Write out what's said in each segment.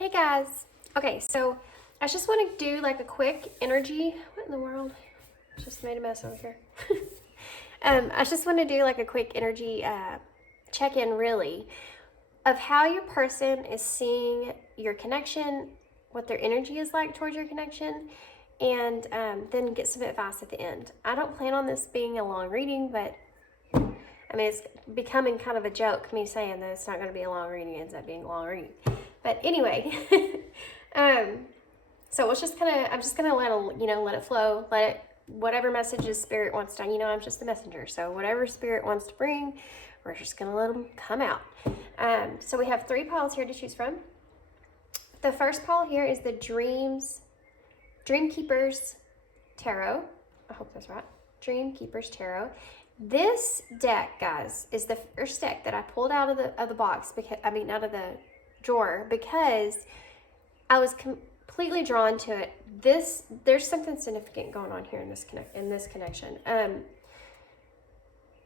Hey guys. Okay, so I just want to do like a quick energy. What in the world? Just made a mess over here. I just want to do like a quick energy check-in, really, of how your person is seeing your connection, what their energy is like towards your connection, and then get some advice at the end. I don't plan on this being a long reading, but I mean, it's becoming kind of a joke, me saying that it's not going to be a long reading. It ends up being a long reading. But anyway, so it's just kind of, I'm just going to let it flow, whatever messages Spirit wants to, I'm just the messenger. So whatever Spirit wants to bring, we're just going to let them come out. So we have 3 piles here to choose from. The first pile here is the Dreamkeepers Tarot. I hope that's right. Dreamkeepers Tarot. This deck, guys, is the first deck that I pulled out of the box, out of the drawer, because I was completely drawn to it. There's something significant going on here in this connection. And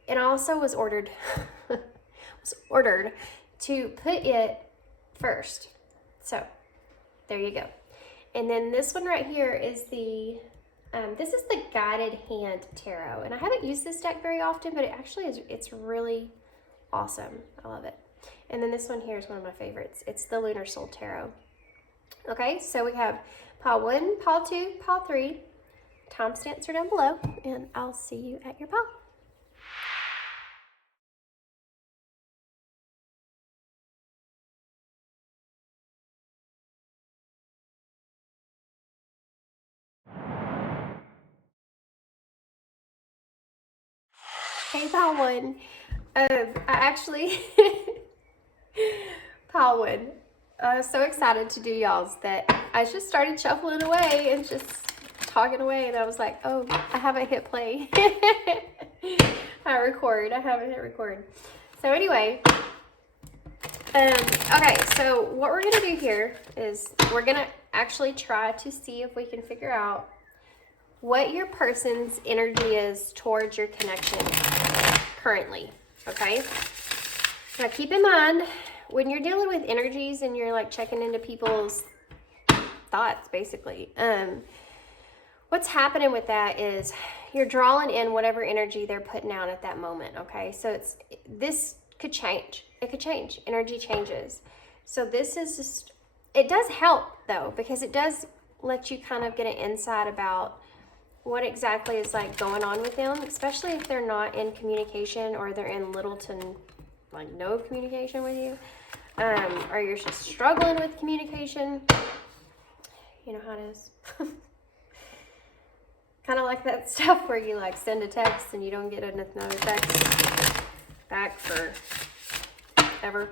I also was ordered to put it first. So there you go. And then this one right here is this is the Guided Hand Tarot, and I haven't used this deck very often, but it actually is. It's really awesome. I love it. And then this one here is one of my favorites. It's the Lunar Soul Tarot. Okay, so we have pile 1, pile 2, pile 3. Timestamps are down below, and I'll see you at your pile. Okay, pile 1. I actually pile 1. I was so excited to do y'all's that I just started shuffling away and just talking away, and I was like, oh, I haven't hit play. I haven't hit record. So anyway, okay, so what we're gonna do here is we're gonna actually try to see if we can figure out what your person's energy is towards your connection currently, okay? Now keep in mind, when you're dealing with energies and you're like checking into people's thoughts, basically, what's happening with that is you're drawing in whatever energy they're putting out at that moment, okay? So this could change. It could change. Energy changes. So this is just, it does help though, because it does let you kind of get an insight about what exactly is like going on with them, especially if they're not in communication or they're in little to like no communication with you, or you're just struggling with communication. You know how it is. Kind of like that stuff where you like send a text and you don't get another text back for ever.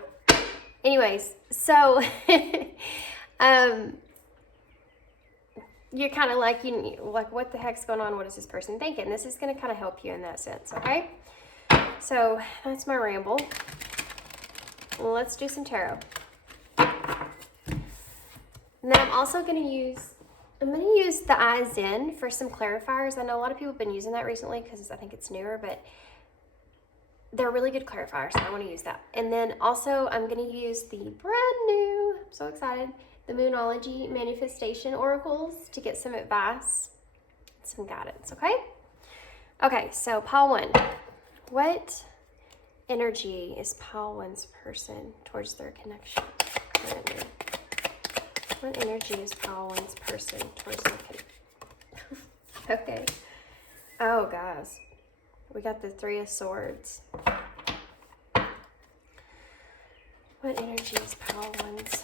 Anyways, so you're kind of like, what the heck's going on? What is this person thinking? This is going to kind of help you in that sense, okay? So that's my ramble. Let's do some tarot. And then I'm also going to use the I Zen for some clarifiers. I know a lot of people have been using that recently because I think it's newer, but they're really good clarifiers, so I want to use that. And then also I'm going to use the brand new, I'm so excited, the Moonology Manifestation Oracles to get some advice, some guidance, okay? Okay, so pile 1. What energy is pile 1's person towards their connection currently? What energy is pile 1's person towards their connection? Okay. Oh, guys. We got the 3 of Swords. What energy is pile 1's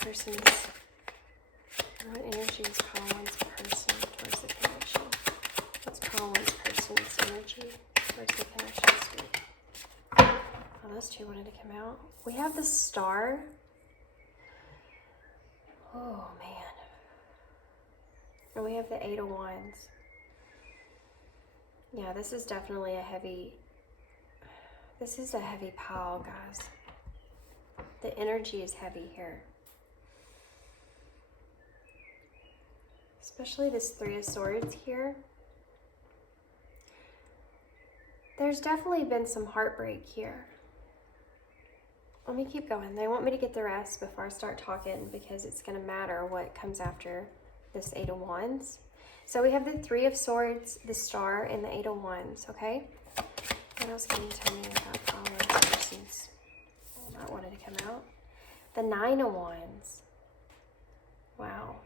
person's? What energy is pile 1's person towards the connection? What's pile 1's person's energy towards the connection? Oh, those 2 wanted to come out. We have the Star. Oh, man. And we have the 8 of Wands. Yeah, this is definitely a heavy pile, guys. The energy is heavy here. Especially this 3 of Swords here. There's definitely been some heartbreak here. let me keep going. They want me to get the rest before I start talking because it's going to matter what comes after this Eight of Wands. So we have the Three of Swords, the Star, and the Eight of Wands, okay? What else can you tell me about all those persons? I wanted to come out. The Nine of Wands. Wow.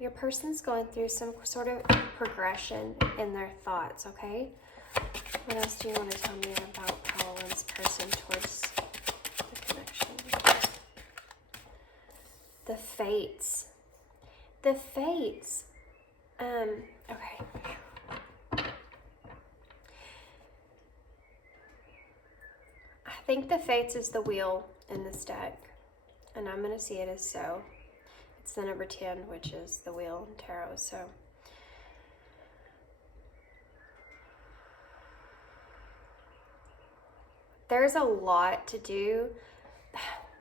Your person's going through some sort of progression in their thoughts, okay? What else do you want to tell me about Paula's person towards the connection? The Fates. The Fates. Okay. I think the Fates is the wheel in this deck, and I'm going to see it as so. It's the number 10, which is the wheel in tarot, so. There's a lot to do.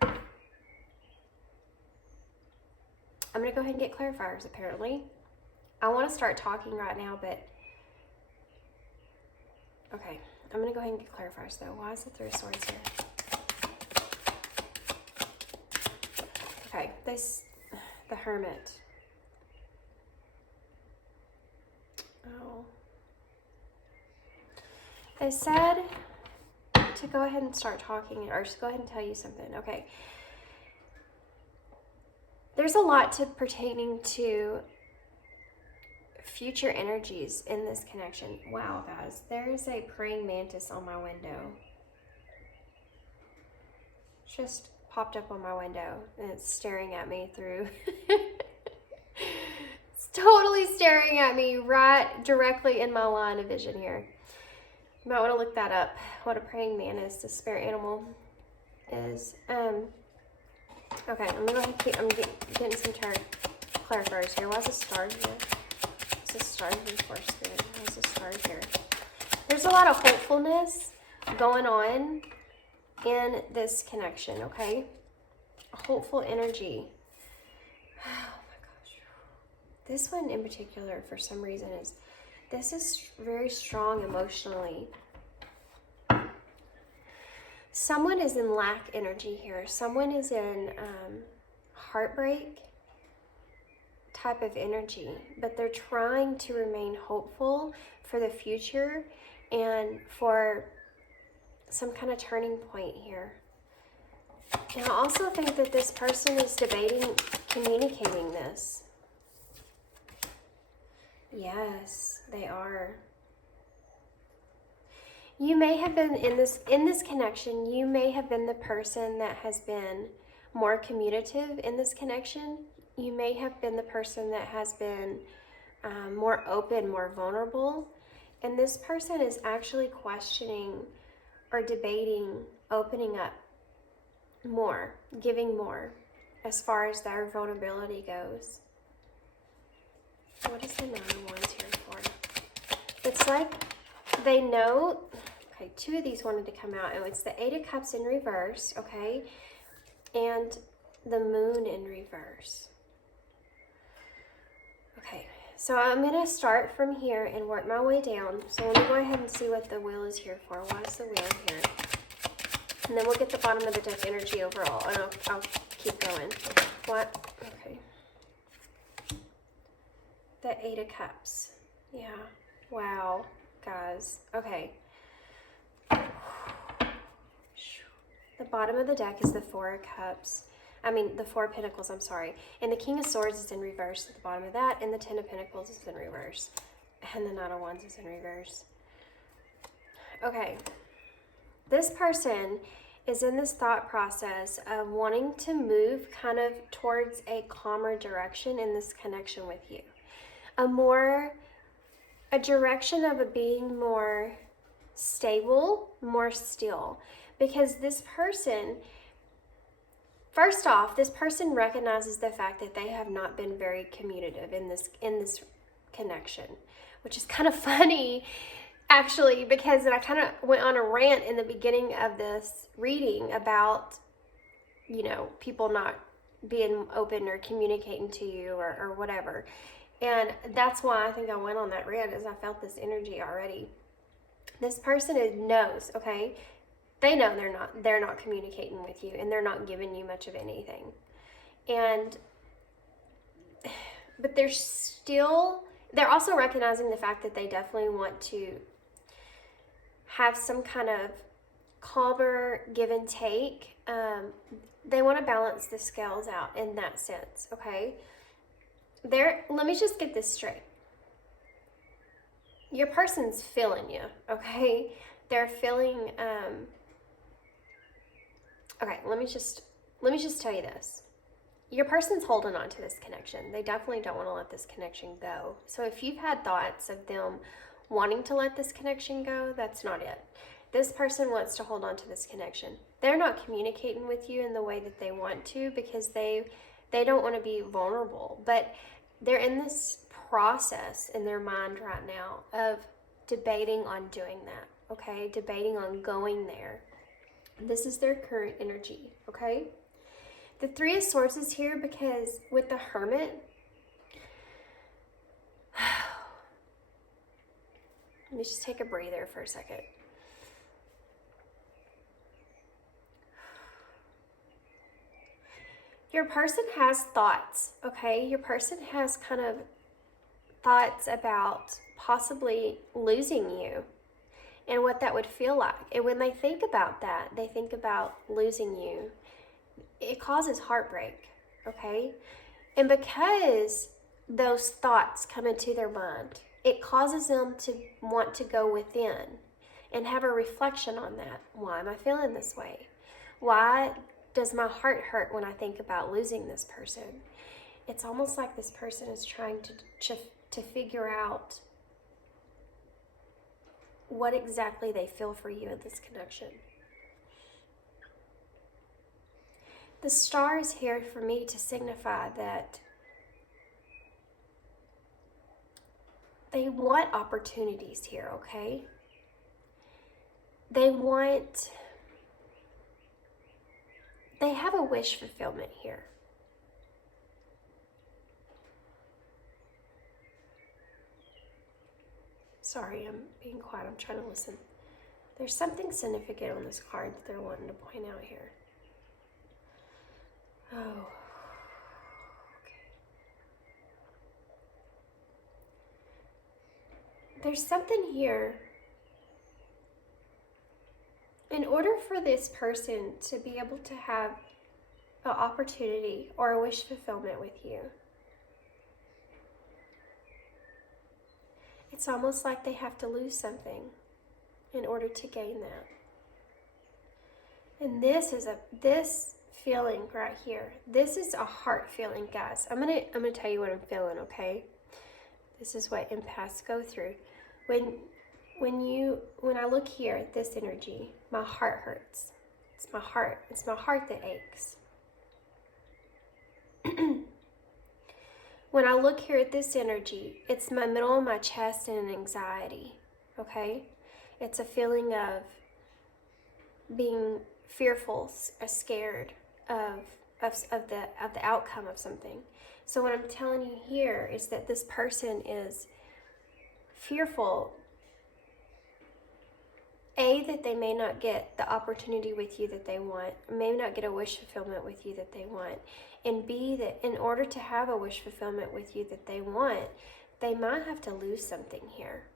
I'm going to go ahead and get clarifiers, apparently. I want to start talking right now, but... Okay, I'm going to go ahead and get clarifiers, though. Why is the Three of Swords here? Okay, the Hermit. Oh. They said to go ahead and start talking, or just go ahead and tell you something. Okay. There's a lot to pertaining to future energies in this connection. Wow, guys, there is a praying mantis on my window. Just popped up on my window, and it's staring at me through. It's totally staring at me right directly in my line of vision here. You might want to look that up, what a praying mantis, the spirit animal, is. Okay, I'm gonna go ahead and I'm getting some clarifiers here. Why is a star here? What's a star here for, Spirit? Why is a star here? There's a lot of hopefulness going on in this connection, okay? A hopeful energy. Oh my gosh. This one in particular, for some reason, this is very strong emotionally. Someone is in lack energy here. Someone is in heartbreak type of energy, but they're trying to remain hopeful for the future and for some kind of turning point here. And I also think that this person is debating communicating this. Yes, they are. You may have been in this connection, you may have been the person that has been more communicative in this connection. You may have been the person that has been more open, more vulnerable. And this person is actually questioning or debating opening up more, giving more as far as their vulnerability goes. What is the Nine of Wands here for? It's like they know, okay, two of these wanted to come out, and it's the Eight of Cups in reverse, okay, and the Moon in reverse. Okay, so I'm going to start from here and work my way down. So let me go ahead and see what the wheel is here for. Why is the wheel here? And then we'll get the bottom of the deck energy overall, and I'll keep going. What? Okay. The Eight of Cups. Yeah. Wow, guys. Okay. The bottom of the deck is the Four of Cups. The Four of Pentacles, I'm sorry. And the King of Swords is in reverse at the bottom of that, and the Ten of Pentacles is in reverse. And the Knight of Wands is in reverse. Okay. This person is in this thought process of wanting to move kind of towards a calmer direction in this connection with you. A direction of it being more stable, more still. Because this person, first off, this person recognizes the fact that they have not been very communicative in this connection, which is kind of funny, actually, because I kind of went on a rant in the beginning of this reading about, people not being open or communicating to you or whatever. And that's why I think I went on that rant, is I felt this energy already. This person knows, okay? they know they're not communicating with you, and they're not giving you much of anything. But they're also recognizing the fact that they definitely want to have some kind of calmer give and take. They want to balance the scales out in that sense, okay? Let me just get this straight. Your person's feeling you, okay? They're feeling, okay, let me just tell you this. Your person's holding on to this connection. They definitely don't want to let this connection go. So if you've had thoughts of them wanting to let this connection go, that's not it. This person wants to hold on to this connection. They're not communicating with you in the way that they want to because they don't want to be vulnerable. But they're in this process in their mind right now of debating on doing that, okay? Debating on going there. This is their current energy, okay? The Three of Swords is here because with the Hermit, let me just take a breather for a second. Your person has thoughts, okay? Your person has kind of thoughts about possibly losing you and what that would feel like. And when they think about that, they think about losing you. It causes heartbreak, okay? And because those thoughts come into their mind, it causes them to want to go within and have a reflection on that. Why am I feeling this way? Why does my heart hurt when I think about losing this person? It's almost like this person is trying to figure out what exactly they feel for you in this connection. The star is here for me to signify that they want opportunities here, okay? They have a wish fulfillment here. Sorry, I'm being quiet. I'm trying to listen. There's something significant on this card that they're wanting to point out here. Oh, okay. There's something here. In order for this person to be able to have an opportunity or a wish fulfillment with you, it's almost like they have to lose something in order to gain that. And this feeling right here, this is a heart feeling, guys. I'm gonna tell you what I'm feeling, okay? This is what empaths go through. When I look here at this energy, my heart hurts. It's my heart that aches. When I look here at this energy, it's my middle of my chest and an anxiety, okay? It's a feeling of being fearful, scared of the outcome of something. So what I'm telling you here is that this person is fearful, A, that they may not get the opportunity with you that they want, may not get a wish fulfillment with you that they want, and B, that in order to have a wish fulfillment with you that they want, they might have to lose something here.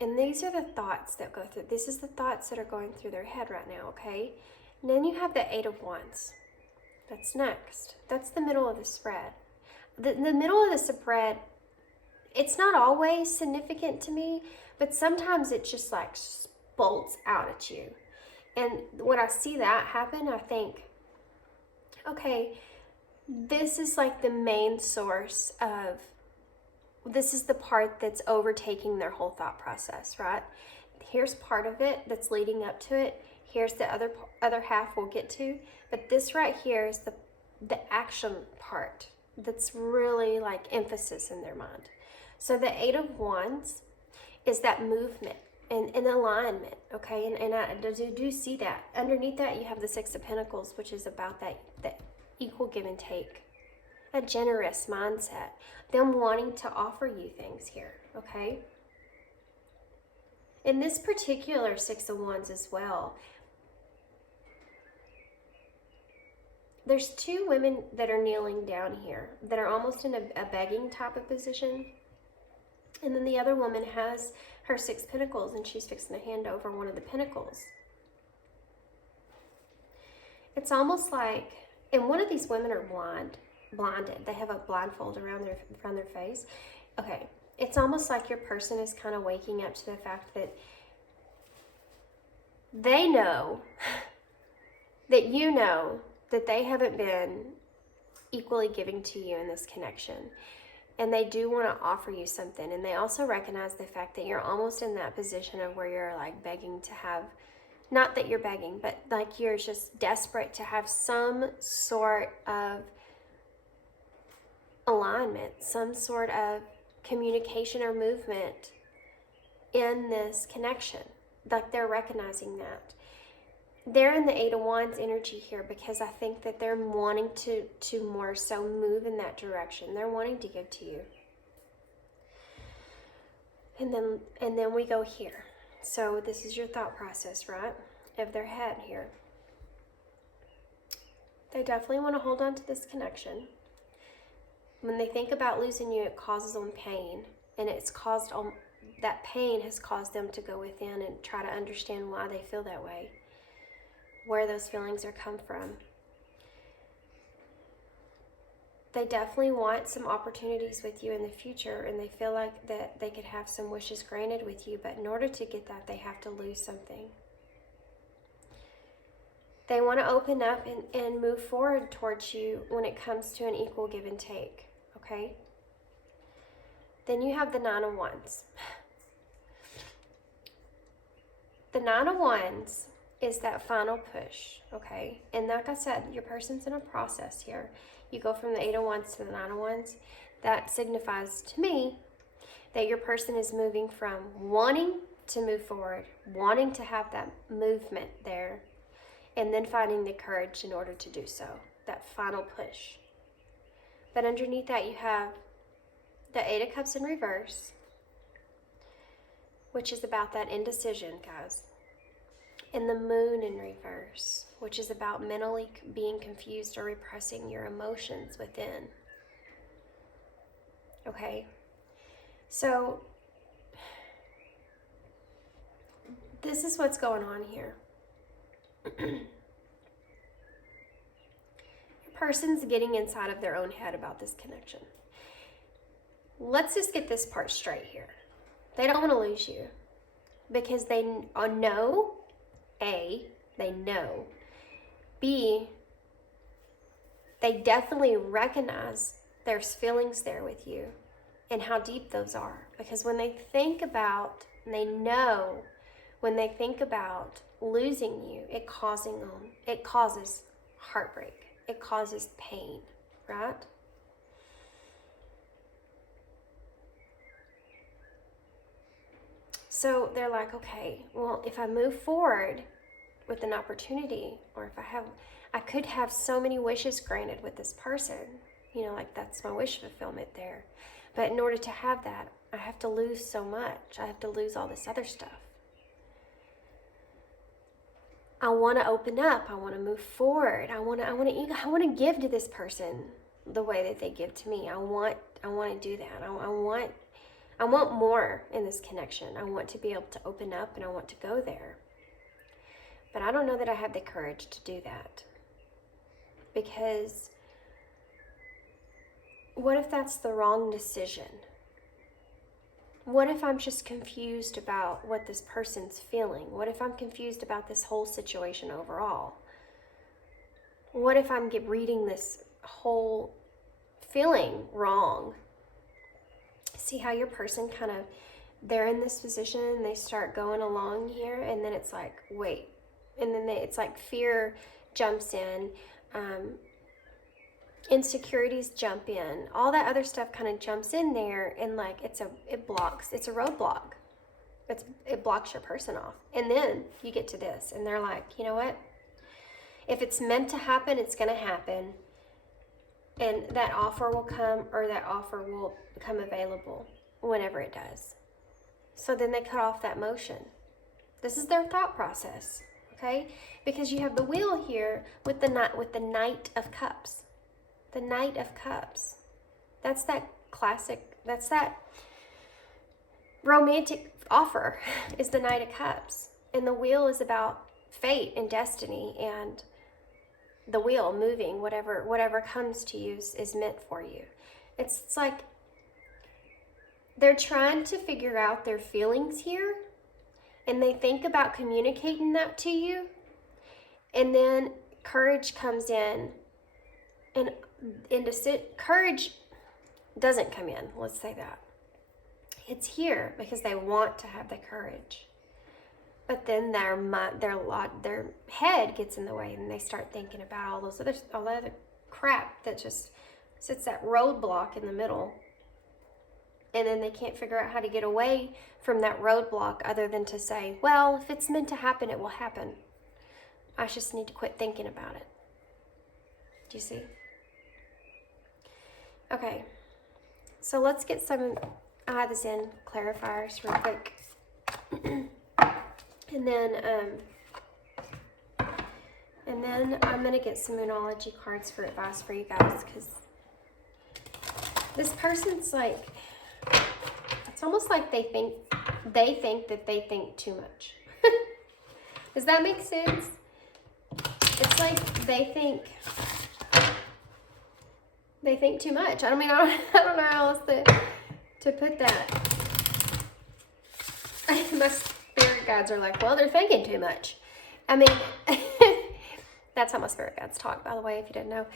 And these are the thoughts that go through. This is the thoughts that are going through their head right now, okay? And then you have the Eight of Wands. That's next. That's the middle of the spread. The middle of the spread, it's not always significant to me, but sometimes it just like bolts out at you. And when I see that happen, I think, okay, this is like the main source of, this is the part that's overtaking their whole thought process, right? Here's part of it that's leading up to it. Here's the other half we'll get to. But this right here is the action part that's really like emphasis in their mind. So the Eight of Wands is that movement and alignment, okay? And I do see that. Underneath that, you have the Six of Pentacles, which is about that equal give and take. A generous mindset. Them wanting to offer you things here, okay? In this particular Six of Wands as well, there's two women that are kneeling down here that are almost in a begging type of position. And then the other woman has her Six Pentacles and she's fixing to hand over one of the pentacles. It's almost like, and one of these women are blinded. They have a blindfold around their face. Okay, it's almost like your person is kind of waking up to the fact that they know that you know that they haven't been equally giving to you in this connection. And they do want to offer you something. And they also recognize the fact that you're almost in that position of where you're like begging to have, not that you're begging, but like you're just desperate to have some sort of alignment, some sort of communication or movement in this connection. Like they're recognizing that. They're in the Eight of Wands energy here because I think that they're wanting to more so move in that direction. They're wanting to give to you. And then we go here. So this is your thought process, right? Of their head here. They definitely want to hold on to this connection. When they think about losing you, it causes them pain. And it's caused that pain has caused them to go within and try to understand why they feel that way, where those feelings are come from. They definitely want some opportunities with you in the future, and they feel like that they could have some wishes granted with you, but in order to get that, they have to lose something. They want to open up and move forward towards you when it comes to an equal give and take, okay? Then you have the Nine of Wands. The Nine of Wands is that final push, okay? And like I said, your person's in a process here. You go from the Eight of Wands to the Nine of Wands. That signifies to me that your person is moving from wanting to move forward, wanting to have that movement there, and then finding the courage in order to do so, that final push. But underneath that, you have the Eight of Cups in reverse, which is about that indecision, guys. And the Moon in reverse, which is about mentally being confused or repressing your emotions within. Okay? So, this is what's going on here. Your person's getting inside of their own head about this connection. Let's just get this part straight here. They don't want to lose you because they know, A, they know. B, they definitely recognize there's feelings there with you and how deep those are. Because when they think about, and they know, when they think about losing you, it causes heartbreak. It causes pain, right? So they're like, okay, well, if I move forward with an opportunity, or if I could have so many wishes granted with this person, you know, like that's my wish fulfillment there. But in order to have that, I have to lose so much. I have to lose all this other stuff. I want to open up. I want to move forward. I want to give to this person the way that they give to me. I want to do that. I want more in this connection. I want to be able to open up and I want to go there. But I don't know that I have the courage to do that. Because what if that's the wrong decision? What if I'm just confused about what this person's feeling? What if I'm confused about this whole situation overall? What if I'm reading this whole feeling wrong? See how your person kind of, they're in this position and they start going along here, and then it's like, wait. And then it's like fear jumps in, insecurities jump in, all that other stuff kind of jumps in there, and like it's a roadblock. It blocks your person off. And then you get to this and they're like, you know what? If it's meant to happen, it's going to happen. And that offer will come, or that offer will become available whenever it does. So then they cut off that motion. This is their thought process, okay? Because you have the Wheel here with the Knight of Cups. The Knight of Cups. That's that classic, that's that romantic offer, is the Knight of Cups. And the Wheel is about fate and destiny, and the wheel moving, whatever comes to you is meant for you. It's like they're trying to figure out their feelings here, and they think about communicating that to you, and then courage comes in, and courage doesn't come in, let's say that. It's here because they want to have the courage. But then their head gets in the way, and they start thinking about all that other crap that just sits that roadblock in the middle. And then they can't figure out how to get away from that roadblock other than to say, well, if it's meant to happen, it will happen. I just need to quit thinking about it. Do you see? Okay. So let's get some Zen clarifiers real quick. And then I'm going to get some Moonology cards for advice for you guys, because this person's like, it's almost like they think that they think too much. Does that make sense? It's like they think too much. I mean, I don't know how else to put that. My spirit guides are like, well, they're thinking too much. I mean, that's how my spirit guides talk, by the way, if you didn't know.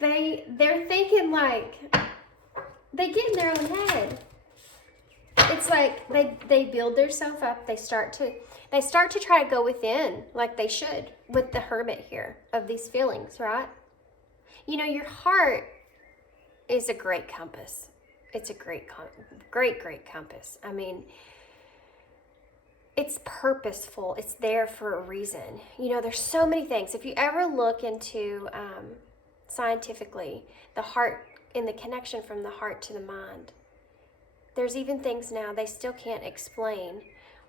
They're thinking like, they get in their own head. It's like they build themselves up. They start to try to go within, like they should, with the Hermit here of these feelings, right? You know, your heart is a great compass. It's a great compass. I mean, it's purposeful. It's there for a reason. You know, there's so many things. If you ever look into scientifically the heart and the connection from the heart to the mind, there's even things now they still can't explain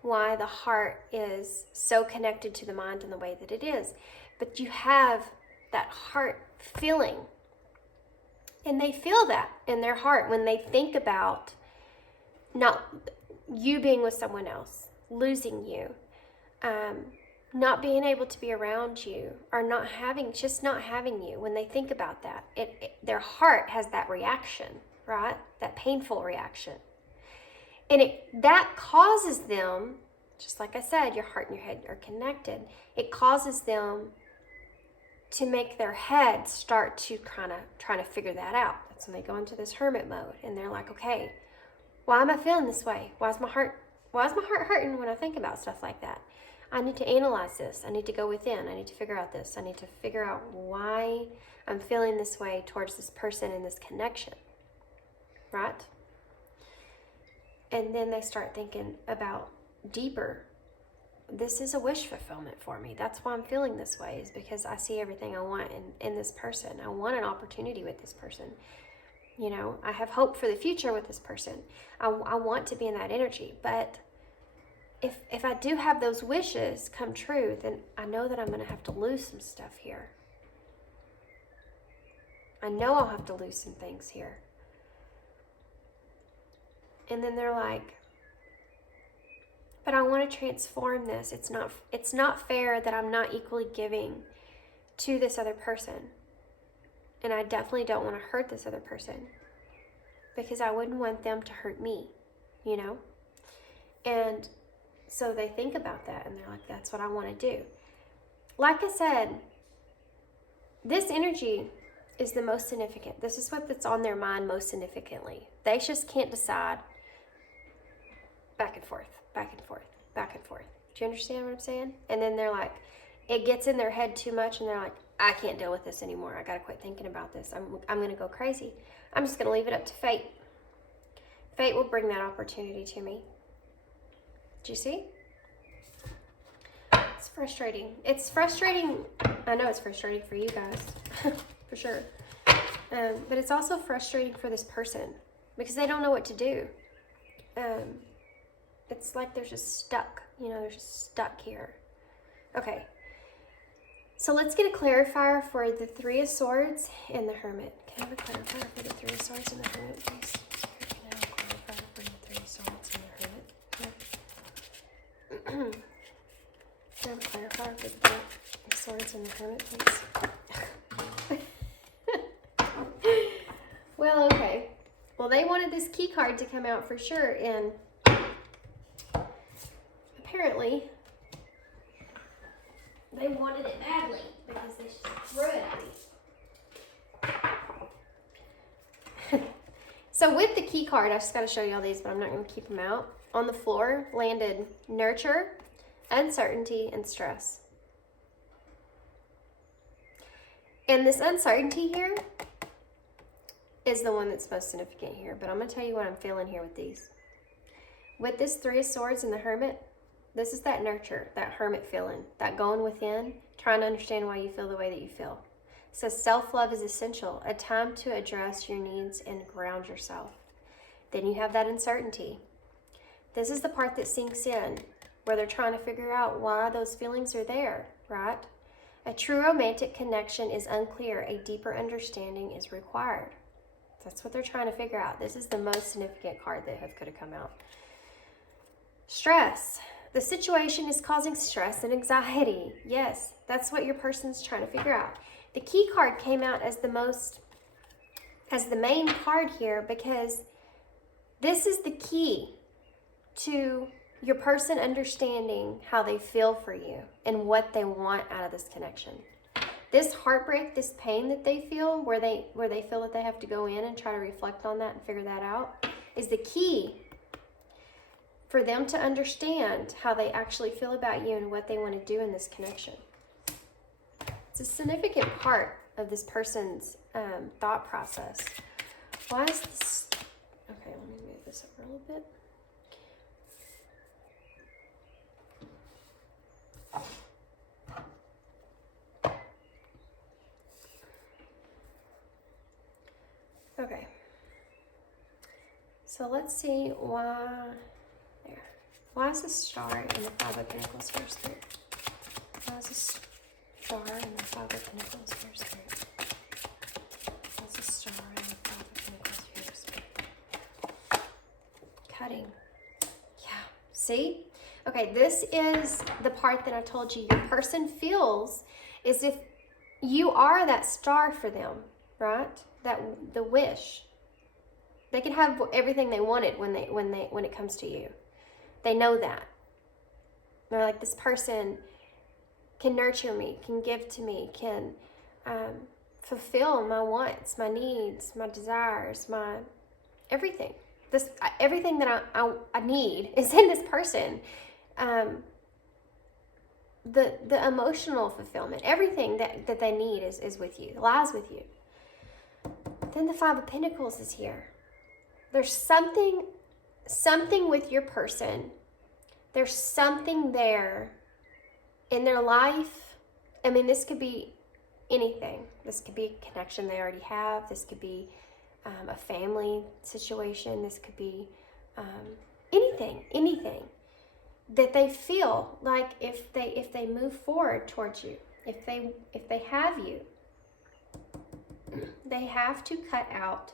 why the heart is so connected to the mind in the way that it is. But you have that heart feeling. And they feel that in their heart when they think about not you being with someone else, losing you, not being able to be around you, or not having you. When they think about that, their heart has that reaction, right? That painful reaction. And that causes them, just like I said, your heart and your head are connected. It causes them to make their head start to kind of trying to figure that out. That's when they go into this hermit mode, and they're like, okay, why am I feeling this way? Why is my heart hurting when I think about stuff like that? I need to analyze this. I need to go within. I need to figure out this. I need to figure out why I'm feeling this way towards this person and this connection, right? And then they start thinking about deeper. This is a wish fulfillment for me. That's why I'm feeling this way, is because I see everything I want in this person. I want an opportunity with this person. You know, I have hope for the future with this person. I want to be in that energy. But if I do have those wishes come true, then I know that I'm going to have to lose some stuff here. I know I'll have to lose some things here. And then they're like, but I want to transform this. It's not fair that I'm not equally giving to this other person. And I definitely don't want to hurt this other person, because I wouldn't want them to hurt me, you know? And so they think about that, and they're like, that's what I want to do. Like I said, this energy is the most significant. This is what's on their mind most significantly. They just can't decide. Back and forth, back and forth, back and forth. Do you understand what I'm saying? And then they're like, it gets in their head too much, and they're like, I can't deal with this anymore. I gotta quit thinking about this. I'm gonna go crazy. I'm just gonna leave it up to fate. Fate will bring that opportunity to me. Do you see? It's frustrating. It's frustrating. I know it's frustrating for you guys, for sure. But it's also frustrating for this person, because they don't know what to do. it's like they're just stuck, they're just stuck here. Okay, so let's get a clarifier for the Three of Swords and the Hermit. Can I have a clarifier for the Three of Swords and the Hermit, please? Can I have a clarifier for the Three of Swords and the Hermit? Can I have a clarifier for the Three of Swords and the Hermit, please? Well, okay. Well, they wanted this key card to come out for sure, and apparently they wanted it badly because they threw it at me. So with the key card, I just got to show you all these, but I'm not going to keep them out. On the floor landed nurture, uncertainty, and stress. And this uncertainty here is the one that's most significant here, but I'm going to tell you what I'm feeling here with these. With this Three of Swords and the Hermit, this is that nurture, that hermit feeling, that going within, trying to understand why you feel the way that you feel. It says self-love is essential, a time to address your needs and ground yourself. Then you have that uncertainty. This is the part that sinks in, where they're trying to figure out why those feelings are there, right? A true romantic connection is unclear. A deeper understanding is required. That's what they're trying to figure out. This is the most significant card that could have come out. Stress. The situation is causing stress and anxiety. Yes, that's what your person's trying to figure out. The key card came out as the main card here because this is the key to your person understanding how they feel for you and what they want out of this connection. This heartbreak, this pain that they feel, where they feel that they have to go in and try to reflect on that and figure that out, is the key for them to understand how they actually feel about you and what they want to do in this connection. It's a significant part of this person's thought process. Why is this? Okay, let me move this up a little bit. Okay, so let's see why is the Star in the Five of Pentacles here, Spirit? Why is the Star in the Five of Pentacles here, Spirit? Why is the Star in the Five of Pentacles here, Spirit? Cutting. Yeah, see? Okay, this is the part that I told you your person feels as if you are that star for them, right? The wish. They can have everything they wanted when it comes to you. They know that. They're like, this person can nurture me, can give to me, can fulfill my wants, my needs, my desires, my everything. Everything that I need is in this person. The emotional fulfillment, everything that they need is with you, lies with you. Then the Five of Pentacles is here. There's something with your person. There's something there in their life. I mean, this could be anything. This could be a connection they already have. This could be a family situation. This could be anything that they feel like if they move forward towards you, if they have you, they have to cut out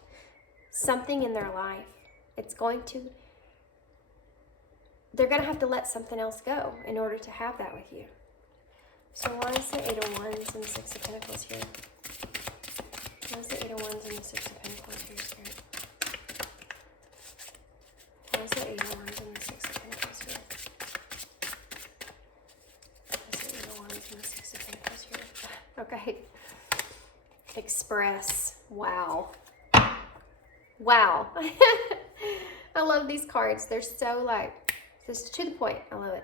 something in their life. They're going to have to let something else go in order to have that with you. So why is the Eight of Wands and the Six of Pentacles here? Why is the Eight of Wands and the Six of Pentacles here, Spirit? Why is the Eight of Wands and the Six of Pentacles here? Why is the Eight of Wands and the Six of Pentacles here? Okay. Express. Wow. Wow. I love these cards. They're so just to the point. I love it.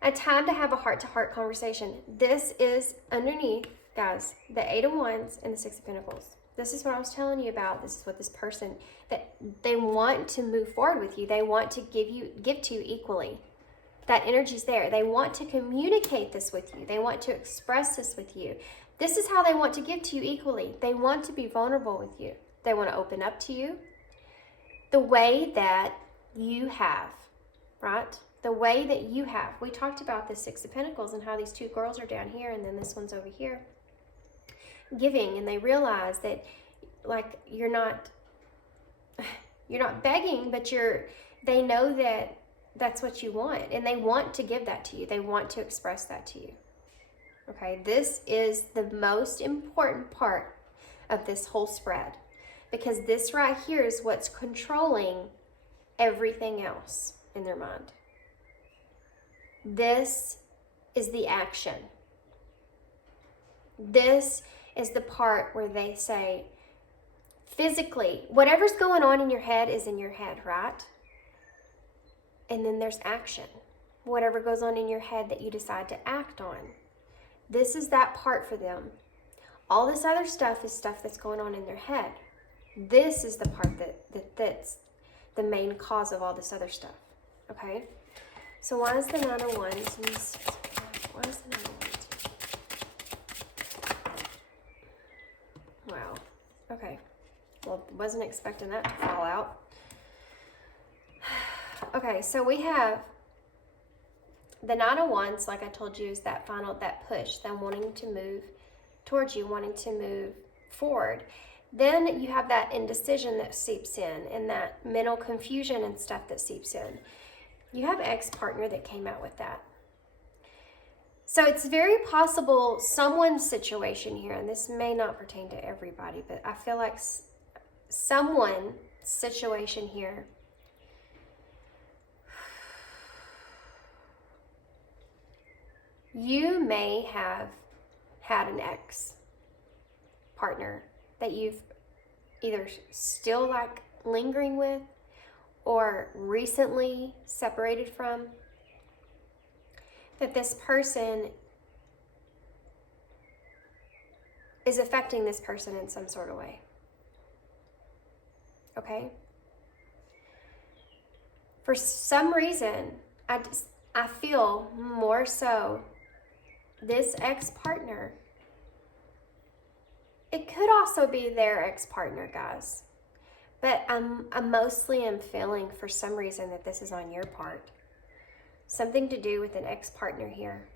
A time to have a heart-to-heart conversation. This is underneath, guys, the Eight of Wands and the Six of Pentacles. This is what I was telling you about. This is what this person, that they want to move forward with you. They want to give to you equally. That energy's there. They want to communicate this with you. They want to express this with you. This is how they want to give to you equally. They want to be vulnerable with you. They want to open up to you the way that you have, right? The way that you have. We talked about the Six of Pentacles and how these two girls are down here and then this one's over here giving, and they realize that like you're not begging, but they know that that's what you want, and they want to give that to you. They want to express that to you. Okay, this is the most important part of this whole spread, because this right here is what's controlling everything else in their mind. This is the action. This is the part where they say, physically, whatever's going on in your head is in your head, right? And then there's action. Whatever goes on in your head that you decide to act on. This is that part for them. All this other stuff is stuff that's going on in their head. This is the part that's the main cause of all this other stuff. Okay? So why is the Nine of Wands? Why is the Nine of Wands? Wow. Okay. Well, wasn't expecting that to fall out. Okay, so we have the Nine of Wands, like I told you, is that push, them wanting to move towards you, wanting to move forward. Then you have that indecision that seeps in, and that mental confusion and stuff that seeps in. You have ex-partner that came out with that. So it's very possible someone's situation here, and this may not pertain to everybody, but I feel like someone's situation here you may have had an ex-partner that you've either still like lingering with or recently separated from, that this person is affecting this person in some sort of way. Okay? For some reason, I feel more so this ex-partner, it could also be their ex-partner, guys. But I mostly am feeling for some reason that this is on your part. Something to do with an ex-partner here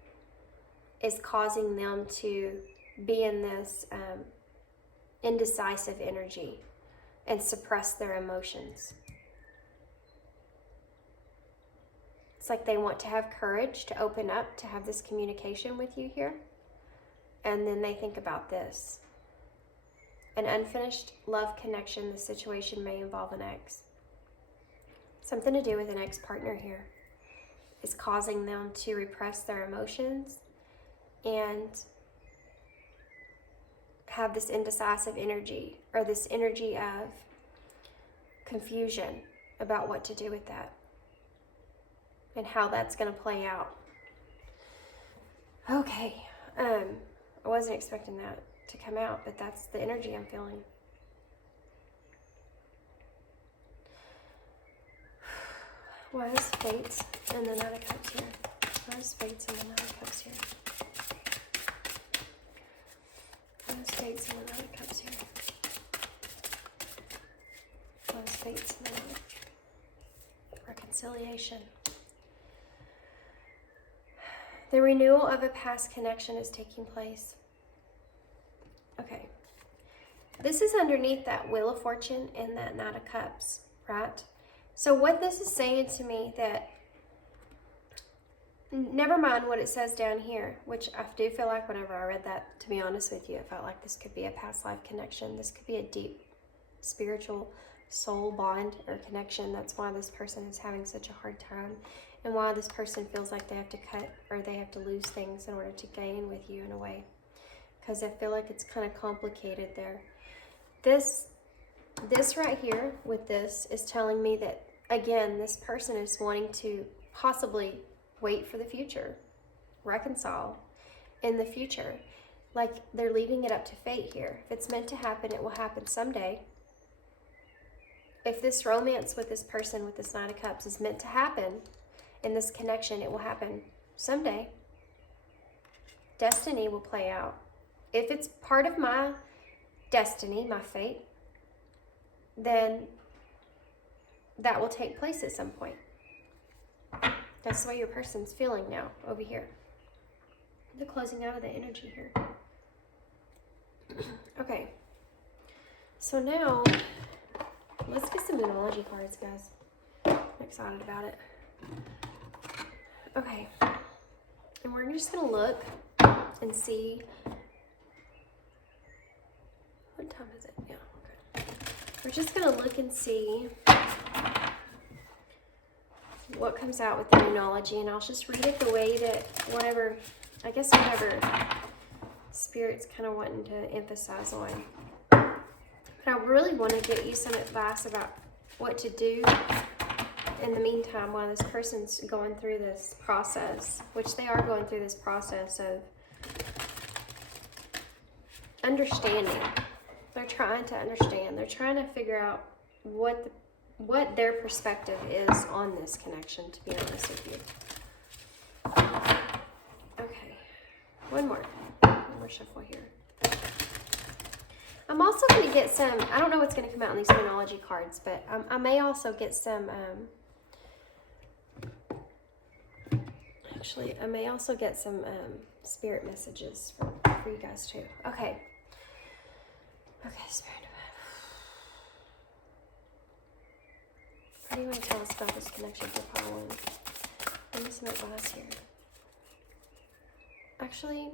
is causing them to be in this indecisive energy and suppress their emotions. It's like they want to have courage to open up, to have this communication with you here. And then they think about this. An unfinished love connection, the situation may involve an ex. Something to do with an ex-partner here is causing them to repress their emotions and have this indecisive energy, or this energy of confusion about what to do with that and how that's going to play out. Okay, I wasn't expecting that to come out, but that's the energy I'm feeling. Why is Fates and the Knight of Cups here? Why is Fates and the Knight of Cups here? Why is Fates and the Knight of Cups here? Why is Fates and the Knight of Reconciliation? The renewal of a past connection is taking place. Okay. This is underneath that Wheel of Fortune and that Knight of Cups, right? So what this is saying to me, that never mind what it says down here, which I do feel like whenever I read that, to be honest with you, it felt like this could be a past life connection. This could be a deep spiritual soul bond or connection. That's why this person is having such a hard time, and why this person feels like they have to cut or they have to lose things in order to gain with you in a way. Because I feel like it's kind of complicated there. This right here with this is telling me that, again, this person is wanting to possibly wait for the future, reconcile in the future. Like they're leaving it up to fate here. If it's meant to happen, it will happen someday. If this romance with this person with this Knight of Cups is meant to happen in this connection, it will happen someday. Destiny will play out. If it's part of my destiny, my fate, then that will take place at some point. That's the way your person's feeling now over here. The closing out of the energy here. Okay. So now, let's get some numerology cards, guys. I'm excited about it. Okay. And we're just going to look and see. What time is it? Yeah, okay. We're just going to look and see what comes out with the numerology, and I'll just read it the way that whatever Spirit's kind of wanting to emphasize on. But I really want to get you some advice about what to do in the meantime while this person's going through this process, which they are going through this process of understanding. They're trying to understand. They're trying to figure out what their perspective is on this connection, to be honest with you. Okay, one more shuffle here. I'm also going to get some, I don't know what's going to come out in these numerology cards, but I may also get some, I may also get some spirit messages for you guys too. Okay. Okay, Spirit. What do you want to tell us about this connection for pile one? Give me some advice here. Actually,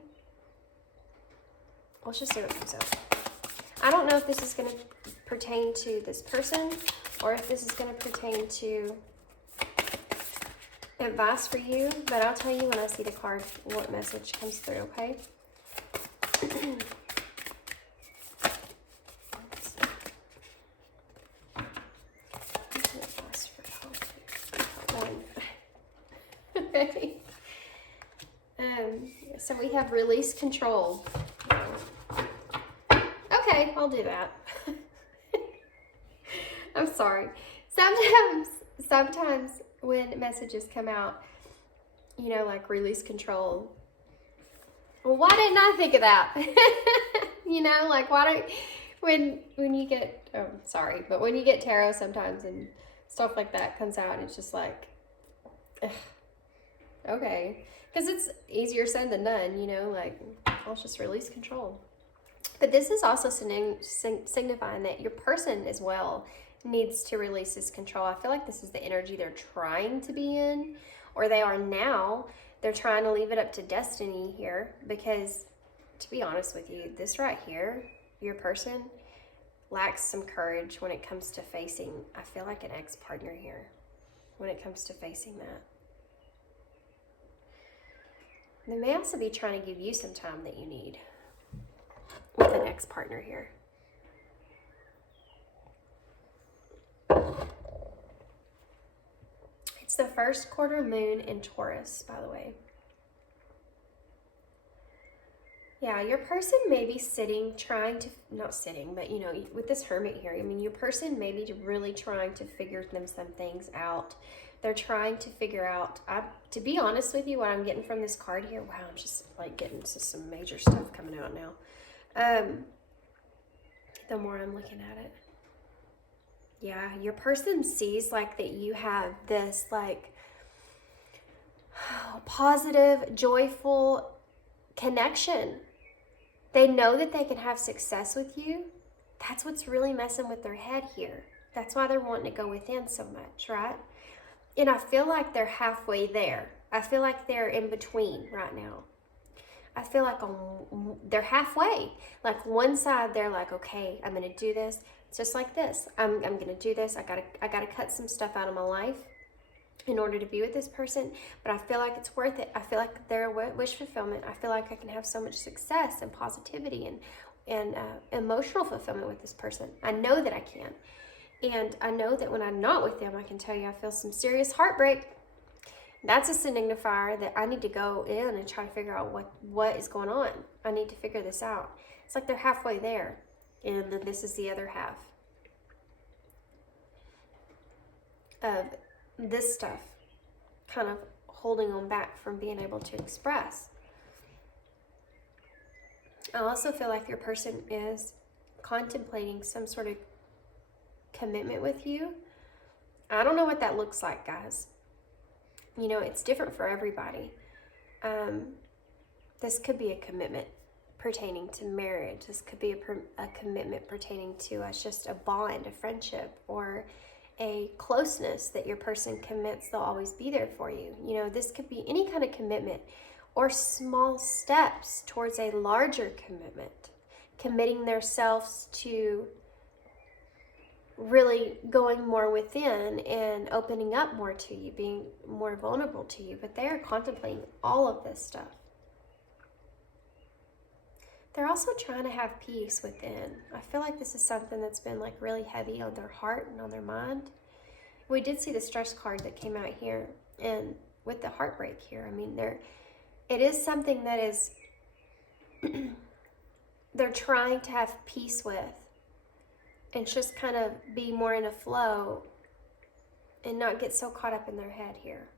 let's just see what comes out. I don't know if this is going to pertain to this person or if this is going to pertain to advice for you, but I'll tell you when I see the card what message comes through, okay? So we have release control. Okay, I'll do that. I'm sorry. Sometimes when messages come out, you know, like release control. Well, why didn't I think of that? You know, like when you get, oh, sorry, but when you get tarot sometimes and stuff like that comes out, it's just like, ugh, okay. Because it's easier said than done, you know, like, I'll just release control. But this is also signifying that your person as well needs to release this control. I feel like this is the energy they're trying to be in, or they are now. They're trying to leave it up to destiny here because, to be honest with you, this right here, your person, lacks some courage when it comes to facing, I feel like, an ex-partner here, when it comes to facing that. They may also be trying to give you some time that you need with an ex-partner here. It's the first quarter moon in Taurus, by the way. Yeah, your person may be not sitting, but you know, with this Hermit here, I mean, your person may be really trying to figure some things out. They're trying to figure out, to be honest with you, what I'm getting from this card here, wow, I'm just like getting to some major stuff coming out now. The more I'm looking at it. Yeah, your person sees like that you have this like positive, joyful connection. They know that they can have success with you. That's what's really messing with their head here. That's why they're wanting to go within so much, right? And I feel like they're halfway there. I feel like they're in between right now. I feel like they're halfway. Like one side, they're like, okay, I'm going to do this. It's just like this. I'm going to do this. I gotta cut some stuff out of my life in order to be with this person. But I feel like it's worth it. I feel like they're a wish fulfillment. I feel like I can have so much success and positivity and emotional fulfillment with this person. I know that I can. And I know that when I'm not with them, I can tell you I feel some serious heartbreak. That's a signifier that I need to go in and try to figure out what is going on. I need to figure this out. It's like they're halfway there, and then this is the other half of this stuff kind of holding them back from being able to express. I also feel like your person is contemplating some sort of commitment with you. I don't know what that looks like, guys. You know, it's different for everybody. This could be a commitment pertaining to marriage. This could be a commitment pertaining to just a bond, a friendship, or a closeness that your person commits they'll always be there for you. You know, this could be any kind of commitment or small steps towards a larger commitment, committing themselves to really going more within and opening up more to you, being more vulnerable to you. But they are contemplating all of this stuff. They're also trying to have peace within. I feel like this is something that's been like really heavy on their heart and on their mind. We did see the stress card that came out here, and with the heartbreak here, I mean, it is something that is they're trying to have peace with, and just kind of be more in a flow and not get so caught up in their head here.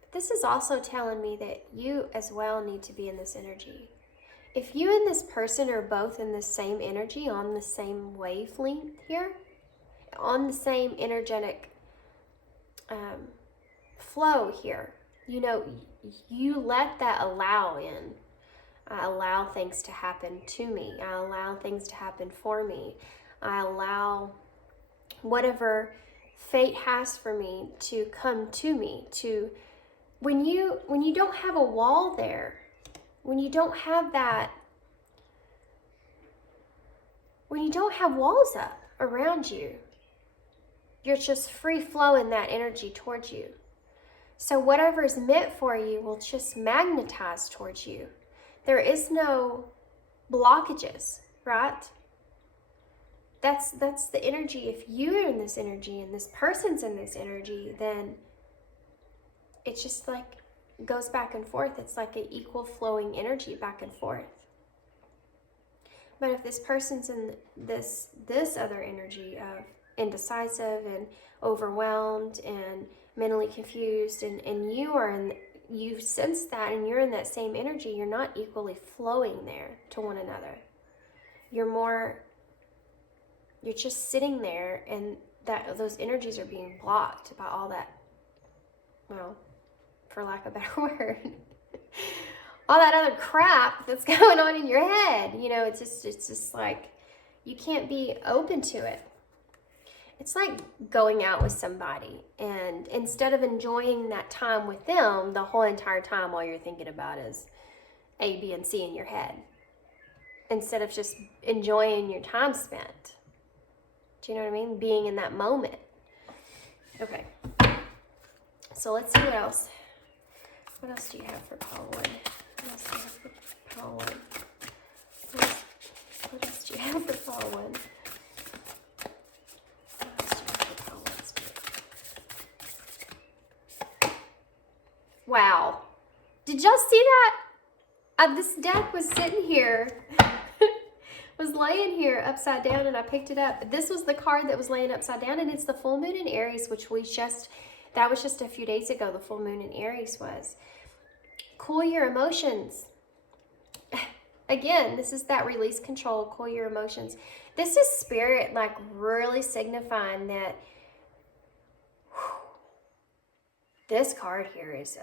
But this is also telling me that you as well need to be in this energy. If you and this person are both in the same energy, on the same wavelength here, on the same energetic flow here, you know, you let that allow in. I allow things to happen to me. I allow things to happen for me. I allow whatever fate has for me to come to me. When you don't have a wall there, when you don't have that, when you don't have walls up around you, you're just free flowing that energy towards you. So whatever is meant for you will just magnetize towards you. There is no blockages, right? That's the energy. If you're in this energy and this person's in this energy, then it's just like goes back and forth. It's like an equal flowing energy back and forth. But if this person's in this other energy of indecisive and overwhelmed and mentally confused, and you sense that and you're in that same energy, you're not equally flowing there to one another. You're just sitting there, and those energies are being blocked by all that, well, for lack of a better word, all that other crap that's going on in your head. You know, it's just like you can't be open to it. It's like going out with somebody, and instead of enjoying that time with them the whole entire time, all you're thinking about is A, B, and C in your head, instead of just enjoying your time spent. Do you know what I mean? Being in that moment. Okay. So let's see what else. What else do you have for Power One? What else do you have for Power One? What else do you have for Power One? Wow. Did y'all see that? This deck was sitting here, was laying here upside down, and I picked it up. This was the card that was laying upside down, and it's the full moon in Aries, which that was just a few days ago, the full moon in Aries was. Cool your emotions. Again, this is that release control, cool your emotions. This is spirit like really signifying that this card here is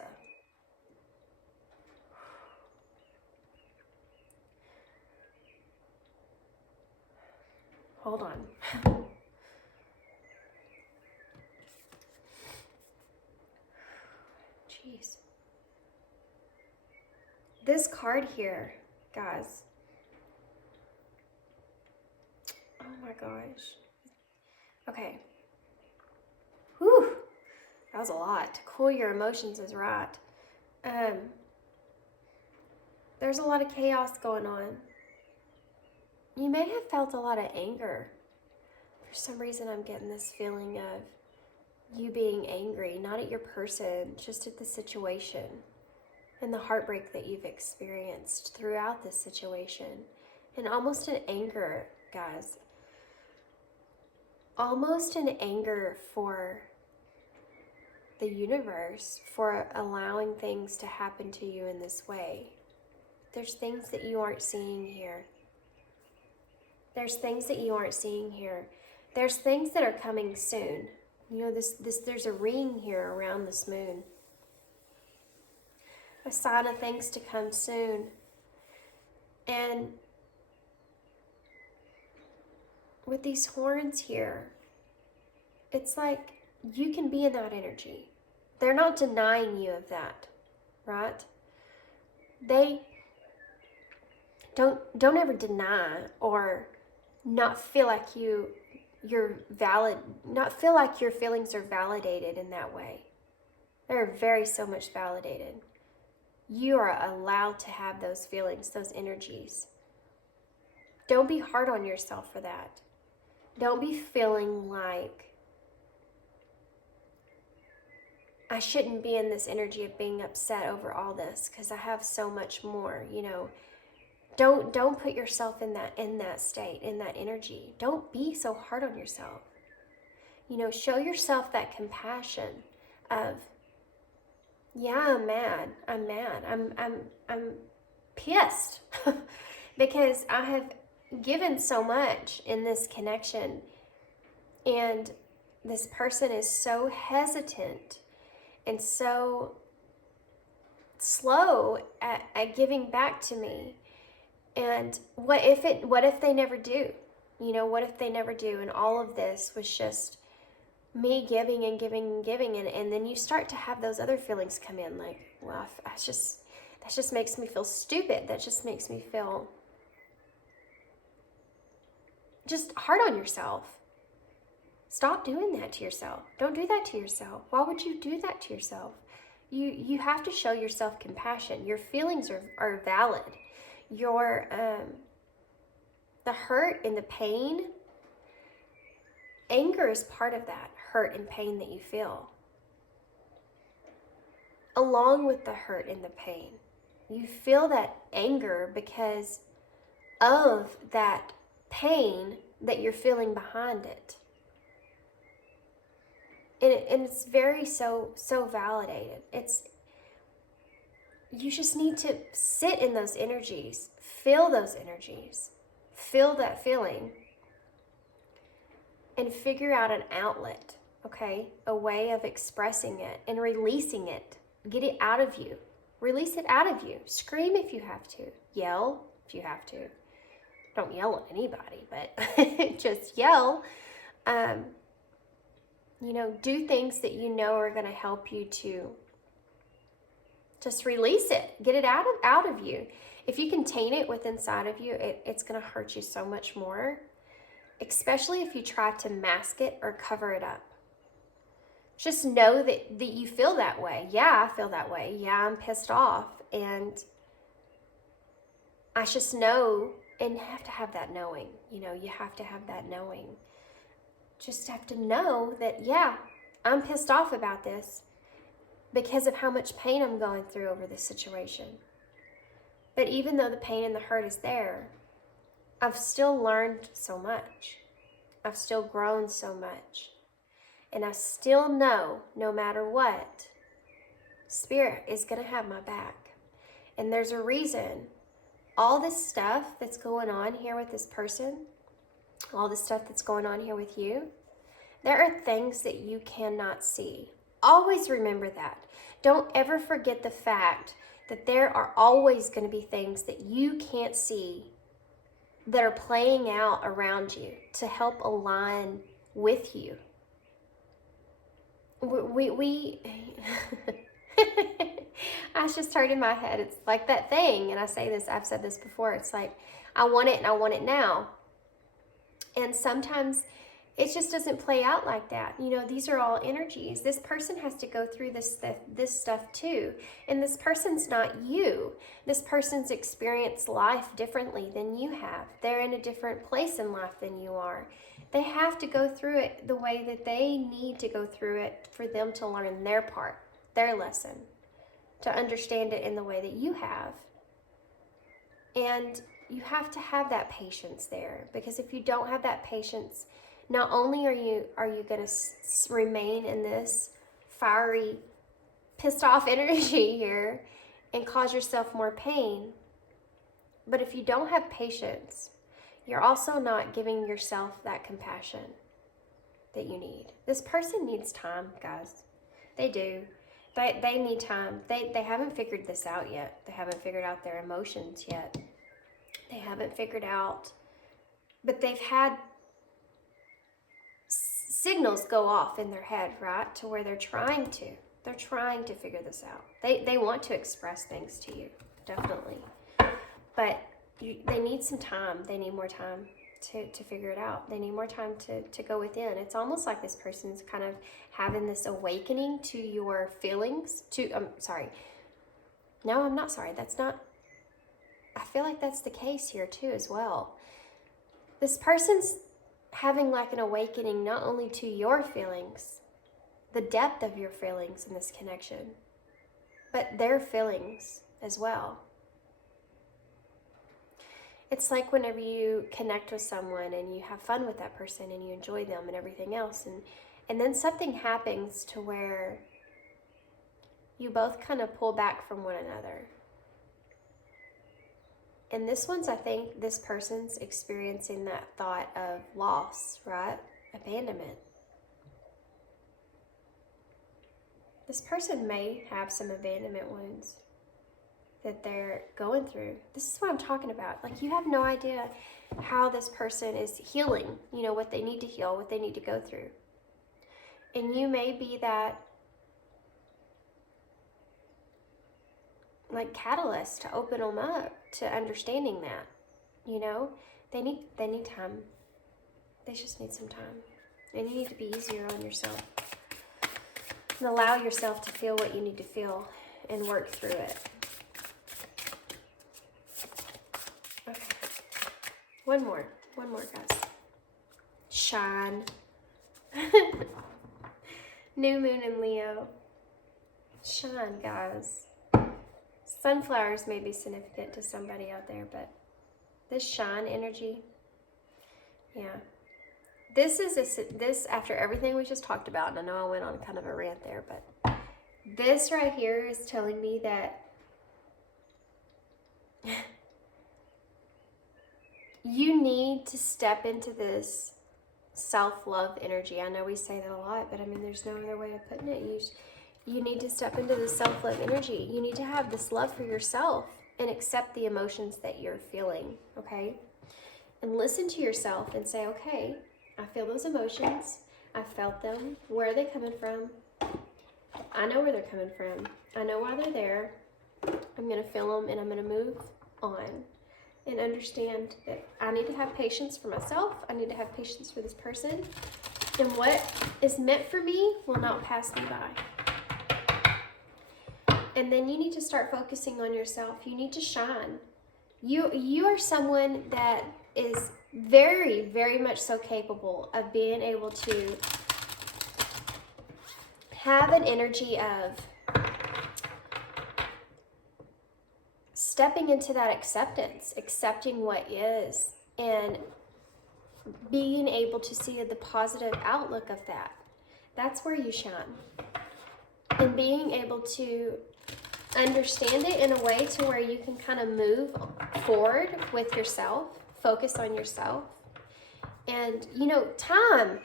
hold on. Jeez. This card here, guys. Oh my gosh. Okay. Whew. That was a lot. To cool your emotions is right. There's a lot of chaos going on. You may have felt a lot of anger. For some reason, I'm getting this feeling of you being angry, not at your person, just at the situation and the heartbreak that you've experienced throughout this situation. And almost an anger, guys. Almost an anger for the universe for allowing things to happen to you in this way. There's things that you aren't seeing here. There's things that you aren't seeing here. there's things that are coming soon. You know, there's a ring here around this moon. A sign of things to come soon. And with these horns here, it's like you can be in that energy. They're not denying you of that, right? They don't ever deny or not feel like you're valid, not feel like your feelings are validated in that way. They're very so much validated. You are allowed to have those feelings, those energies. Don't be hard on yourself for that. Don't be feeling like I shouldn't be in this energy of being upset over all this because I have so much more, you know. Don't put yourself in that state, in that energy. Don't be so hard on yourself. You know, show yourself that compassion of, yeah, I'm mad. I'm pissed because I have given so much in this connection, and this person is so hesitant and so slow at giving back to me. And what if they never do? You know, what if they never do? And all of this was just me giving and giving and giving. And then you start to have those other feelings come in like, well, that just makes me feel stupid. That just makes me feel just hard on yourself. Stop doing that to yourself. Don't do that to yourself. Why would you do that to yourself? You have to show yourself compassion. Your feelings are valid. Your the hurt and the pain, anger is part of that hurt and pain that you feel. Along with the hurt and the pain, you feel that anger because of that pain that you're feeling behind it. And it's very so validated. You just need to sit in those energies, feel those energies, feel that feeling, and figure out an outlet, okay? A way of expressing it and releasing it. Get it out of you. Release it out of you. Scream if you have to. Yell if you have to. Don't yell at anybody, but just yell. You know, do things that you know are going to help you to just release it. Get it out of you. If you contain it within inside of you, it's going to hurt you so much more, especially if you try to mask it or cover it up. Just know that you feel that way. Yeah, I feel that way. Yeah, I'm pissed off. And I just know, and you have to have that knowing. You know, you have to have that knowing. Just have to know that, yeah, I'm pissed off about this because of how much pain I'm going through over this situation. But even though the pain and the hurt is there, I've still learned so much. I've still grown so much. And I still know, no matter what, Spirit is going to have my back. And there's a reason. All this stuff that's going on here with this person, all the stuff that's going on here with you, there are things that you cannot see. Always remember that. Don't ever forget the fact that there are always going to be things that you can't see that are playing out around you to help align with you. We I just heard in my head, it's like that thing, and I say this, I've said this before, it's like, I want it and I want it now. And sometimes it just doesn't play out like that. You know, these are all energies. This person has to go through this stuff too. And this person's not you. This person's experienced life differently than you have. They're in a different place in life than you are. They have to go through it the way that they need to go through it for them to learn their part, their lesson, to understand it in the way that you have. And you have to have that patience there, because if you don't have that patience, not only are you going to remain in this fiery, pissed off energy here and cause yourself more pain, but if you don't have patience, you're also not giving yourself that compassion. that you need. This person needs time, guys. They do. They need time. They haven't figured this out yet. They haven't figured out their emotions yet. They haven't figured out, but they've had signals go off in their head, right? To where they're trying to figure this out. They want to express things to you, definitely. But they need some time. They need more time to figure it out. They need more time to go within. It's almost like this person's kind of having this awakening to your feelings. No, I'm not sorry. That's not, I feel like that's the case here too as well. This person's having like an awakening not only to your feelings, the depth of your feelings in this connection, but their feelings as well. It's like whenever you connect with someone and you have fun with that person and you enjoy them and everything else, and then something happens to where you both kind of pull back from one another. And this one's, I think, this person's experiencing that thought of loss, right? Abandonment. This person may have some abandonment wounds that they're going through. This is what I'm talking about. Like, you have no idea how this person is healing, you know, what they need to heal, what they need to go through. And you may be that like catalyst to open them up to understanding that, you know. They need time. They just need some time. And you need to be easier on yourself and allow yourself to feel what you need to feel and work through it. Okay. One more, guys. Shine. New moon in Leo. Shine, guys. Sunflowers may be significant to somebody out there, but this shine energy, yeah. This after everything we just talked about, and I know I went on kind of a rant there, but this right here is telling me that you need to step into this self-love energy. I know we say that a lot, but I mean, there's no other way of putting it. You need to step into the self-love energy. You need to have this love for yourself and accept the emotions that you're feeling, okay? And listen to yourself and say, okay, I feel those emotions. I felt them. Where are they coming from? I know where they're coming from. I know why they're there. I'm going to feel them and I'm going to move on and understand that I need to have patience for myself. I need to have patience for this person. And what is meant for me will not pass me by. And then you need to start focusing on yourself. You need to shine. You are someone that is very, very much so capable of being able to have an energy of stepping into that acceptance, accepting what is, and being able to see the positive outlook of that. That's where you shine. And being able to understand it in a way to where you can kind of move forward with yourself, focus on yourself. And, you know, time,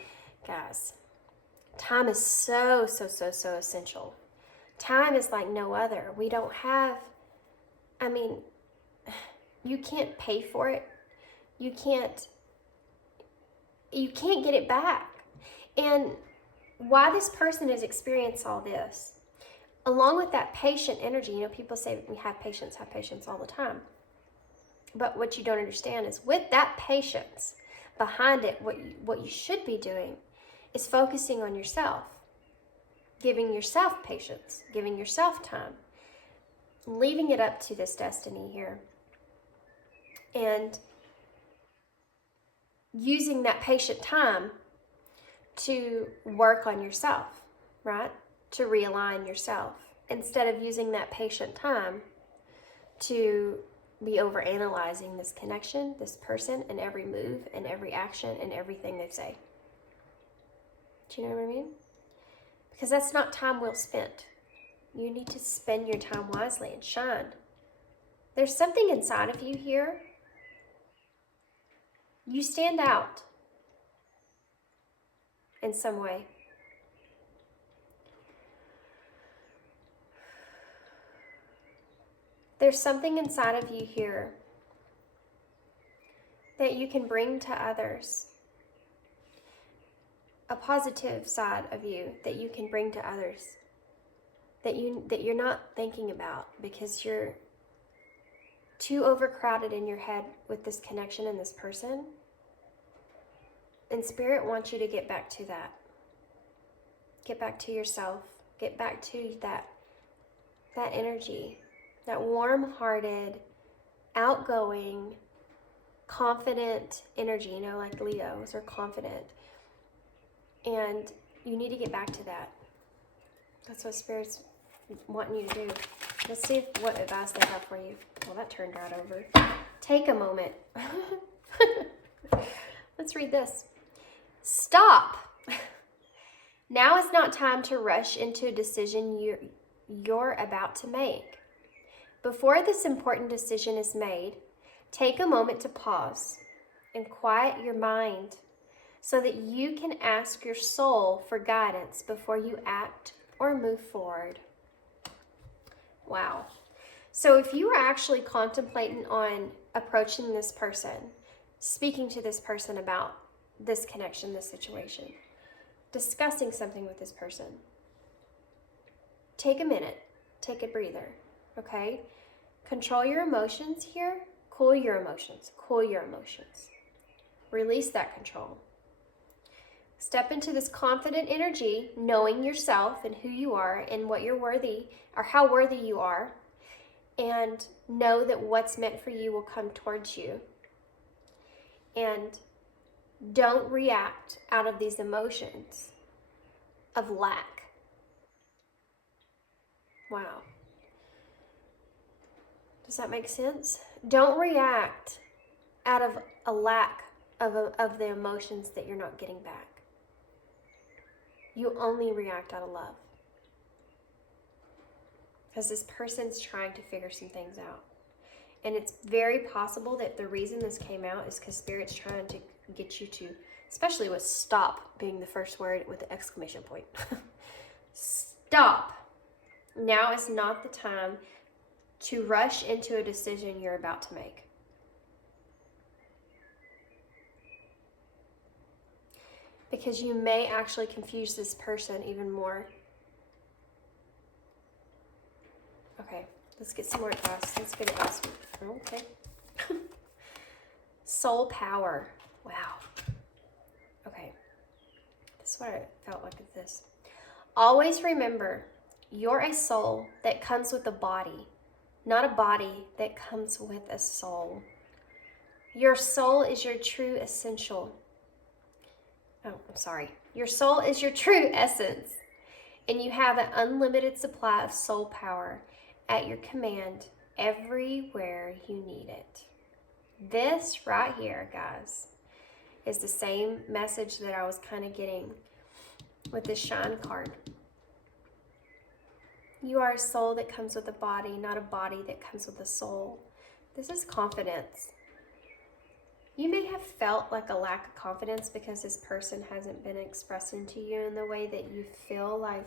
guys, time is so essential. Time is like no other. We don't have, I mean, you can't pay for it. You can't get it back. And why this person has experienced all this, along with that patient energy, you know, people say we have patience all the time. But what you don't understand is with that patience behind it, what you should be doing is focusing on yourself, giving yourself patience, giving yourself time, leaving it up to this destiny here, and using that patient time to work on yourself, right? To realign yourself, instead of using that patient time to be overanalyzing this connection, this person, and every move and every action and everything they say. Do you know what I mean? Because that's not time well spent. You need to spend your time wisely and shine. There's something inside of you here. You stand out. in some way. There's something inside of you here that you can bring to others. A positive side of you that you can bring to others. That you're not thinking about because you're too overcrowded in your head with this connection and this person. And Spirit wants you to get back to that. Get back to yourself. Get back to that energy. That warm-hearted, outgoing, confident energy, you know, like Leos are confident. And you need to get back to that. That's what Spirit's wanting you to do. Let's see what advice they have for you. Well, that turned right over. Take a moment. Let's read this. Stop. Now is not time to rush into a decision you're about to make. Before this important decision is made, take a moment to pause and quiet your mind so that you can ask your soul for guidance before you act or move forward. Wow. So if you are actually contemplating on approaching this person, speaking to this person about this connection, this situation, discussing something with this person, take a minute, take a breather, okay? Control your emotions here. Cool your emotions. Cool your emotions. Release that control. Step into this confident energy, knowing yourself and who you are and what you're worthy or how worthy you are, and know that what's meant for you will come towards you. And don't react out of these emotions of lack. Wow. Does that make sense? Don't react out of a lack of the emotions that you're not getting back. You only react out of love. Because this person's trying to figure some things out. And it's very possible that the reason this came out is because Spirit's trying to get you to, especially with stop being the first word with the exclamation point. Stop. Now is not the time to rush into a decision you're about to make. Because you may actually confuse this person even more. Okay, let's get some more advice. Let's get advice. Okay. Soul power. Wow. Okay. This is what I felt like with this. Always remember, you're a soul that comes with a body, not a body that comes with a soul. Your soul is your true essential. Oh, I'm sorry. Your soul is your true essence, and you have an unlimited supply of soul power at your command everywhere you need it. This right here, guys, is the same message that I was kind of getting with this shine card. You are a soul that comes with a body, not a body that comes with a soul. This is confidence. You may have felt like a lack of confidence because this person hasn't been expressing to you in the way that you feel like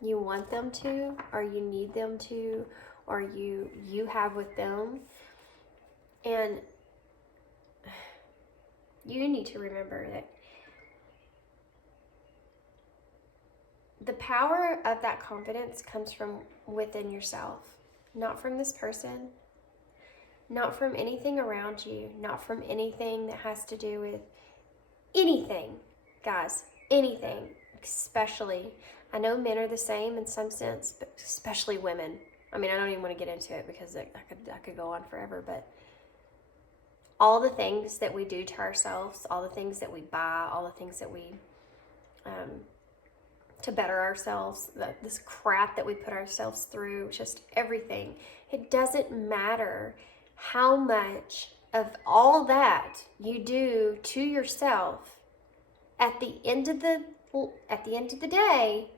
you want them to, or you need them to, or you have with them. And you need to remember that the power of that confidence comes from within yourself, not from this person, not from anything around you, not from anything that has to do with anything, guys, anything, especially. I know men are the same in some sense, but especially women. I mean, I don't even want to get into it because I could go on forever, but all the things that we do to ourselves, all the things that we buy, all the things that we, to better ourselves, this crap that we put ourselves through, just everything. It doesn't matter how much of all that you do to yourself. At the end of the day,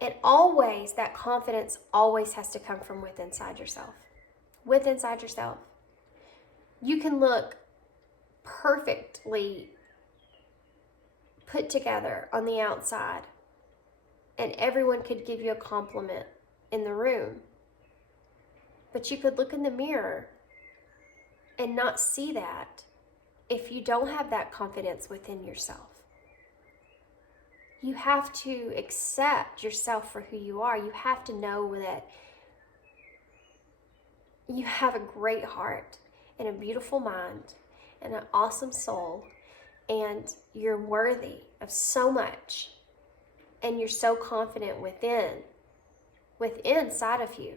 that confidence always has to come from within inside yourself. Within yourself. You can look perfectly put together on the outside, and everyone could give you a compliment in the room. But you could look in the mirror and not see that if you don't have that confidence within yourself. You have to accept yourself for who you are. You have to know that you have a great heart and a beautiful mind and an awesome soul, and you're worthy of so much, and you're so confident within inside of you.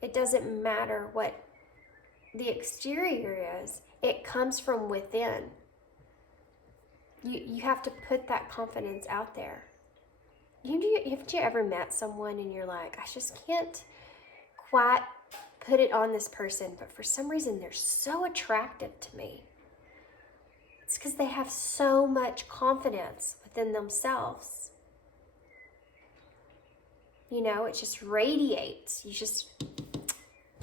It doesn't matter what the exterior is, it comes from within. You have to put that confidence out there. Haven't you ever met someone and you're like, I just can't quite put it on this person, but for some reason they're so attractive to me? It's because they have so much confidence within themselves. You know, it just radiates. You just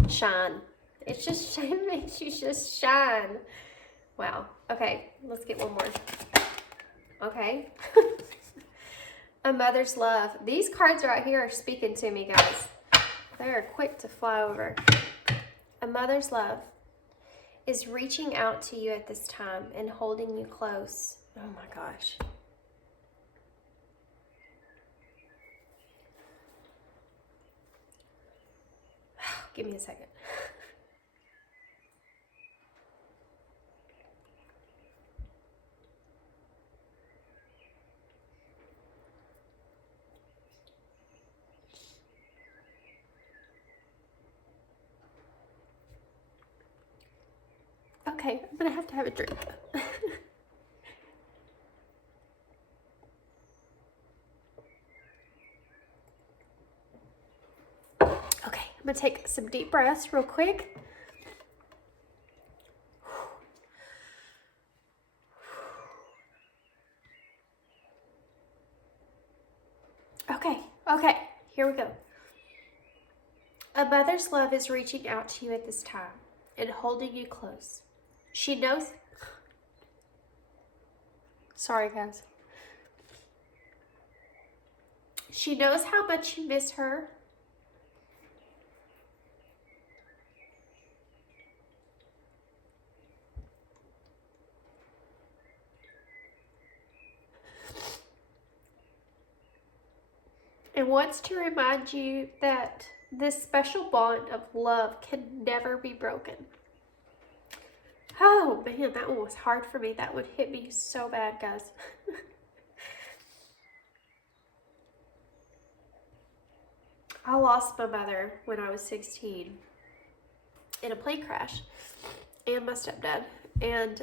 shine. It just makes you just shine. Wow. Okay, let's get one more. Okay. A mother's love. These cards right here are speaking to me, guys. They are quick to fly over. A mother's love is reaching out to you at this time and holding you close. Oh my gosh. Give me a second. Okay, I'm gonna have to have a drink. Okay, I'm gonna take some deep breaths real quick. Okay, here we go. A mother's love is reaching out to you at this time and holding you close. She knows. Sorry, guys. She knows how much you miss her. And wants to remind you that this special bond of love can never be broken. Oh man, that one was hard for me. That would hit me so bad, guys. I lost my mother when I was 16 in a plane crash, and my stepdad. And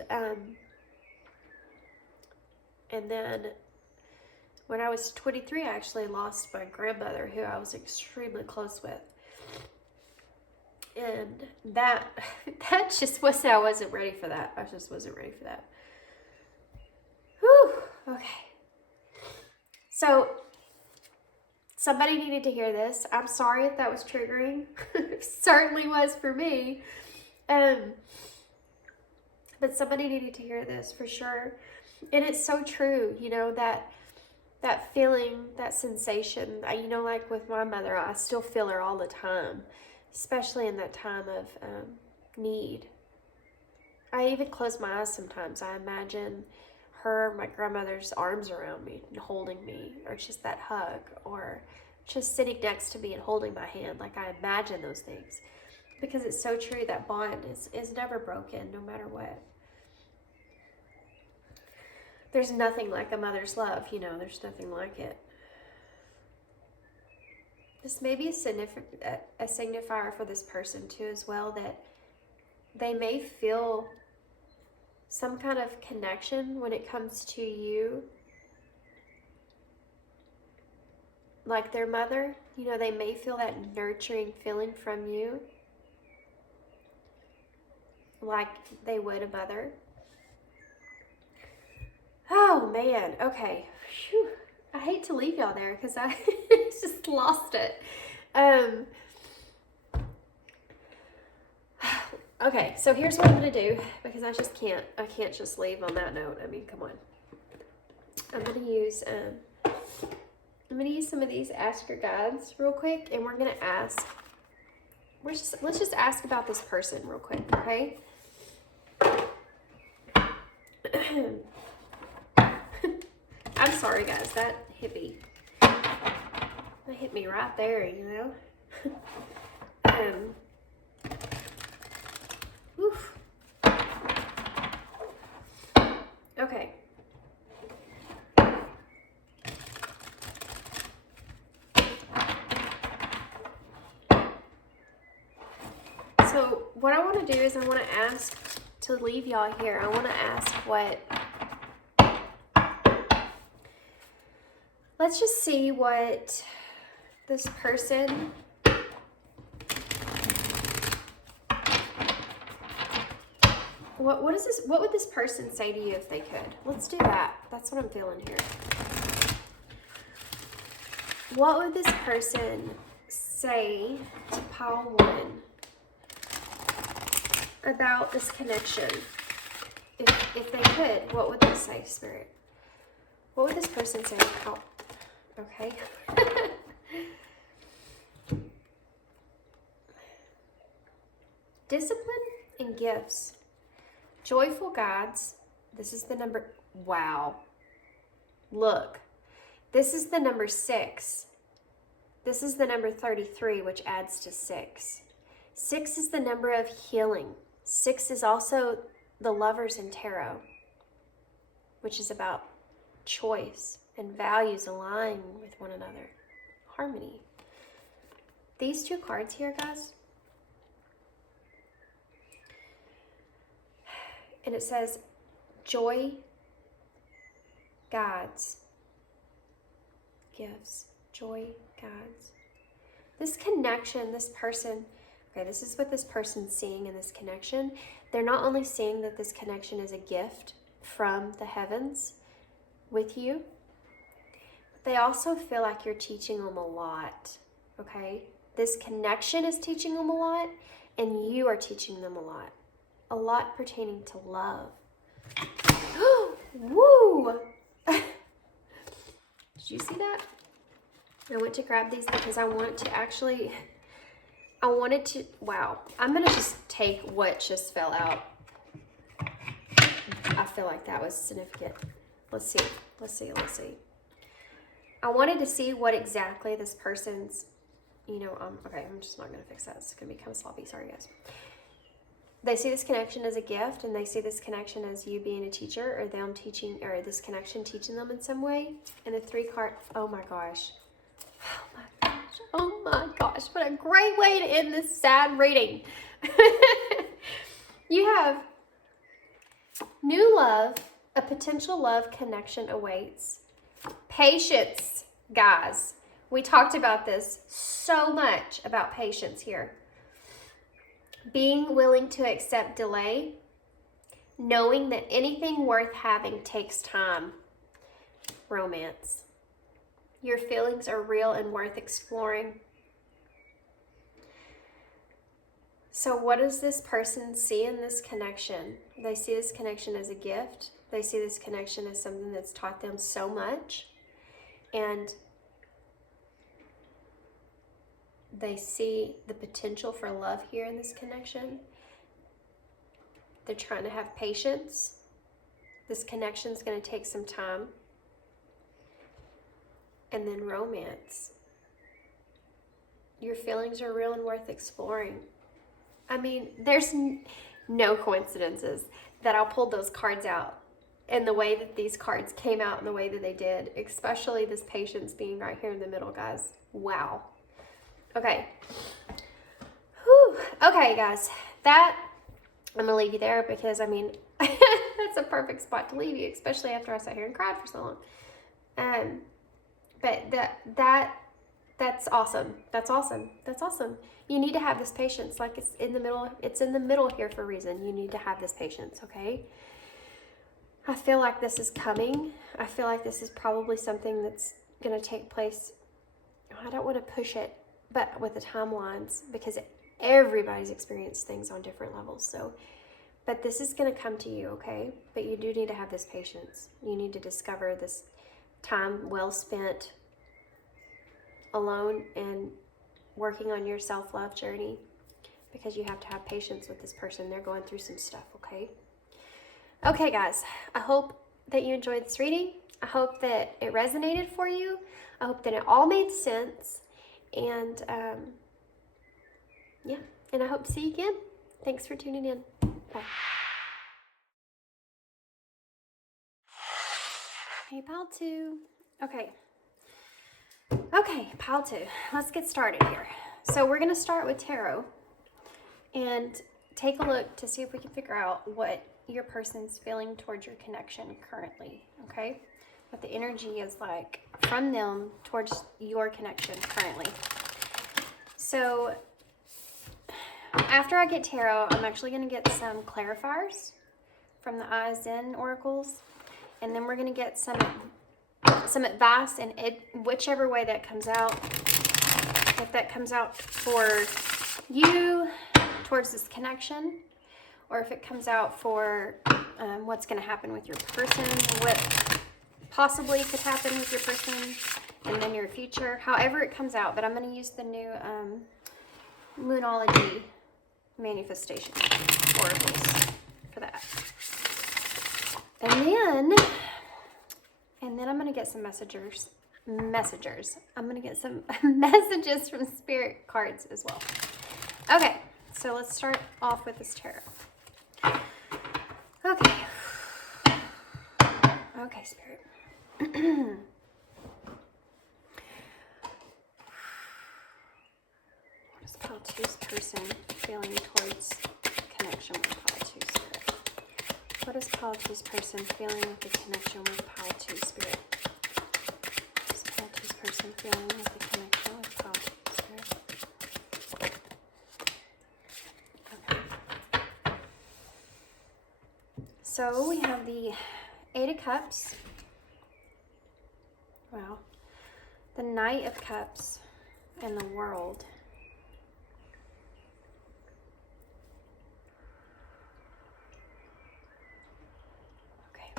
then when I was 23, I actually lost my grandmother, who I was extremely close with. And that just wasn't, I wasn't ready for that. I just wasn't ready for that. Whew, okay. So, somebody needed to hear this. I'm sorry if that was triggering. It certainly was for me. But somebody needed to hear this for sure. And it's so true, you know, that feeling, that sensation. You know, like with my mother, I still feel her all the time, especially in that time of need. I even close my eyes sometimes. I imagine her, my grandmother's arms around me and holding me, or just that hug, or just sitting next to me and holding my hand. Like, I imagine those things because it's so true. That bond is never broken, no matter what. There's nothing like a mother's love, you know, there's nothing like it. This may be a signifier for this person too as well, that they may feel some kind of connection when it comes to you, like their mother. You know, they may feel that nurturing feeling from you, like they would a mother. Oh man, okay. Whew. I hate to leave y'all there because I just lost it. Okay, so here's what I'm gonna do, because I can't just leave on that note. I mean, come on. I'm gonna use some of these Ask Your Guides real quick, and we're gonna ask. Let's just ask about this person real quick, okay? I'm sorry, guys. That hit me. That hit me right there, you know. Oof. Okay. So what I want to do is I want to ask, to leave y'all here, I want to ask what, let's just see what this person, what would this person say to you if they could? Let's do that. That's what I'm feeling here. What would this person say to pile 1 about this connection? If they could, what would they say, Spirit? What would this person say? Oh, okay. Discipline and gifts. Joyful guides. This is the number. Wow. Look. This is the number 6. This is the number 33, which adds to 6. 6 is the number of healing. 6 is also the Lovers in Tarot, which is about choice and values aligning with one another. Harmony. These 2 cards here, guys, and it says joy, guides, gifts, joy, guides. This connection, this person, okay, this is what this person's seeing in this connection. They're not only seeing that this connection is a gift from the heavens with you, but they also feel like you're teaching them a lot, okay? This connection is teaching them a lot, and you are teaching them a lot. A lot pertaining to love. Woo! Did you see that? I went to grab these because I wanted to, wow. I'm going to just take what just fell out. I feel like that was significant. Let's see. I wanted to see what exactly this person's, okay, I'm just not going to fix that. It's going to be kind of sloppy. Sorry, guys. They see this connection as a gift, and they see this connection as you being a teacher, or them teaching, or this connection teaching them in some way. And the 3 card, oh my gosh. Oh my gosh. What a great way to end this sad reading. You have new love, a potential love connection awaits. Patience, guys. We talked about this so much, about patience here. Being willing to accept delay, knowing that anything worth having takes time. Romance. Your feelings are real and worth exploring. So what does this person see in this connection? They see this connection as a gift. They see this connection as something that's taught them so much. And they see the potential for love here in this connection. They're trying to have patience. This connection is going to take some time. And then romance. Your feelings are real and worth exploring. I mean, there's no coincidences that I pulled those cards out and the way that these cards came out and the way that they did, especially this patience being right here in the middle, guys. Wow. Okay. Whew. Okay, guys. That, I'm going to leave you there because, I mean, that's a perfect spot to leave you, especially after I sat here and cried for so long. But that's awesome. That's awesome. That's awesome. You need to have this patience. Like, it's in the middle here for a reason. You need to have this patience, okay? I feel like this is coming. I feel like this is probably something that's going to take place. I don't want to push it, but with the timelines, because everybody's experienced things on different levels. So, but this is going to come to you, okay? But you do need to have this patience. You need to discover this time well spent alone and working on your self-love journey, because you have to have patience with this person. They're going through some stuff, okay? Okay, guys, I hope that you enjoyed this reading. I hope that it resonated for you. I hope that it all made sense. And yeah, and I hope to see you again. Thanks for tuning in. Bye. Hey, pile 2. Okay, pile 2. Let's get started here. So we're going to start with tarot and take a look to see if we can figure out what your person's feeling towards your connection currently, okay? What the energy is like from them towards your connection currently. So after I get tarot, I'm actually going to get some clarifiers from the Eyes In oracles, and then we're going to get some advice, and whichever way that comes out, if that comes out for you towards this connection, or if it comes out for what's going to happen with your person, what possibly could happen with your person in the near future, however it comes out. But I'm going to use the new Moonology manifestation oracles for that. And then I'm going to get some messengers. I'm going to get some messages from spirit cards as well. Okay, so let's start off with this tarot. Okay, spirit. What is pile 2's person feeling towards connection with pile 2 spirit? What is pile 2's person feeling with the connection with pile 2 spirit? What is pile 2's person feeling with the connection with pile 2 spirit? Okay. So we have the 8 of Cups. Wow. The Knight of Cups and the World. Okay,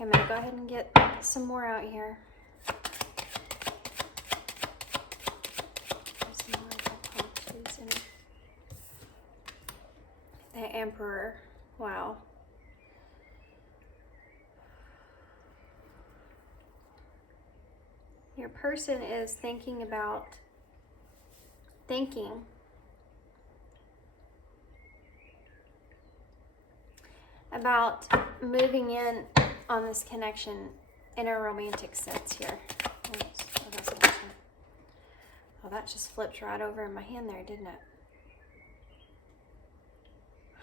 I'm going to go ahead and get some more out here. Some more politics in it. The Emperor. Wow. Your person is thinking about moving in on this connection in a romantic sense here. Oh, that just flipped right over in my hand there, didn't it?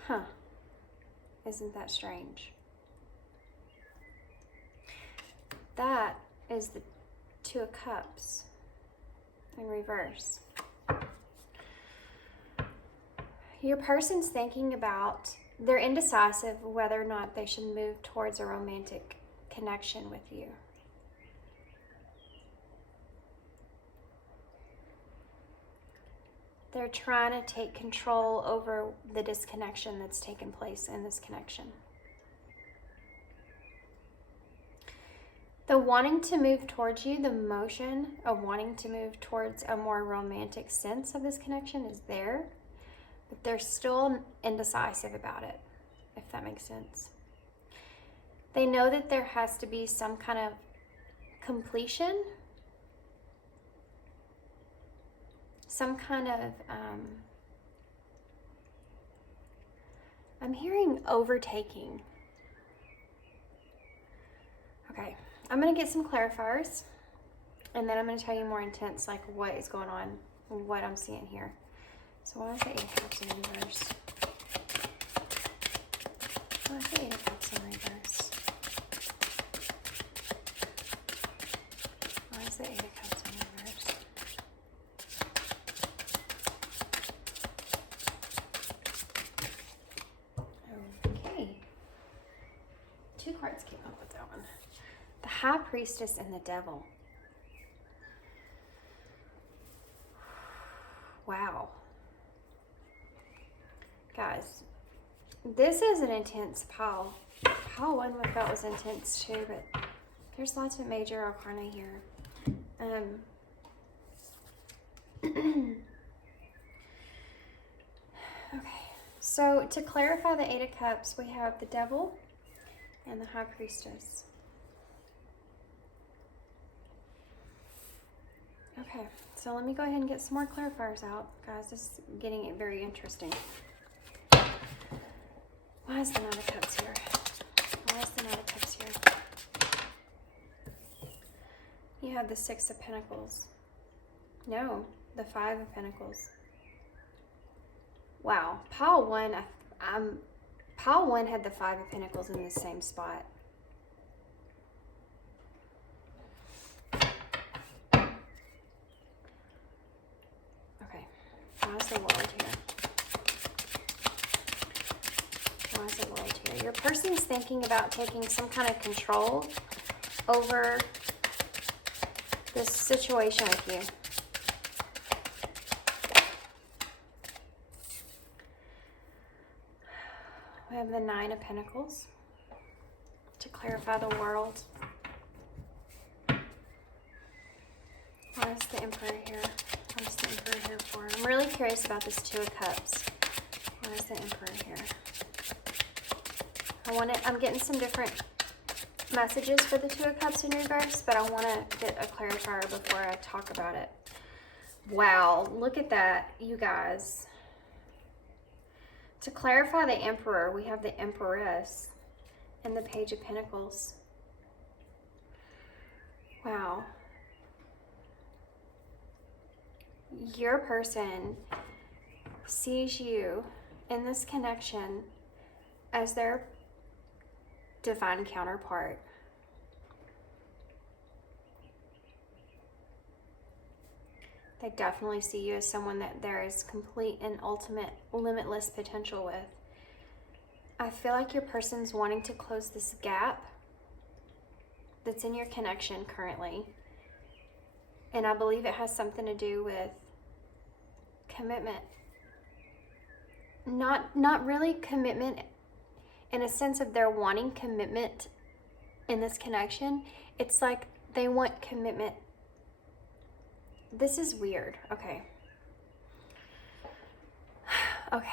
Huh. Isn't that strange? That is the 2 of Cups in reverse. Your person's thinking about, they're indecisive whether or not they should move towards a romantic connection with you. They're trying to take control over the disconnection that's taken place in this connection. The wanting to move towards you, the motion of wanting to move towards a more romantic sense of this connection is there, but they're still indecisive about it, if that makes sense. They know that there has to be some kind of completion, some kind of, I'm hearing overtaking. Okay. I'm going to get some clarifiers, and then I'm going to tell you more intense, like what is going on, what I'm seeing here. So why is the 8 of Cups in reverse? Why is the 8 of Cups in reverse? Why is the 8 of Cups in reverse? Okay. 2 cards came up with that one. The High Priestess and the Devil. Wow. Guys, this is an intense pile. Pile 1 we felt was intense too, but There's lots of major arcana here. Okay, so to clarify the Eight of Cups, we have the Devil and the High Priestess. Okay, so let me go ahead and get some more clarifiers out. Guys, this is getting it very interesting. Why is the Nine of Cups here? Why is the Nine of Cups here? You have the Six of Pentacles. No, the Five of Pentacles. Wow, pile one had the Five of Pentacles in the same spot. Okay, why is the World here? Why is the World here? Your person's thinking about taking some kind of control over this situation with you. We have the Nine of Pentacles to clarify the World. Why is the Emperor here? What is the Emperor here for? I'm really curious about this Two of Cups. Why is the Emperor here? I'm getting some different messages for the Two of Cups in reverse, but I want to get a clarifier before I talk about it. Wow, look at that, you guys. To clarify the Emperor, we have the Empress and the Page of Pentacles. Wow. Your person sees you in this connection as their divine counterpart. They definitely see you as someone that there is complete and ultimate, limitless potential with. I feel like your person's wanting to close this gap that's in your connection currently. And I believe it has something to do with commitment. Not really commitment in a sense of they're wanting commitment in this connection. It's like they want commitment. This is weird. Okay. Okay.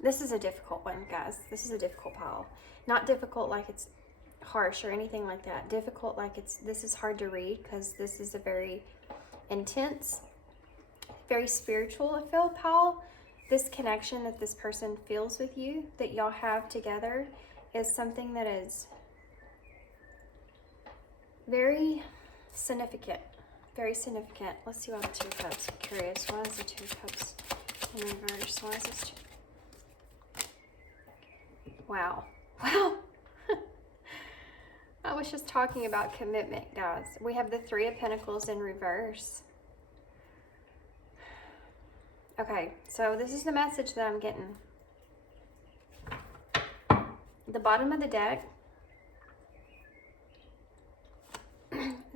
This is a difficult one, guys. This is a difficult pile. Not difficult like it's harsh or anything like that. Difficult like this is hard to read because this is a very intense, very spiritual, I feel, pile. This connection that this person feels with you, that y'all have together, is something that is very significant. Very significant. Let's see why the Two of Cups. I'm curious. Why is the Two of Cups in reverse? Why is this Wow. Wow. I was just talking about commitment, guys. We have the Three of Pentacles in reverse. Okay, so this is the message that I'm getting. The bottom of the deck,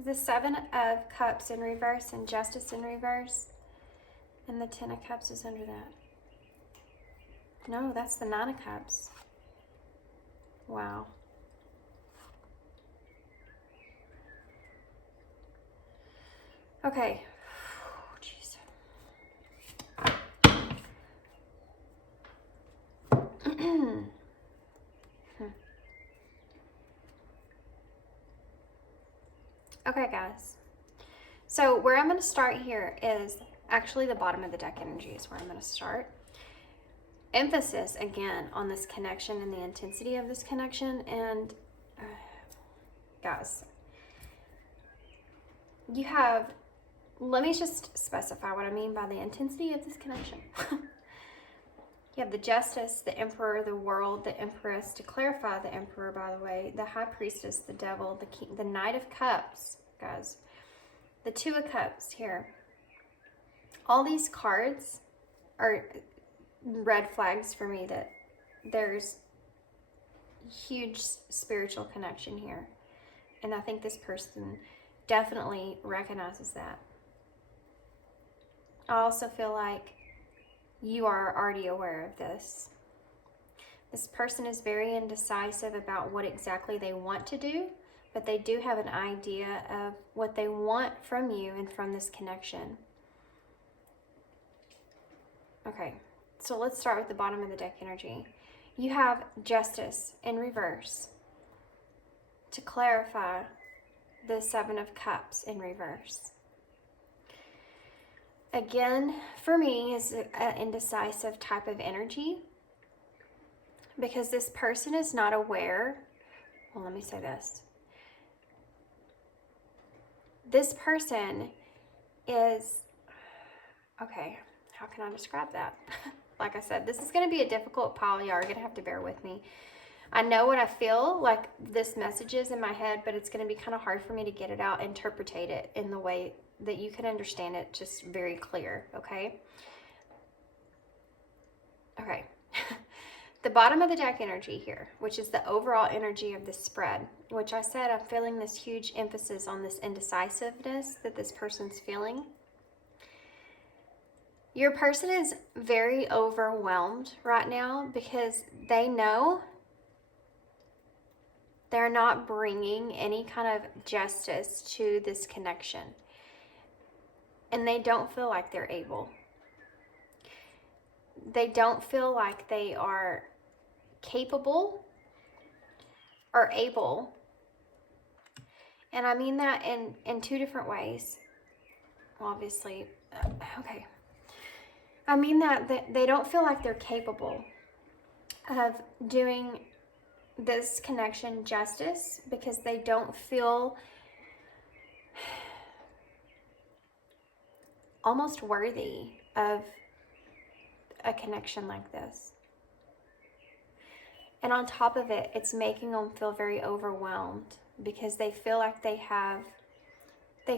the Seven of Cups in reverse and Justice in reverse. And the Ten of Cups is under that. No, that's the Nine of Cups. Wow. Okay. Jeez. Okay, guys. So where I'm going to start here is actually the bottom of the deck energy is where I'm going to start. Emphasis again on this connection and the intensity of this connection. And guys, you have, let me just specify what I mean by the intensity of this connection. You have the Justice, the Emperor, the World, the Empress. To clarify the Emperor, by the way, the High Priestess, the Devil, the King, the Knight of Cups, guys, the Two of Cups here. All these cards are red flags for me that there's huge spiritual connection here. And I think this person definitely recognizes that. I also feel like you are already aware of this. This person is very indecisive about what exactly they want to do, but they do have an idea of what they want from you and from this connection. Okay, so let's start with the bottom of the deck energy. You have Justice in reverse. To clarify, the Seven of Cups in reverse. Again, for me, is an indecisive type of energy because this person is not aware. Well, let me say this. This person is, okay, how can I describe that? Like I said, this is going to be a difficult pile. You are going to have to bear with me. I know what I feel like this message is in my head, but it's going to be kind of hard for me to get it out, interpretate it in the way that you can understand it just very clear, okay? Okay. The bottom of the deck energy here, which is the overall energy of the spread, which I said I'm feeling this huge emphasis on this indecisiveness that this person's feeling. Your person is very overwhelmed right now because they know they're not bringing any kind of justice to this connection. And they don't feel like they're able. They don't feel like they are capable or able. And I mean that in two different ways. Obviously, okay. I mean that they don't feel like they're capable of doing this connection justice because they don't feel almost worthy of a connection like this. And on top of it, it's making them feel very overwhelmed because they feel like they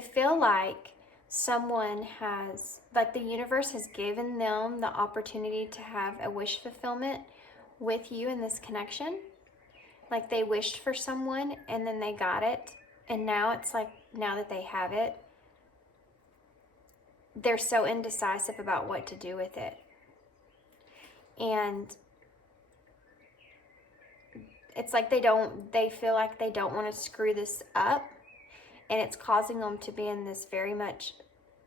feel like someone has, like the universe has given them the opportunity to have a wish fulfillment with you in this connection. Like they wished for someone and then they got it. And now it's like, now that they have it, they're so indecisive about what to do with it. And it's like they feel like they don't want to screw this up. And it's causing them to be in this very much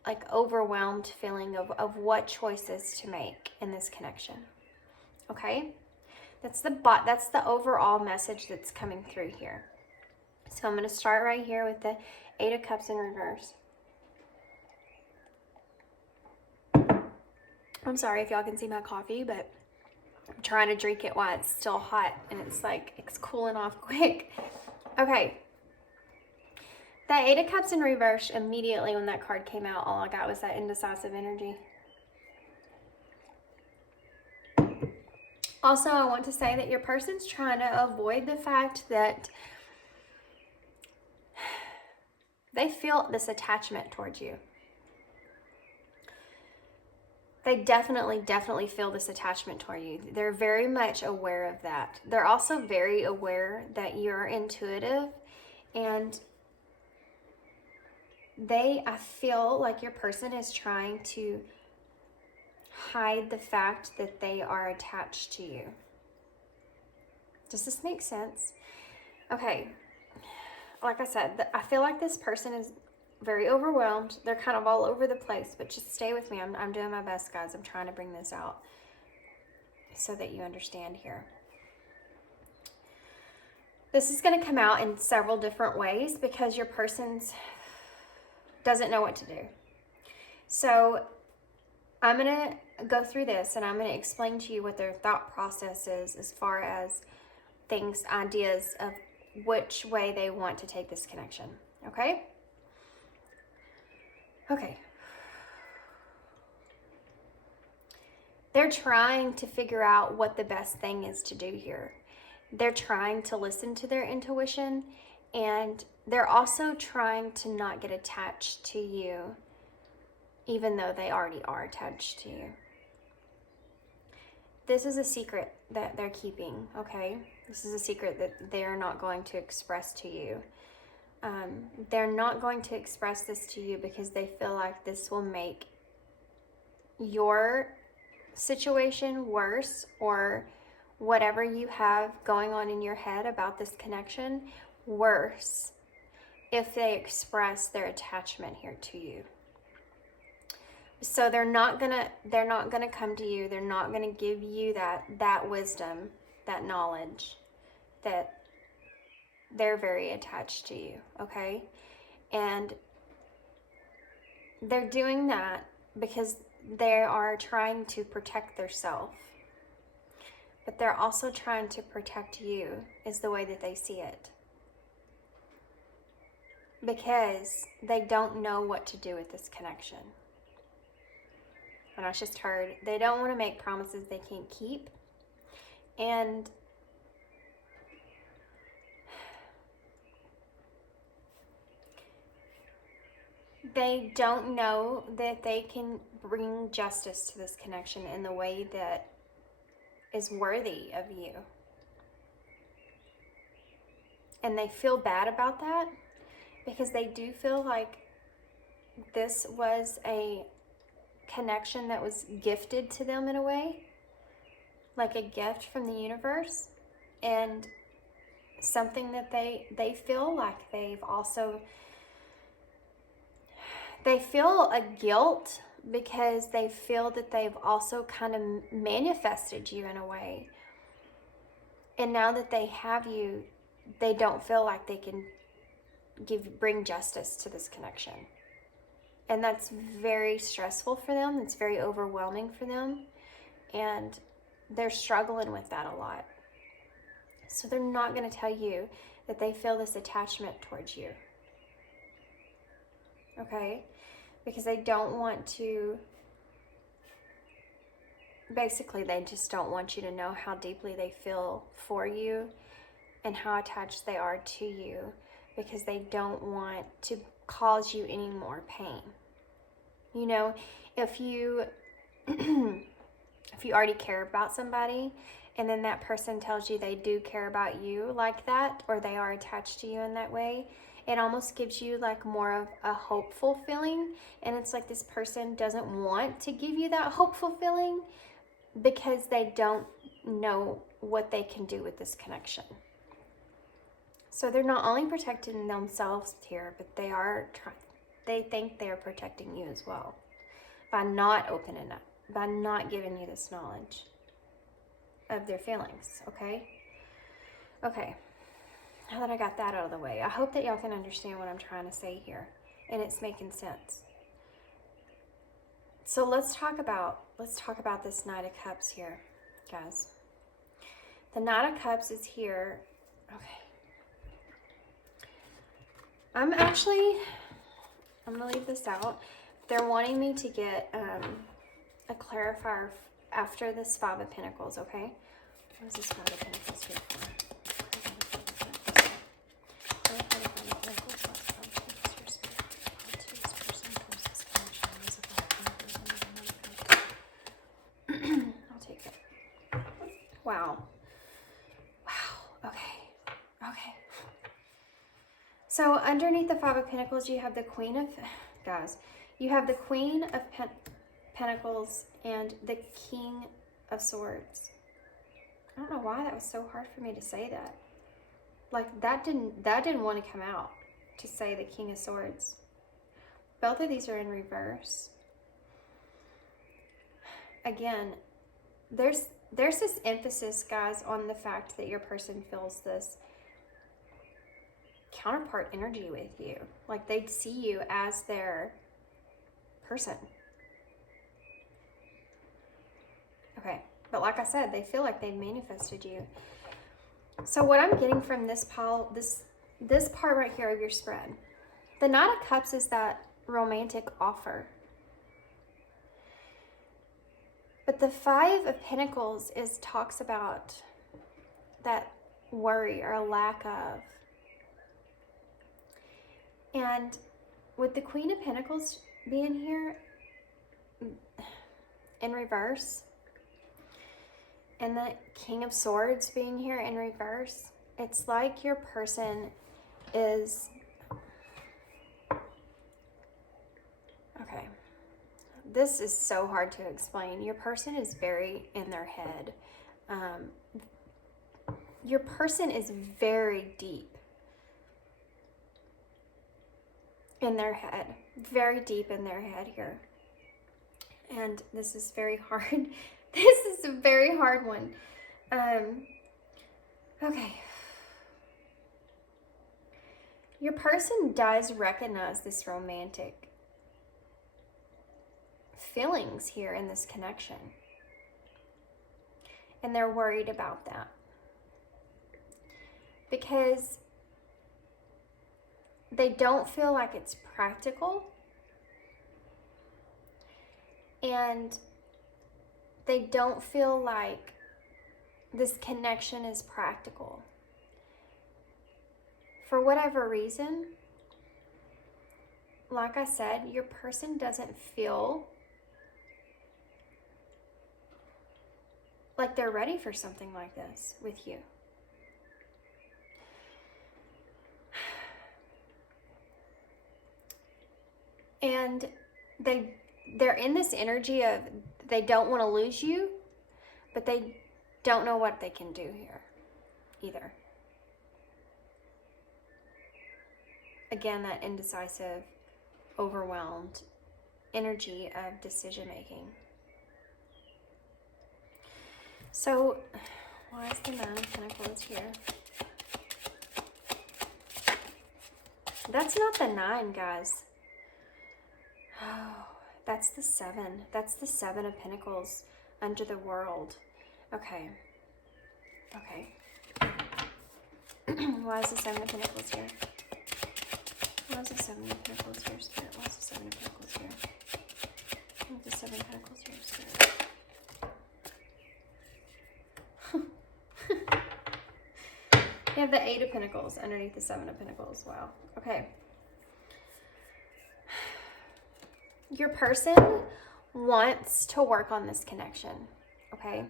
like overwhelmed feeling of what choices to make in this connection. Okay? That's the overall message that's coming through here. So I'm going to start right here with the Eight of Cups in reverse. I'm sorry if y'all can see my coffee, but I'm trying to drink it while it's still hot and it's like it's cooling off quick. Okay. The Eight of Cups in reverse, immediately when that card came out, all I got was that indecisive energy. Also, I want to say that your person's trying to avoid the fact that they feel this attachment towards you. They definitely feel this attachment toward you. They're very much aware of that. They're also very aware that you're intuitive, and I feel like your person is trying to hide the fact that they are attached to you. Does this make sense? Okay. Like I said, I feel like this person is very overwhelmed. They're kind of all over the place, but just stay with me. I'm doing my best, guys. I'm trying to bring this out so that you understand here. This is going to come out in several different ways because your person doesn't know what to do. So I'm going to go through this and I'm going to explain to you what their thought process is as far as things, ideas of which way they want to take this connection. Okay? Okay. They're trying to figure out what the best thing is to do here. They're trying to listen to their intuition, and they're also trying to not get attached to you, even though they already are attached to you. This is a secret that they're keeping, okay? This is a secret that they're not going to express to you. They're not going to express this to you because they feel like this will make your situation worse, or whatever you have going on in your head about this connection worse if they express their attachment here to you. So they're not gonna come to you. They're not gonna give you that wisdom, that knowledge, that they're very attached to you, okay? And they're doing that because they are trying to protect themselves. But they're also trying to protect you, is the way that they see it. Because they don't know what to do with this connection. And I just heard, they don't want to make promises they can't keep. And they don't know that they can bring justice to this connection in the way that is worthy of you. And they feel bad about that because they do feel like this was a connection that was gifted to them in a way, like a gift from the universe, and something that they feel like they feel a guilt because they feel that they've also kind of manifested you in a way. And now that they have you, they don't feel like they can bring justice to this connection. And that's very stressful for them. It's very overwhelming for them. And they're struggling with that a lot. So they're not going to tell you that they feel this attachment towards you. Okay? Because they don't want to, basically they just don't want you to know how deeply they feel for you and how attached they are to you, because they don't want to cause you any more pain. You know, if you already care about somebody and then that person tells you they do care about you like that, or they are attached to you in that way, it almost gives you like more of a hopeful feeling. And it's like this person doesn't want to give you that hopeful feeling because they don't know what they can do with this connection. So they're not only protecting themselves here, but they think they're protecting you as well by not opening up, by not giving you this knowledge of their feelings, okay? Okay, now that I got that out of the way, I hope that y'all can understand what I'm trying to say here, and it's making sense. So let's talk about this Knight of Cups here, guys. The Knight of Cups is here. Okay. I'm gonna leave this out. They're wanting me to get a clarifier after this Five of Pentacles, okay? What is this Five of Pentacles here for? I'll take it. Wow. Okay. So underneath the Five of Pentacles, you have the Queen of, guys, you have the Queen of Pentacles and the King of Swords. I don't know why that was so hard for me to say that. Like that didn't want to come out, to say the King of Swords. Both of these are in reverse. Again, there's this emphasis, guys, on the fact that your person feels this counterpart energy with you. Like they see you as their person. Okay, but like I said, they feel like they've manifested you. So what I'm getting from this pile, this part right here of your spread, the Knight of Cups is that romantic offer. But the Five of Pentacles talks about that worry or lack of. And with the Queen of Pentacles being here in reverse, and the King of Swords being here in reverse, it's like your person is, okay, this is so hard to explain. Your person is very in their head. Your person is very deep. in their head, very deep in their head here. And this is very hard. This is a very hard one. Okay. Your person does recognize this romantic feelings here in this connection. And they're worried about that. Because they don't feel like it's practical. And they don't feel like this connection is practical. For whatever reason, like I said, your person doesn't feel like they're ready for something like this with you. And they're in this energy of they don't want to lose you, but they don't know what they can do here either. Again, that indecisive, overwhelmed energy of decision making. So, why is the 9 of Pentacles here? That's not the 9, guys. Oh, that's the 7. That's the 7 of Pentacles under the World. Okay. Okay. Why is the 7 of Pentacles here? Why is the 7 of Pentacles here, Spirit? Why is the 7 of Pentacles here? Why is the 7 of Pentacles here, Spirit? You have the 8 of Pentacles underneath the 7 of Pentacles. Wow. Okay. Your person wants to work on this connection. Okay?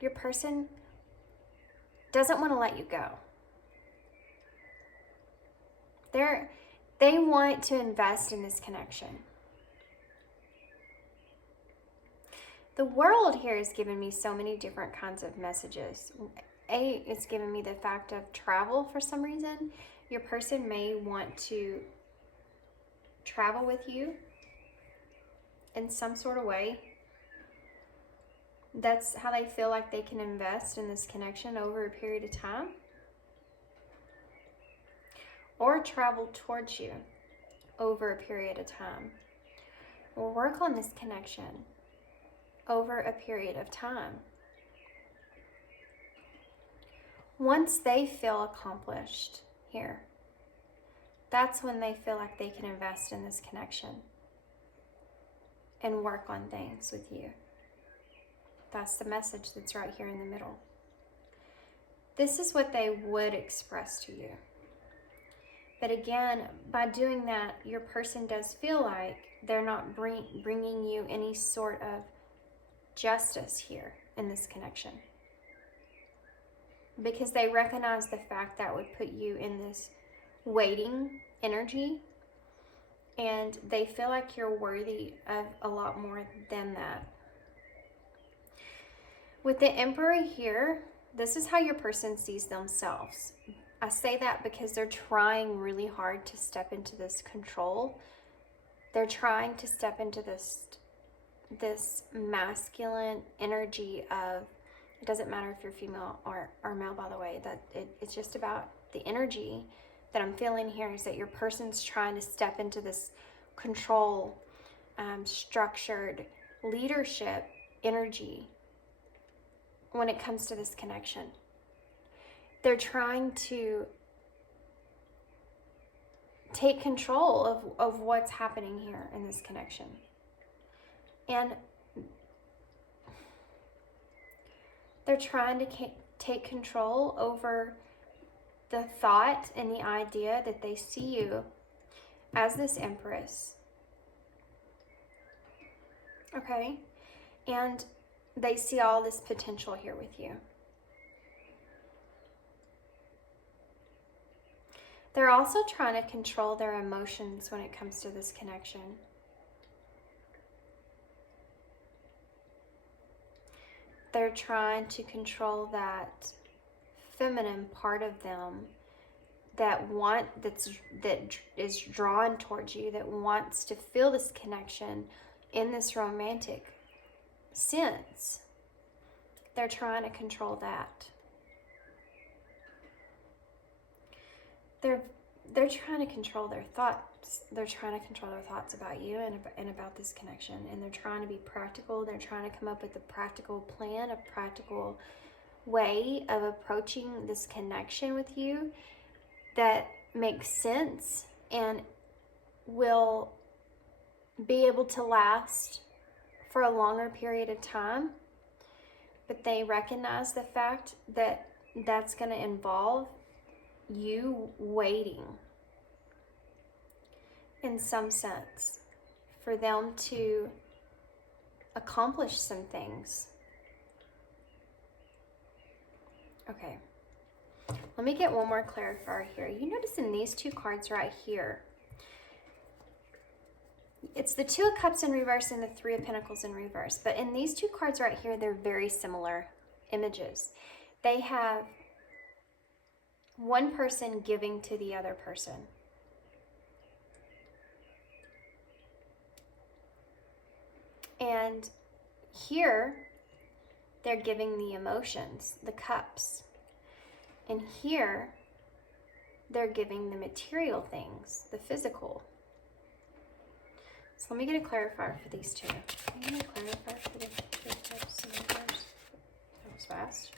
Your person doesn't want to let you go. They want to invest in this connection. The World here has given me so many different kinds of messages. It's given me the fact of travel for some reason. Your person may want to travel with you in some sort of way. That's how they feel like they can invest in this connection over a period of time. Or travel towards you over a period of time. Or work on this connection over a period of time. Once they feel accomplished here, that's when they feel like they can invest in this connection and work on things with you. That's the message that's right here in the middle. This is what they would express to you. But again, by doing that, your person does feel like they're not bringing you any sort of justice here in this connection. Because they recognize the fact that would put you in this waiting energy. And they feel like you're worthy of a lot more than that. With the Emperor here, this is how your person sees themselves. I say that because they're trying really hard to step into this control. They're trying to step into this masculine energy of, it doesn't matter if you're female or male, by the way, that it's just about the energy that I'm feeling here is that your person's trying to step into this control, structured leadership energy when it comes to this connection. They're trying to take control of what's happening here in this connection. And they're trying to take control over the thought and the idea that they see you as this Empress. Okay? And they see all this potential here with you. They're also trying to control their emotions when it comes to this connection. They're trying to control that feminine part of them that is drawn towards you, that wants to feel this connection in this romantic sense. They're trying to control that. They're trying to control their thoughts. They're trying to control their thoughts about you and about this connection. And they're trying to be practical. They're trying to come up with a practical plan, a practical way of approaching this connection with you that makes sense and will be able to last for a longer period of time. But they recognize the fact that that's going to involve you waiting in some sense for them to accomplish some things. Okay, let me get one more clarifier here. You notice in these two cards right here, it's the Two of Cups in reverse and the Three of Pentacles in reverse. But in these two cards right here, they're very similar images. They have one person giving to the other person. And here, they're giving the emotions, the cups. And here, they're giving the material things, the physical. So let me get a clarifier for these two. Can you get a clarifier for the Two of Cups and reverse? That was fast.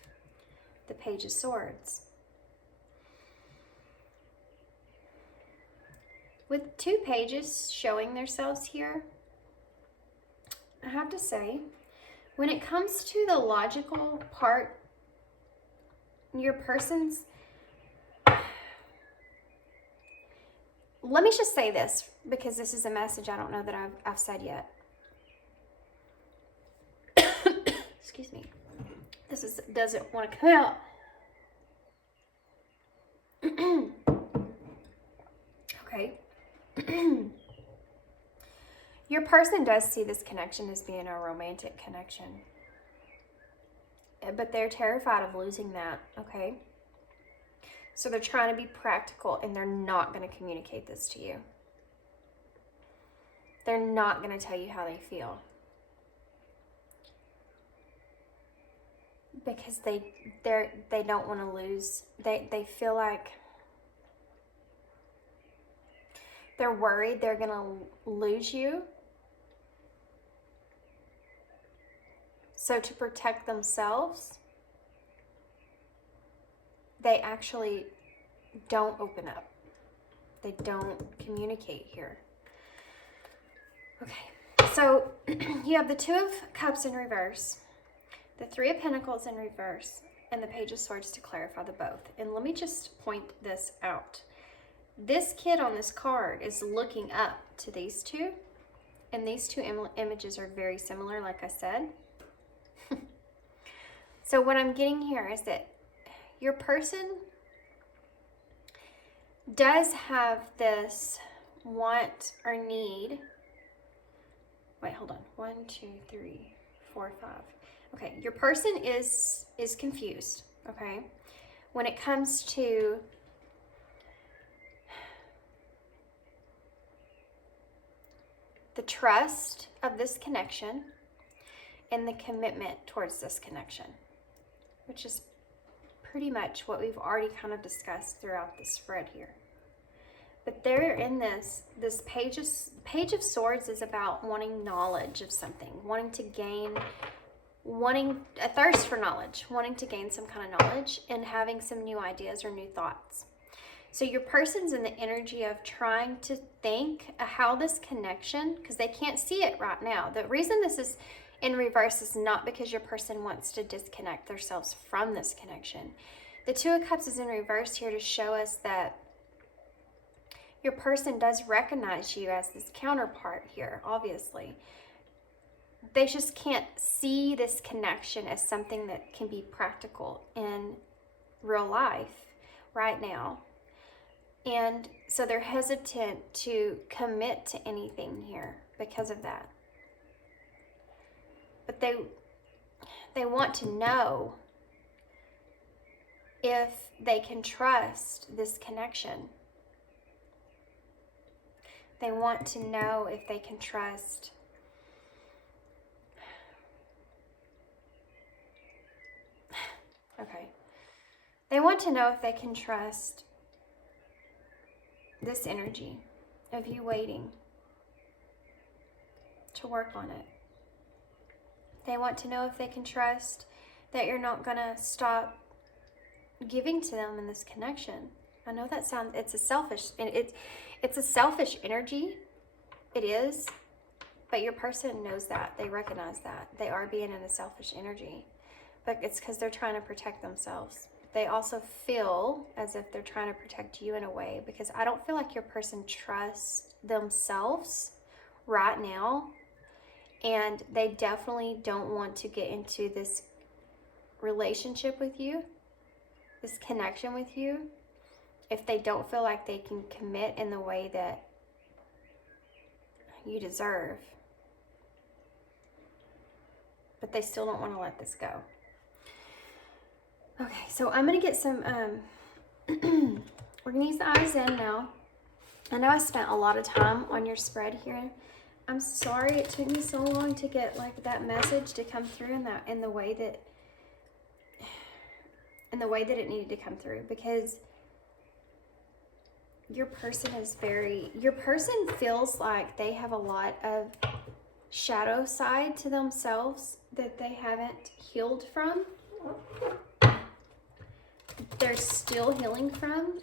The Page of Swords. With two pages showing themselves here, I have to say, when it comes to the logical part, your person's... Let me just say this, because this is a message I don't know that I've said yet. Excuse me. This doesn't want to come out. Okay. Your person does see this connection as being a romantic connection. But they're terrified of losing that, okay? So they're trying to be practical, and they're not going to communicate this to you. They're not going to tell you how they feel. Because they don't want to lose. They feel like they're worried they're going to lose you. So to protect themselves, they actually don't open up. They don't communicate here. Okay, so you have the Two of Cups in reverse, the Three of Pentacles in reverse, and the Page of Swords to clarify the both. And let me just point this out. This kid on this card is looking up to these two, and these two images are very similar, like I said. So what I'm getting here is that your person does have this want or need. Wait, hold on. 1, 2, 3, 4, 5. Okay, your person is confused, okay? When it comes to the trust of this connection and the commitment towards this connection, which is pretty much what we've already kind of discussed throughout the spread here. But they're in this Page of Swords is about wanting knowledge of something, wanting a thirst for knowledge, wanting to gain some kind of knowledge and having some new ideas or new thoughts. So your person's in the energy of trying to think how this connection, because they can't see it right now. The reason this is in reverse is not because your person wants to disconnect themselves from this connection. The Two of Cups is in reverse here to show us that your person does recognize you as this counterpart here, obviously. They just can't see this connection as something that can be practical in real life right now. And so they're hesitant to commit to anything here because of that. But they want to know if they can trust this connection. They want to know if they can trust they want to know if they can trust this energy of you waiting to work on it. They want to know if they can trust that you're not gonna stop giving to them in this connection. I know that sounds, it's a selfish energy. It is, but your person knows that. They recognize that. They are being in a selfish energy, but it's because they're trying to protect themselves. They also feel as if they're trying to protect you in a way, because I don't feel like your person trusts themselves right now, and they definitely don't want to get into this relationship with you, this connection with you, if they don't feel like they can commit in the way that you deserve. But they still don't want to let this go. Okay, so I'm going to get some, we're going to use the eyes in now. I know I spent a lot of time on your spread here. I'm sorry it took me so long to get like that message to come through in the way that it needed to come through, because your person feels like they have a lot of shadow side to themselves that they haven't healed from. They're still healing from,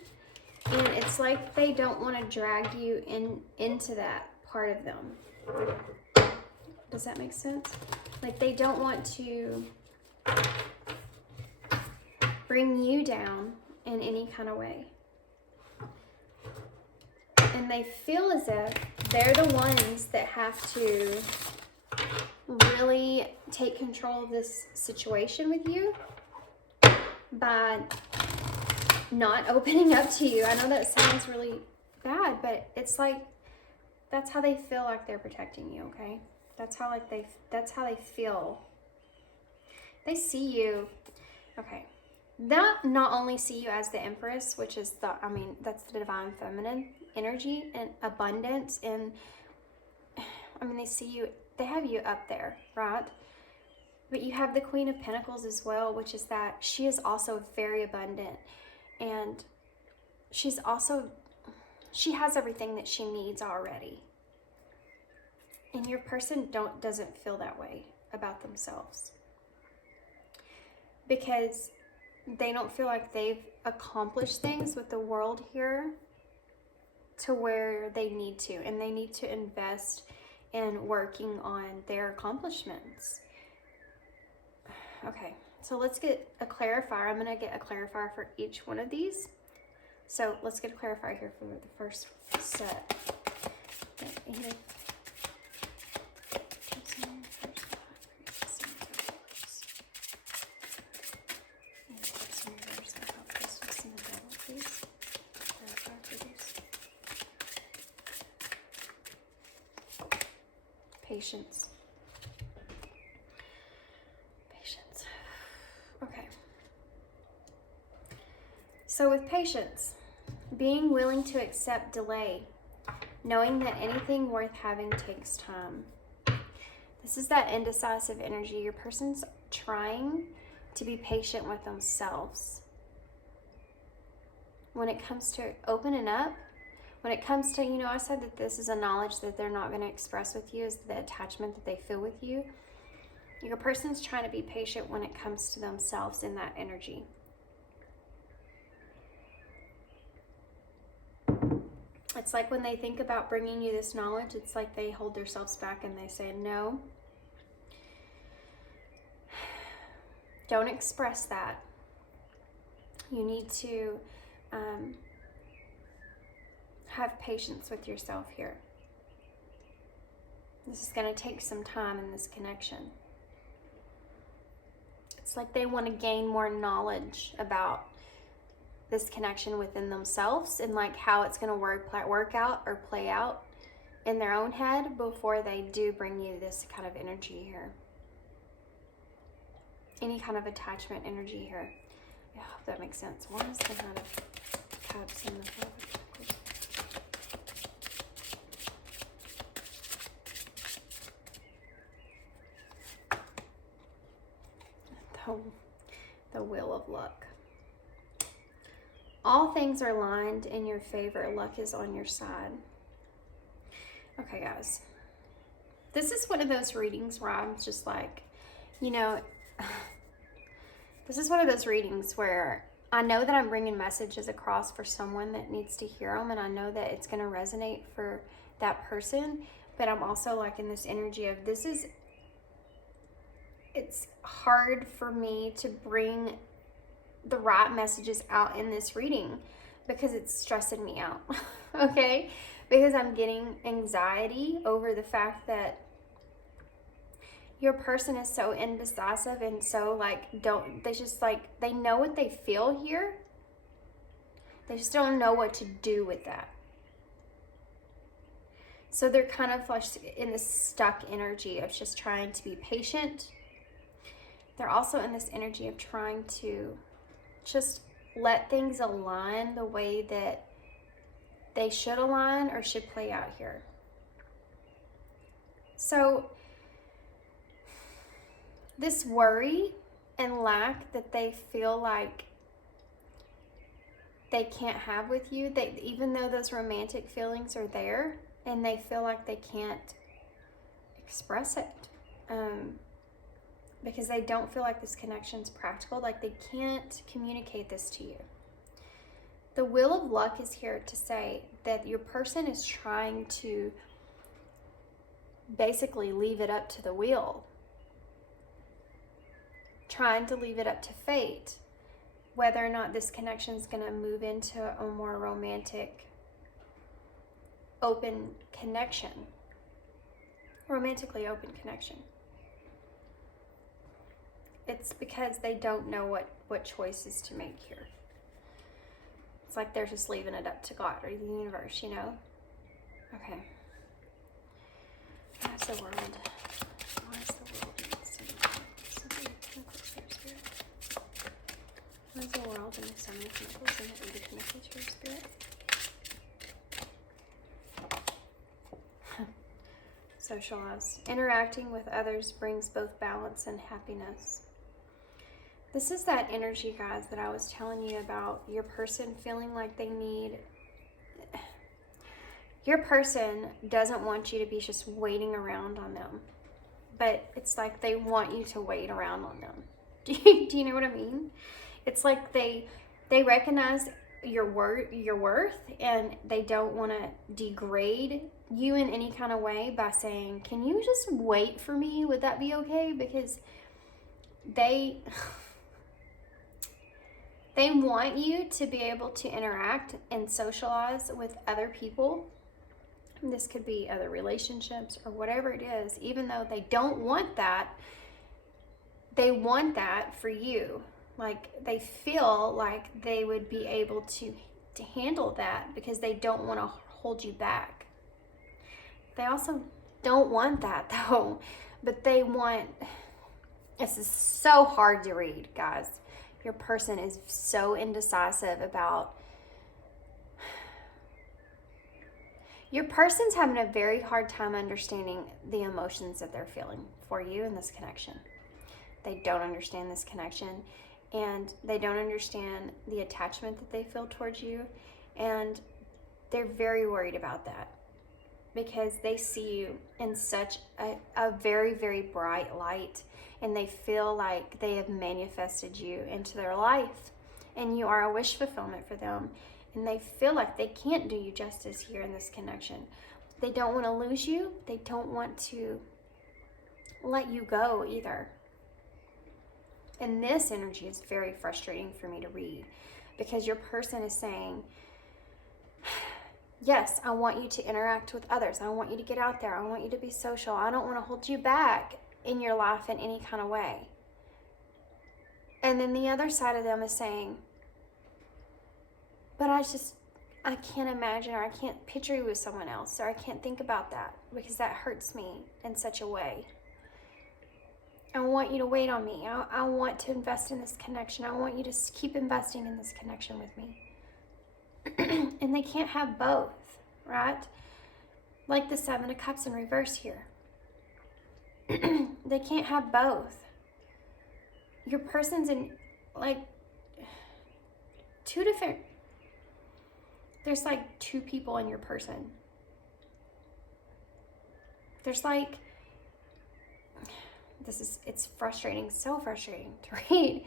and it's like they don't want to drag you into that part of them. Does that make sense? Like they don't want to bring you down in any kind of way. And they feel as if they're the ones that have to really take control of this situation with you by not opening up to you. I know that sounds really bad, but it's like that's how they feel like they're protecting you, okay? That's how they feel. They see you, okay. Not only see you as the Empress, which is that's the divine feminine energy and abundance, and they see you, they have you up there, right? But you have the Queen of Pentacles as well, which is that she is also very abundant, and she has everything that she needs already. And your person doesn't feel that way about themselves, because they don't feel like they've accomplished things with the world here to where they need to, and they need to invest in working on their accomplishments. Okay, so let's get a clarifier. I'm going to get a clarifier for each one of these. So let's get a clarifier here for the first set. Okay, Patience. Okay. So with patience, being willing to accept delay, knowing that anything worth having takes time. This is that indecisive energy. Your person's trying to be patient with themselves. When it comes to opening up, when it comes to, I said that this is a knowledge that they're not going to express with you, is the attachment that they feel with you. Your person's trying to be patient when it comes to themselves in that energy. It's like when they think about bringing you this knowledge, it's like they hold themselves back and they say, no, don't express that. You need to have patience with yourself here. This is going to take some time in this connection. It's like they want to gain more knowledge about this connection within themselves and like how it's going to work out or play out in their own head before they do bring you this kind of energy here. Any kind of attachment energy here. I hope that makes sense. Why is the Knight of Cups in the Four of Pentacles? The Wheel of Luck. All things are lined in your favor. Luck is on your side. Okay, guys. This is one of those readings where I'm just like, you know, this is one of those readings where I know that I'm bringing messages across for someone that needs to hear them, and I know that it's going to resonate for that person, but I'm also like in this energy of it's hard for me to bring the right messages out in this reading because it's stressing me out, okay? Because I'm getting anxiety over the fact that your person is so indecisive and so like, they know what they feel here. They just don't know what to do with that. So they're kind of like in this stuck energy of just trying to be patient. They're also in this energy of trying to just let things align the way that they should align or should play out here. So this worry and lack that they feel like they can't have with you, even though those romantic feelings are there and they feel like they can't express it, because they don't feel like this connection's practical, like they can't communicate this to you. The Wheel of Luck is here to say that your person is trying to basically leave it up to the wheel, trying to leave it up to fate, whether or not this connection is going to move into a more romantic, open connection, romantically open connection. It's because they don't know what choices to make here. It's like they're just leaving it up to God or the universe, you know? Okay. Why is the world? Why is the world in the Seven of Pentacles, Spirit? Why is the world in the Seven of Pentacles and the Eight of Pentacles, Spirit? Socialize. Interacting with others brings both balance and happiness. This is that energy, guys, that I was telling you about. Your person feeling like they need... Your person doesn't want you to be just waiting around on them. But it's like they want you to wait around on them. Do you know what I mean? It's like they recognize your worth, and they don't want to degrade you in any kind of way by saying, can you just wait for me? Would that be okay? Because they want you to be able to interact and socialize with other people. This could be other relationships or whatever it is. Even though they don't want that, they want that for you. Like, they feel like they would be able to handle that because they don't want to hold you back. They also don't want that, though. But they want... This is so hard to read, guys. Your person is so indecisive about... Your person's having a very hard time understanding the emotions that they're feeling for you in this connection. They don't understand this connection, and they don't understand the attachment that they feel towards you, and they're very worried about that because they see you in such a very, very bright light, and they feel like they have manifested you into their life, and you are a wish fulfillment for them. And they feel like they can't do you justice here in this connection. They don't want to lose you. They don't want to let you go either. And this energy is very frustrating for me to read because your person is saying, yes, I want you to interact with others. I want you to get out there. I want you to be social. I don't want to hold you back in your life in any kind of way. And then the other side of them is saying, but I can't imagine, or I can't picture you with someone else, or I can't think about that because that hurts me in such a way. I want you to wait on me. I want to invest in this connection. I want you to keep investing in this connection with me. And they can't have both, right? Like the Seven of Cups in reverse here. They can't have both. Your person's in like there's like two people in your person. There's like, it's frustrating, so frustrating to read.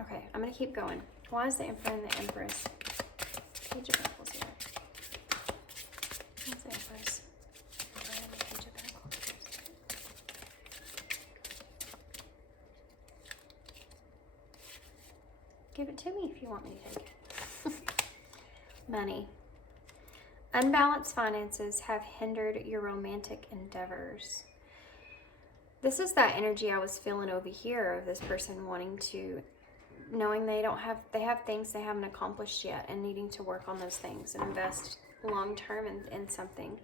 Okay, I'm gonna keep going. Why is the Emperor and the Empress? Page of Pentacles here. What's the Empress? Emperor and the Page of Pentacles. Give it to me if you want me to take it. Money. Unbalanced finances have hindered your romantic endeavors. This is that energy I was feeling over here of this person wanting to, knowing they have things they haven't accomplished yet and needing to work on those things and invest long term in something.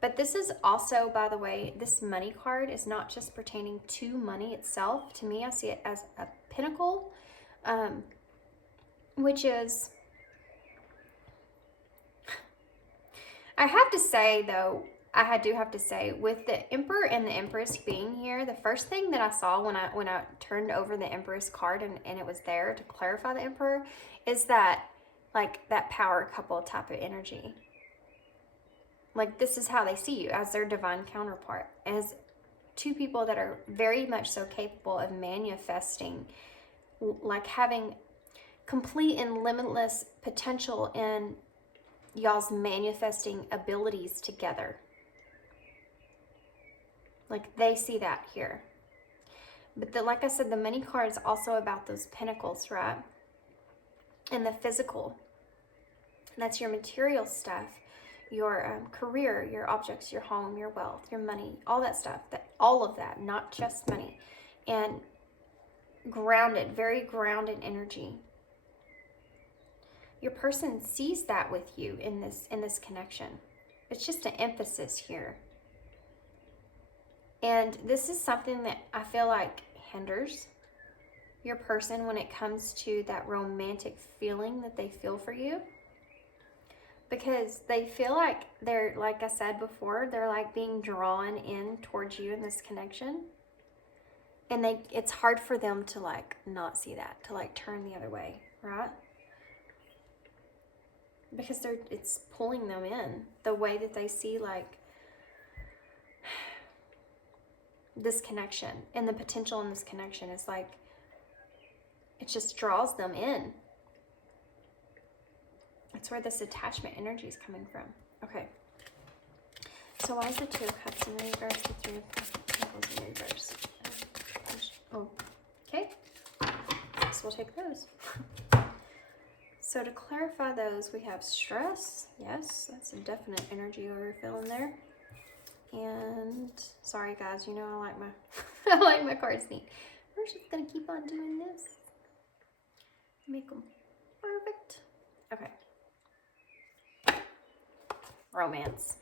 But this is also, by the way, this money card is not just pertaining to money itself. To me, I see it as a pinnacle, which is, I have to say though, I do have to say, with the Emperor and the Empress being here, the first thing that I saw when I turned over the Empress card and it was there to clarify the Emperor, is that, like, that power couple type of energy. Like, this is how they see you, as their divine counterpart, as two people that are very much so capable of manifesting, like having complete and limitless potential in y'all's manifesting abilities together. Like, they see that here. But like I said, the money card is also about those pentacles, right? And the physical. That's your material stuff, your career, your objects, your home, your wealth, your money, all that stuff. All of that, not just money. And grounded, very grounded energy. Your person sees that with you in this connection. It's just an emphasis here. And this is something that I feel like hinders your person when it comes to that romantic feeling that they feel for you. Because they feel like they're, like I said before, they're like being drawn in towards you in this connection. And it's hard for them to like not see that, to like turn the other way, right? Because it's pulling them in. The way that they see like this connection and the potential in this connection is like, it just draws them in. That's where this attachment energy is coming from. Okay. So why is the Two of Cups in reverse, the Three of Pentacles in reverse? Oh, okay. So we'll take those. So to clarify those, we have stress. Yes, that's a definite energy we're feeling there. And sorry guys, you know I like my I like my cards neat. We're just gonna keep on doing this. Make them perfect. Okay. Romance.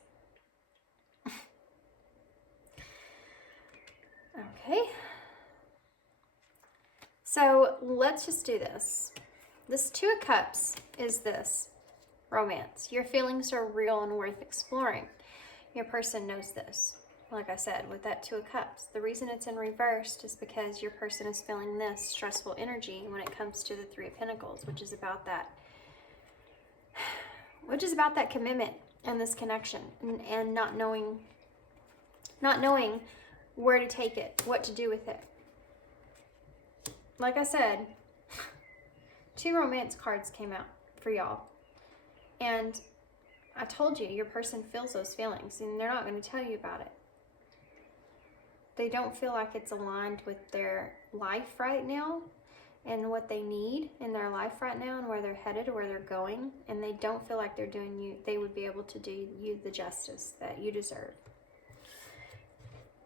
Okay. So let's just do this. This Two of Cups is this. Romance. Your feelings are real and worth exploring. Your person knows this. Like I said, with that Two of Cups. The reason it's in reverse is because your person is feeling this stressful energy when it comes to the Three of Pentacles, which is about that commitment and this connection, and not knowing where to take it, what to do with it. Like I said, 2 romance cards came out for y'all. And I told you, your person feels those feelings, and they're not going to tell you about it. They don't feel like it's aligned with their life right now and what they need in their life right now and where they're headed or where they're going. And they don't feel like they would be able to do you the justice that you deserve.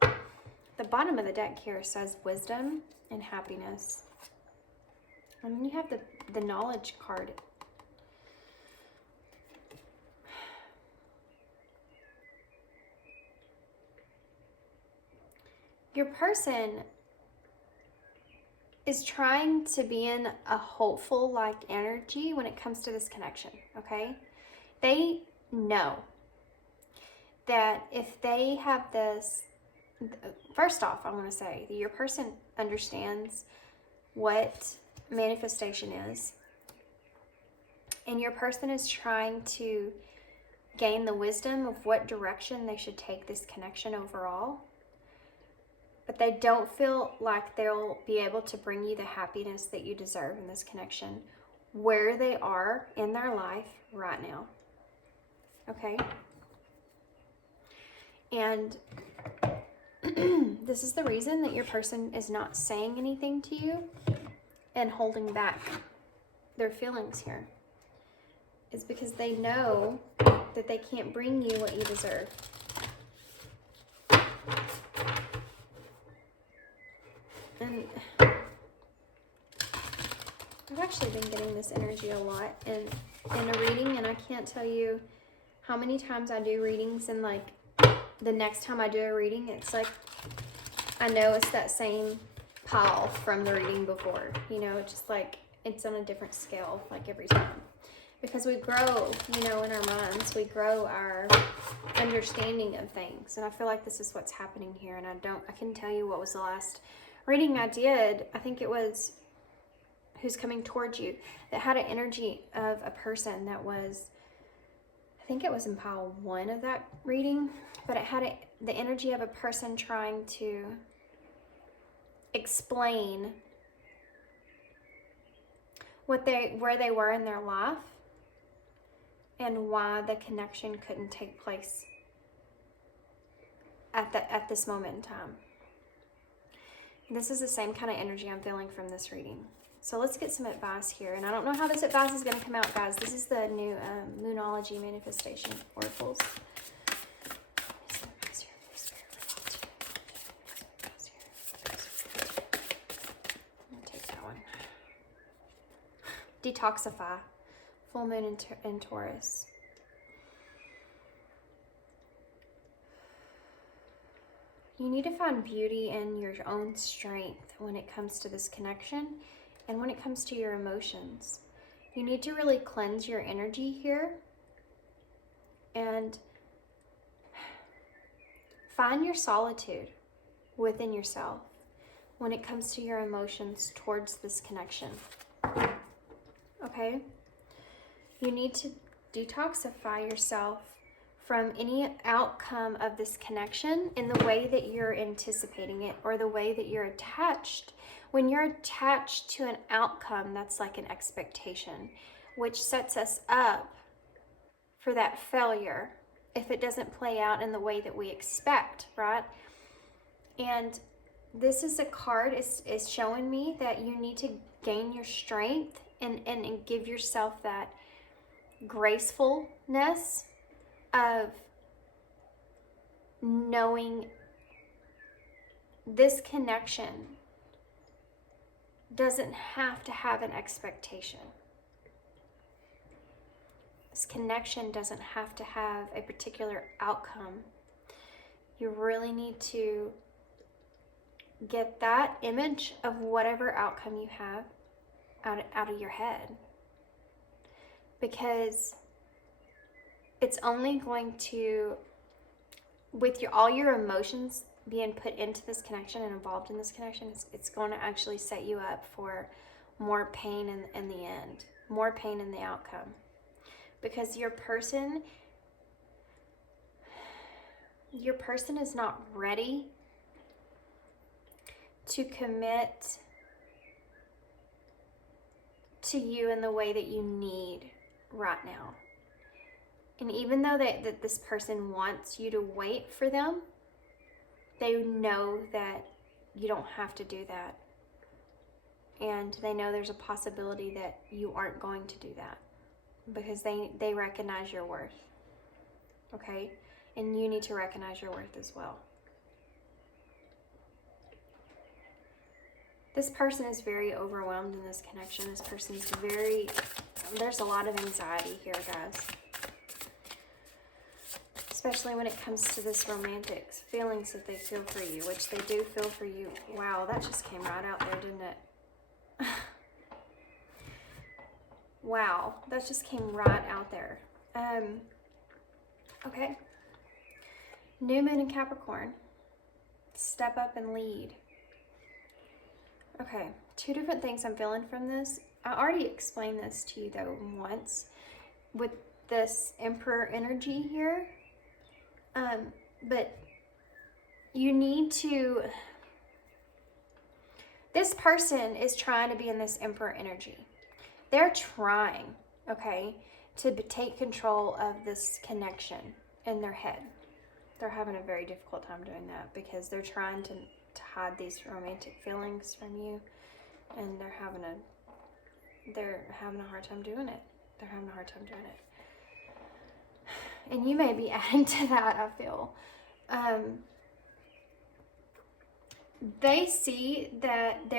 The bottom of the deck here says wisdom and happiness. And then you have the knowledge card. Your person is trying to be in a hopeful like energy when it comes to this connection, okay? They know that if they have this, first off, I want to say that your person understands what manifestation is, and your person is trying to gain the wisdom of what direction they should take this connection overall. But they don't feel like they'll be able to bring you the happiness that you deserve in this connection where they are in their life right now. Okay? And this is the reason that your person is not saying anything to you and holding back their feelings here. Is because they know that they can't bring you what you deserve. And I've actually been getting this energy a lot in a reading, and I can't tell you how many times I do readings, and like the next time I do a reading, it's like I know it's that same pile from the reading before, you know, just like it's on a different scale like every time. Because we grow, you know, in our minds, we grow our understanding of things. And I feel like this is what's happening here. And I can tell you what was the last reading I did. I think it was Who's Coming Towards You, that had an energy of a person that was, I think it was in pile 1 of that reading, but it had the energy of a person trying to explain where they were in their life and why the connection couldn't take place at this moment in time. This is the same kind of energy I'm feeling from this reading. So let's get some advice here. And I don't know how this advice is going to come out, guys. This is the new Moonology Manifestation Oracles. I'm going to take that one. Detoxify. Full moon in Taurus. You need to find beauty in your own strength when it comes to this connection and when it comes to your emotions. You need to really cleanse your energy here and find your solitude within yourself when it comes to your emotions towards this connection. Okay? You need to detoxify yourself from any outcome of this connection in the way that you're anticipating it or the way that you're attached. When you're attached to an outcome, that's like an expectation, which sets us up for that failure if it doesn't play out in the way that we expect, right? And this is a card is showing me that you need to gain your strength and give yourself that gracefulness of knowing this connection doesn't have to have an expectation. This connection doesn't have to have a particular outcome. You really need to get that image of whatever outcome you have out of your head. Because it's only going to, with all your emotions being put into this connection and involved in this connection, it's going to actually set you up for more pain in the end, more pain in the outcome. Because your person is not ready to commit to you in the way that you need right now. And even though that this person wants you to wait for them, they know that you don't have to do that. And they know there's a possibility that you aren't going to do that because they recognize your worth. Okay? And you need to recognize your worth as well. This person is very overwhelmed in this connection. This person's there's a lot of anxiety here, guys. This especially when it comes to this romantic feelings that they feel for you, which they do feel for you. Wow, that just came right out there, didn't it? Wow, that just came right out there. Okay. New moon in Capricorn. Step up and lead. Okay, two different things I'm feeling from this. I already explained this to you though once with this Emperor energy here. But you need to, this person is trying to be in this Emperor energy. They're trying, okay, to take control of this connection in their head. They're having a very difficult time doing that because they're trying to hide these romantic feelings from you, and they're having a hard time doing it. They're having a hard time doing it. And you may be adding to that, I feel. They see that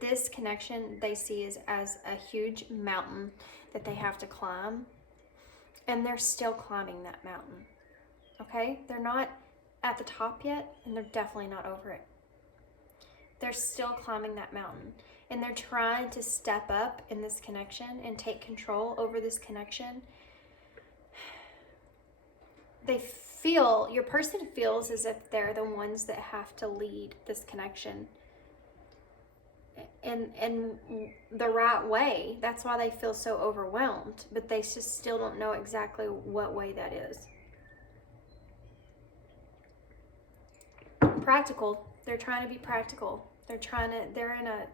this connection they see is as a huge mountain that they have to climb, and they're still climbing that mountain. Okay? They're not at the top yet, and they're definitely not over it. They're still climbing that mountain, and they're trying to step up in this connection and take control over this connection. Your person feels as if they're the ones that have to lead this connection in the right way. That's why they feel so overwhelmed, but they just still don't know exactly what way that is. Practical. They're trying to be practical. They're in a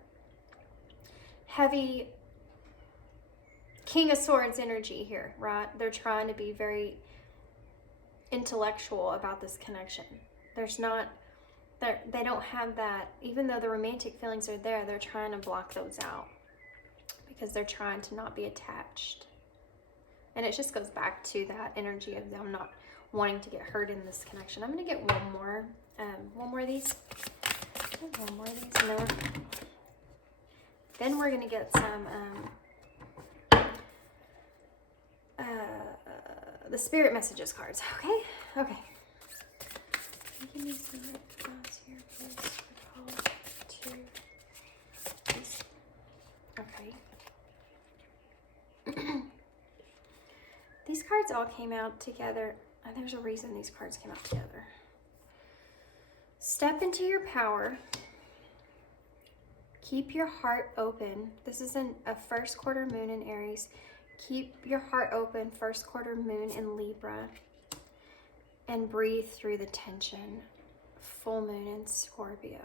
heavy King of Swords energy here, right? They're trying to be very intellectual about this connection. They don't have that, even though the romantic feelings are there, they're trying to block those out because they're trying to not be attached. And it just goes back to that energy of them not wanting to get hurt in this connection. I'm going to get one more of these. One more of these, and then we're going to get some the spirit messages cards. Okay. Give me some cards here, please. Okay. These cards all came out together. There's a reason these cards came out together. Step into your power. Keep your heart open. This is a first quarter moon in Aries. Keep your heart open, first quarter moon in Libra. And breathe through the tension. Full moon in Scorpio.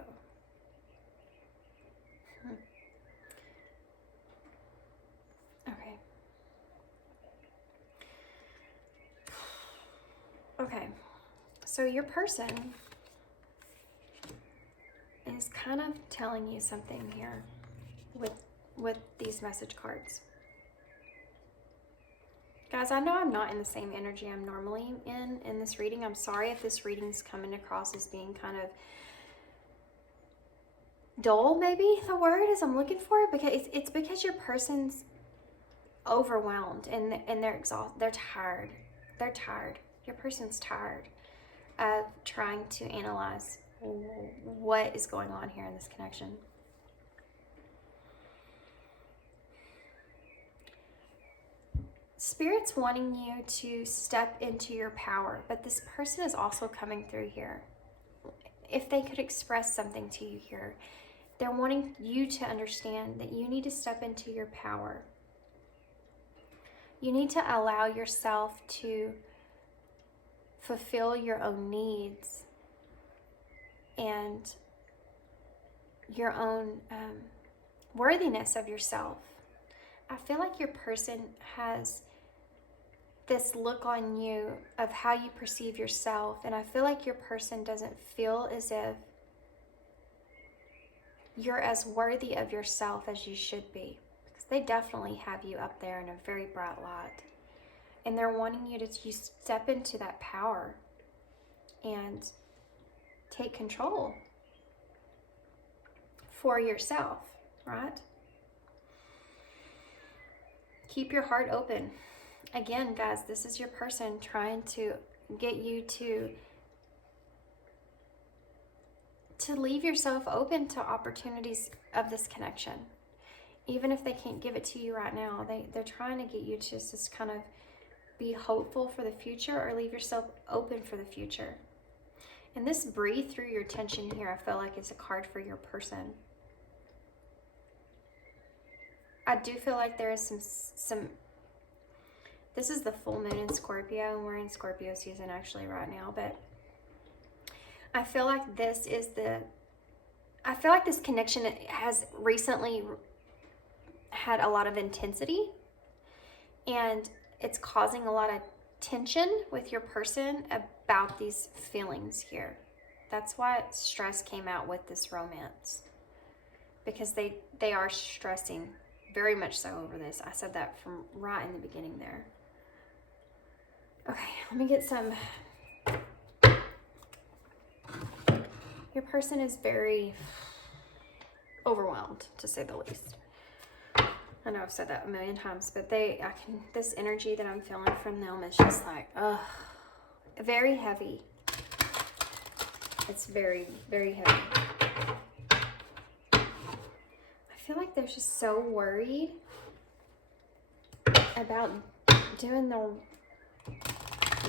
Okay. So your person is kind of telling you something here with these message cards. Guys, I know I'm not in the same energy I'm normally in this reading. I'm sorry if this reading's coming across as being kind of dull, maybe the word is I'm looking for, because it's because your person's overwhelmed and they're exhausted. They're tired. They're tired. Your person's tired of trying to analyze what is going on here in this connection. Spirit's wanting you to step into your power, but this person is also coming through here. If they could express something to you here, they're wanting you to understand that you need to step into your power. You need to allow yourself to fulfill your own needs and your own worthiness of yourself. I feel like your person has this look on you of how you perceive yourself, and I feel like your person doesn't feel as if you're as worthy of yourself as you should be, because they definitely have you up there in a very bright light, and they're wanting you to step into that power and take control for yourself, right? Keep your heart open. Again, guys, this is your person trying to get you to leave yourself open to opportunities of this connection. Even if they can't give it to you right now, they're trying to get you to just kind of be hopeful for the future, or leave yourself open for the future. And this breathe through your tension here, I feel like it's a card for your person. I do feel like there is some this is the full moon in Scorpio, and we're in Scorpio season actually right now, but I feel like this connection has recently had a lot of intensity, and it's causing a lot of tension with your person about these feelings here. That's why stress came out with this romance, because they are stressing very much so over this. I said that from right in the beginning there. Okay, let me get some. Your person is very overwhelmed, to say the least. I know I've said that a million times, but this energy that I'm feeling from them is just like, very heavy. It's very, very heavy. I feel like they're just so worried about doing the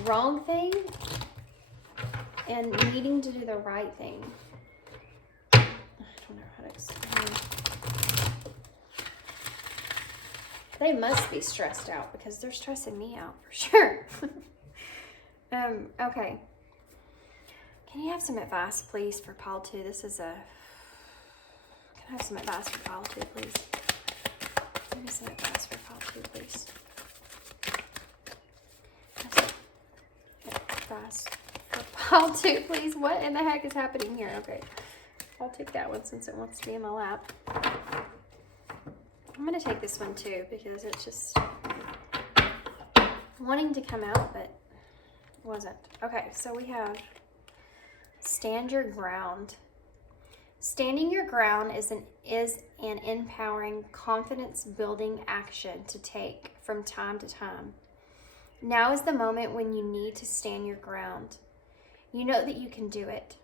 wrong thing and needing to do the right thing. I don't know how to explain. They must be stressed out, because they're stressing me out for sure. Okay. Can you have some advice, please, for pile 2? This is a... Can I have some advice for pile 2, please? Give me some advice for pile 2, please. Advice for pile 2, please. What in the heck is happening here? Okay. I'll take that one since it wants to be in my lap. I'm going to take this one too, because it's just wanting to come out, but wasn't. Okay, so we have stand your ground. Standing your ground is an empowering, confidence-building action to take from time to time. Now is the moment when you need to stand your ground. You know that you can do it,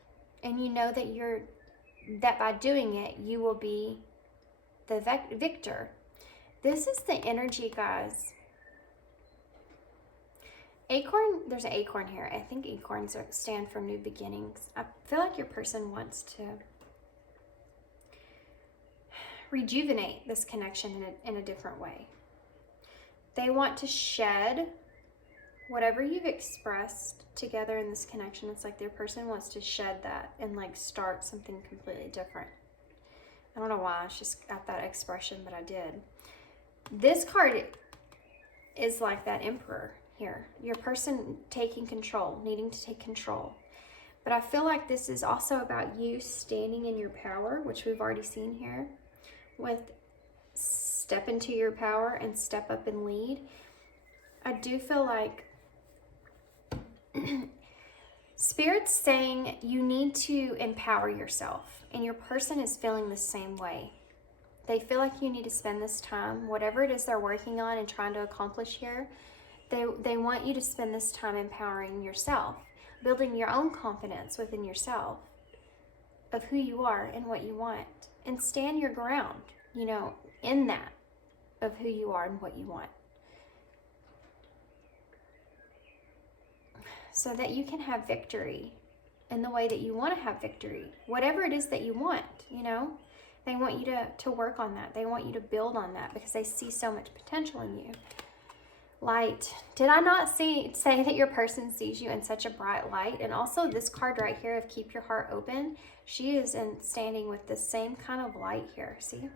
and you know that by doing it, you will be the victor. This is the energy, guys. Acorn, there's an acorn here. I think acorns stand for new beginnings. I feel like your person wants to rejuvenate this connection in a different way. They want to shed whatever you've expressed together in this connection. It's like their person wants to shed that and like start something completely different. I don't know why I just got that expression, but I did. This card is like that Emperor here. Your person taking control, needing to take control. But I feel like this is also about you standing in your power, which we've already seen here, with step into your power and step up and lead. I do feel like Spirit's saying you need to empower yourself, and your person is feeling the same way. They feel like you need to spend this time, whatever it is they're working on and trying to accomplish here, they want you to spend this time empowering yourself, building your own confidence within yourself of who you are and what you want, and stand your ground, you know, in that of who you are and what you want, so that you can have victory in the way that you want to have victory, whatever it is that you want, you know. They want you to work on that. They want you to build on that, because they see so much potential in you. Light. Did I not say that your person sees you in such a bright light? And also this card right here of keep your heart open. She is standing with the same kind of light here. See?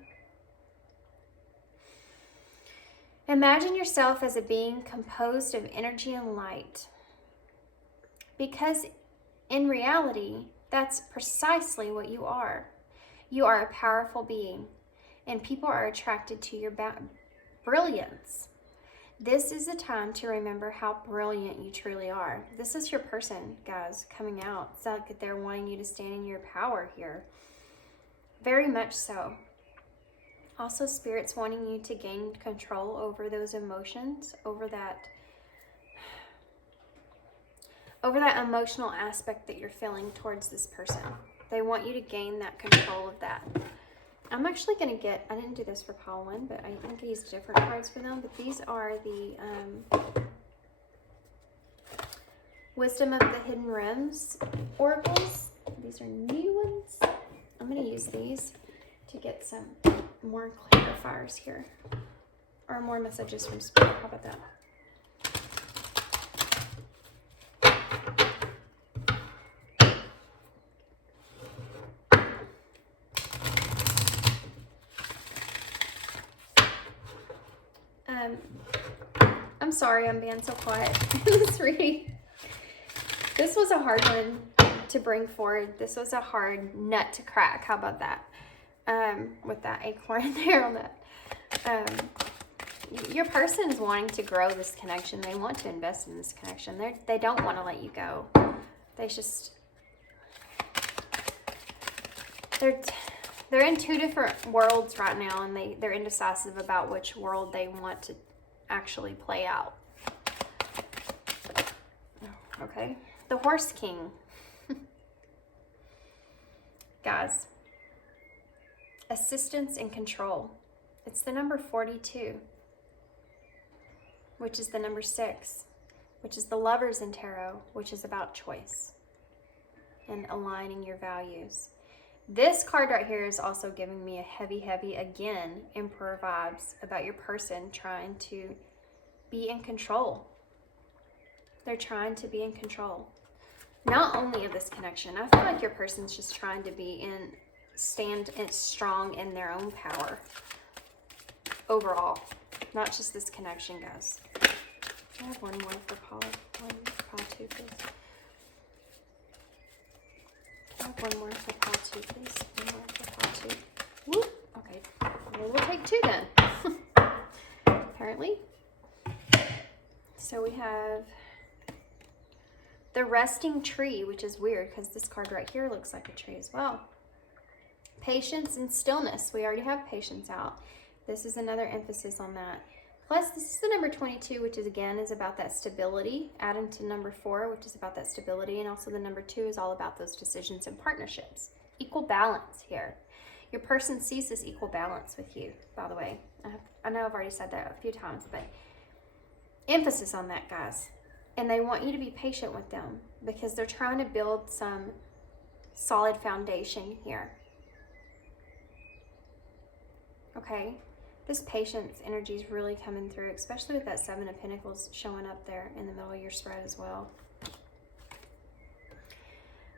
Imagine yourself as a being composed of energy and light. Because in reality, that's precisely what you are. You are a powerful being, and people are attracted to your brilliance. This is a time to remember how brilliant you truly are. This is your person, guys, coming out. It's like they're wanting you to stand in your power here. Very much so. Also, Spirit's wanting you to gain control over those emotions, over that. over that emotional aspect that you're feeling towards this person. They want you to gain that control of that. I'm actually going to get, I didn't do this for pile 1, but I think I used different cards for them. But these are the Wisdom of the Hidden Realms oracles. These are new ones. I'm going to use these to get some more clarifiers here. Or more messages from Spirit. How about that? I'm sorry I'm being so quiet in this reading. This was a hard one to bring forward. This was a hard nut to crack. How about that? With that acorn there on that. Your person is wanting to grow this connection. They want to invest in this connection. They don't want to let you go. They just... They're in two different worlds right now, and they're indecisive about which world they want to actually play out. Okay. The Horse King. Guys. Assistance and control. It's the number 42, which is the number 6, which is the Lovers in Tarot, which is about choice and aligning your values. This card right here is also giving me a heavy, again, Emperor vibes about your person trying to be in control. They're trying to be in control. Not only of this connection. I feel like your person's just trying to stand strong in their own power. Overall. Not just this connection, guys. I have one more for pile 2, please. I have one more for pile 2, please. One more for pile 2. Woo! Okay. Well, we'll take 2 then. Apparently. So we have the Resting Tree, which is weird because this card right here looks like a tree as well. Patience and stillness. We already have patience out. This is another emphasis on that. Plus, this is the number 22, which is again is about that stability. Adding to number 4, which is about that stability. And also the number 2 is all about those decisions and partnerships. Equal balance here. Your person sees this equal balance with you, by the way. I know I've already said that a few times, but emphasis on that, guys. And they want you to be patient with them because they're trying to build some solid foundation here. Okay? This patience energy is really coming through, especially with that 7 of Pentacles showing up there in the middle of your spread as well.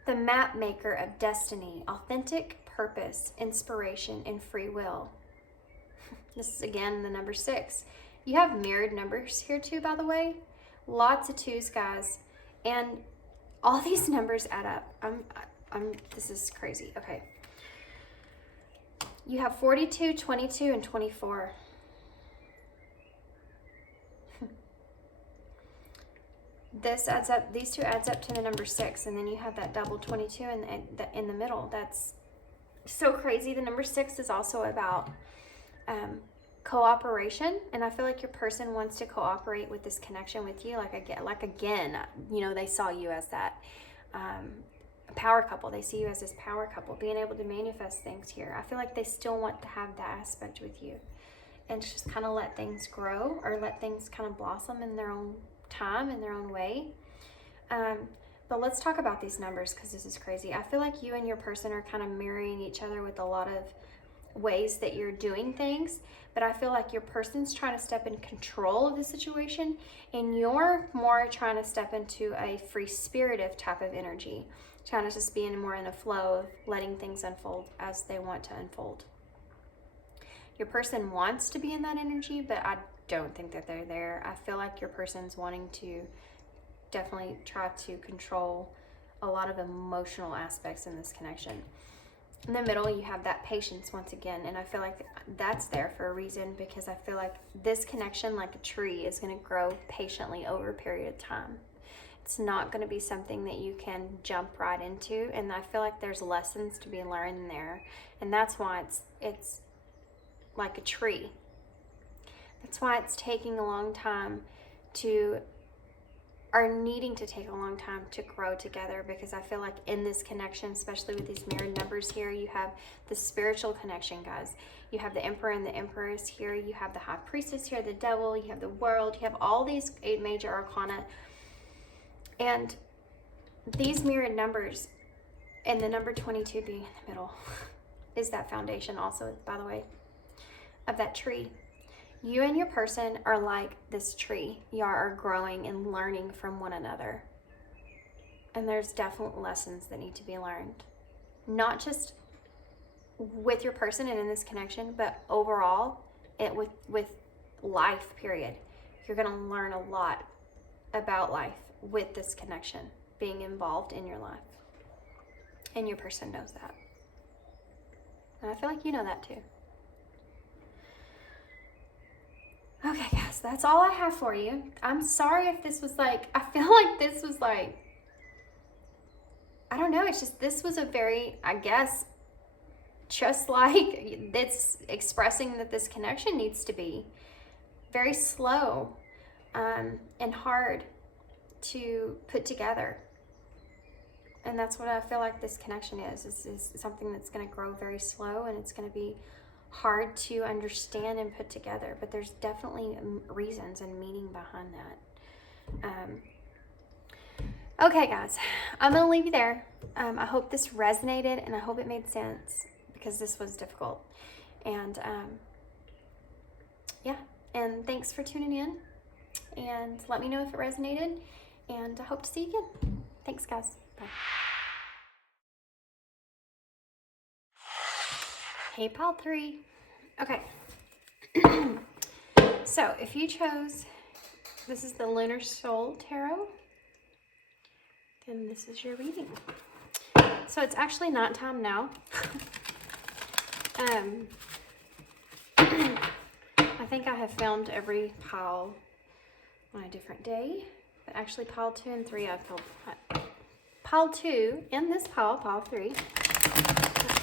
The Map Maker of Destiny, authentic purpose, inspiration, and free will. This is again the number 6. You have mirrored numbers here too, by the way. Lots of 2s, guys. And all these numbers add up. This is crazy. Okay. You have 42, 22, and 24. This adds up, these 2 adds up to the number 6, and then you have that double 22 in the middle. That's so crazy. The number 6 is also about cooperation, and I feel like your person wants to cooperate with this connection with you. Like again, you know, they saw you as that power couple. They see you as this power couple, being able to manifest things here. I feel like they still want to have that aspect with you and just kind of let things grow or let things kind of blossom in their own time, in their own way. But let's talk about these numbers because this is crazy. I feel like you and your person are kind of mirroring each other with a lot of ways that you're doing things, but I feel like your person's trying to step in control of the situation and you're more trying to step into a free-spirited type of energy, trying to just be more in a flow of letting things unfold as they want to unfold. Your person wants to be in that energy, but I don't think that they're there. I feel like your person's wanting to definitely try to control a lot of emotional aspects in this connection. In the middle, you have that patience once again, and I feel like that's there for a reason because I feel like this connection, like a tree, is going to grow patiently over a period of time. It's not going to be something that you can jump right into, and I feel like there's lessons to be learned there, and that's why it's like a tree. That's why it's taking a long time to are needing to take a long time to grow together, because I feel like in this connection, especially with these mirrored numbers here, you have the spiritual connection, guys. You have the Emperor and the Empress here. You have the High Priestess here, the Devil. You have the World. You have all these 8 major arcana. And these mirrored numbers, and the number 22 being in the middle, is that foundation also, by the way, of that tree. You and your person are like this tree. You are growing and learning from one another. And there's definite lessons that need to be learned. Not just with your person and in this connection, but overall, with life, period. You're going to learn a lot about life with this connection being involved in your life. And your person knows that. And I feel like you know that too. Okay, guys, that's all I have for you. I'm sorry if this was like, I feel like this was like, I don't know, it's just, this was a very, I guess, just like it's expressing that this connection needs to be very slow and hard to put together. And that's what I feel like this connection is something that's going to grow very slow, and it's going to be hard to understand and put together, but there's definitely reasons and meaning behind that. Okay, guys, I'm gonna leave you there. I hope this resonated, and I hope it made sense, because this was difficult. And yeah, and thanks for tuning in, and let me know if it resonated, and I hope to see you again. Thanks, guys. Bye. Hey, pile 3. Okay. So if you chose, this is the Lunar Soul Tarot, then this is your reading. So it's actually nighttime now. I think I have filmed every pile on a different day, but actually pile 2 and 3 I filmed. Pile 2 in this pile, pile 3, I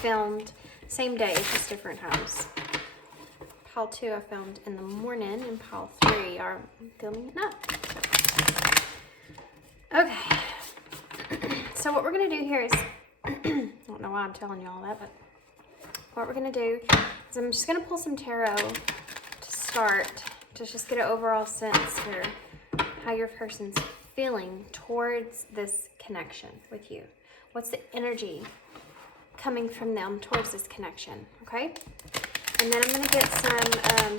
filmed same day, just different times. Pile 2 I filmed in the morning, and pile 3 are filming at night. Okay. So what we're gonna do here is, I don't know why I'm telling you all that, but what we're gonna do is I'm just gonna pull some tarot to start, to just get an overall sense for how your person's feeling towards this connection with you. What's the energy coming from them towards this connection, okay? And then I'm going to get some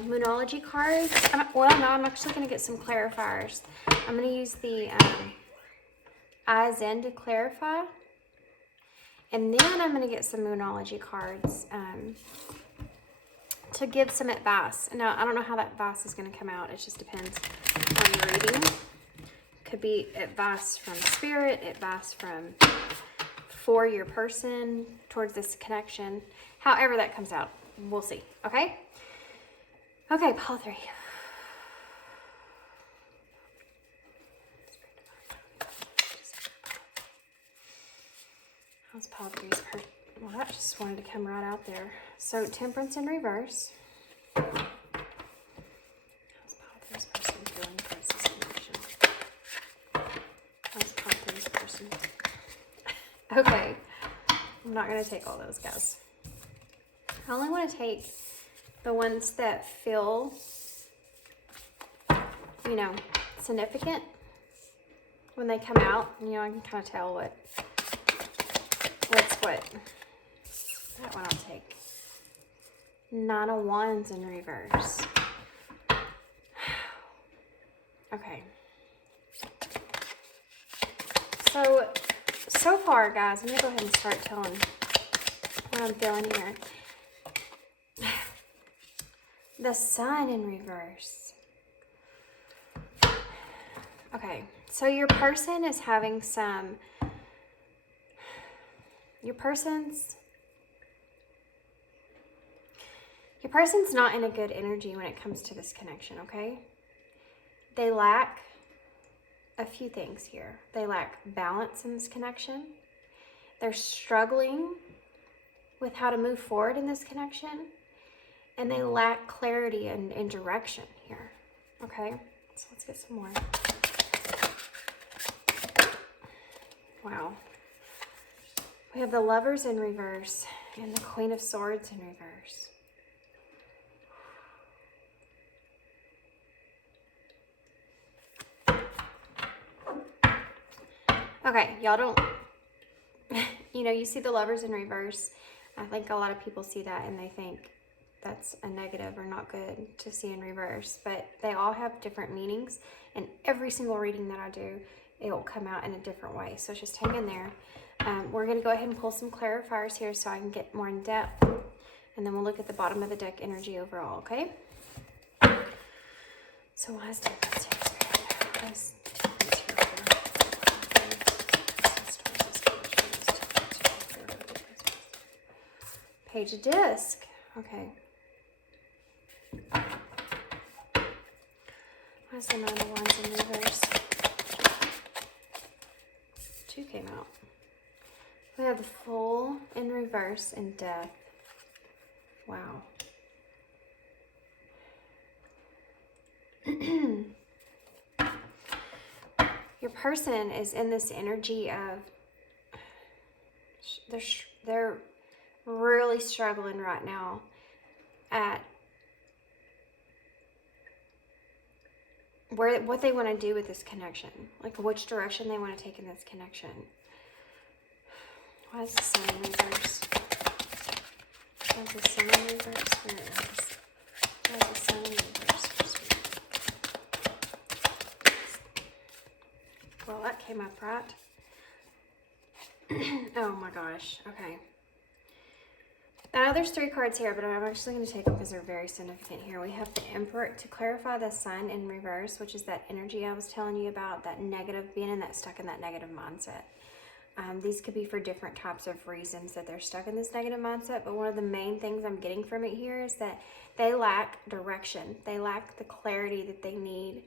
Moonology cards. I'm actually going to get some clarifiers. I'm going to use the Eyes In to clarify. And then I'm going to get some Moonology cards to give some advice. Now, I don't know how that advice is going to come out. It just depends on your reading. Could be advice from spirit, advice for your person towards this connection. However that comes out, we'll see. Okay? Okay, pile 3. How's pile 3's person? Well, that just wanted to come right out there. So, Temperance in reverse. How's pile 3's person feeling towards this connection? How's pile 3's person? Okay, I'm not going to take all those, guys. I only want to take the ones that feel, you know, significant when they come out. You know, I can kind of tell what's what. That one I'll take. 9 of Wands in reverse. Okay. So far, guys, I'm going to go ahead and start telling what I'm feeling here. The Sun in reverse. Okay, so your person is having some... Your person's not in a good energy when it comes to this connection, okay? They lack a few things here. They lack balance in this connection. They're struggling with how to move forward in this connection. And they lack clarity and direction here. Okay? So let's get some more. Wow. We have the Lovers in reverse and the Queen of Swords in reverse. Okay, y'all don't, you know, you see the Lovers in reverse. I think a lot of people see that and they think that's a negative or not good to see in reverse, but they all have different meanings, and every single reading that I do, it will come out in a different way. So just hang in there. We're going to go ahead and pull some clarifiers here so I can get more in depth, and then we'll look at the bottom of the deck energy overall, okay? So why is that? Page of Disc. Okay. Why is the Nine of Wands in reverse? 2 came out. We have the Fool in reverse and Death. Wow. Your person is in this energy of they're really struggling right now at what they want to do with this connection, like which direction they want to take in this connection. Why is the Sun in reverse? Why is the Sun in reverse? Where it is? Why is the Sun in reverse? Well, that came up right. Oh my gosh. Okay. I know there's 3 cards here, but I'm actually going to take them because they're very significant here. We have the Emperor to clarify the Sun in reverse, which is that energy I was telling you about, that negative, being in that stuck in that negative mindset. These could be for different types of reasons that they're stuck in this negative mindset, but one of the main things I'm getting from it here is that they lack direction. They lack the clarity that they need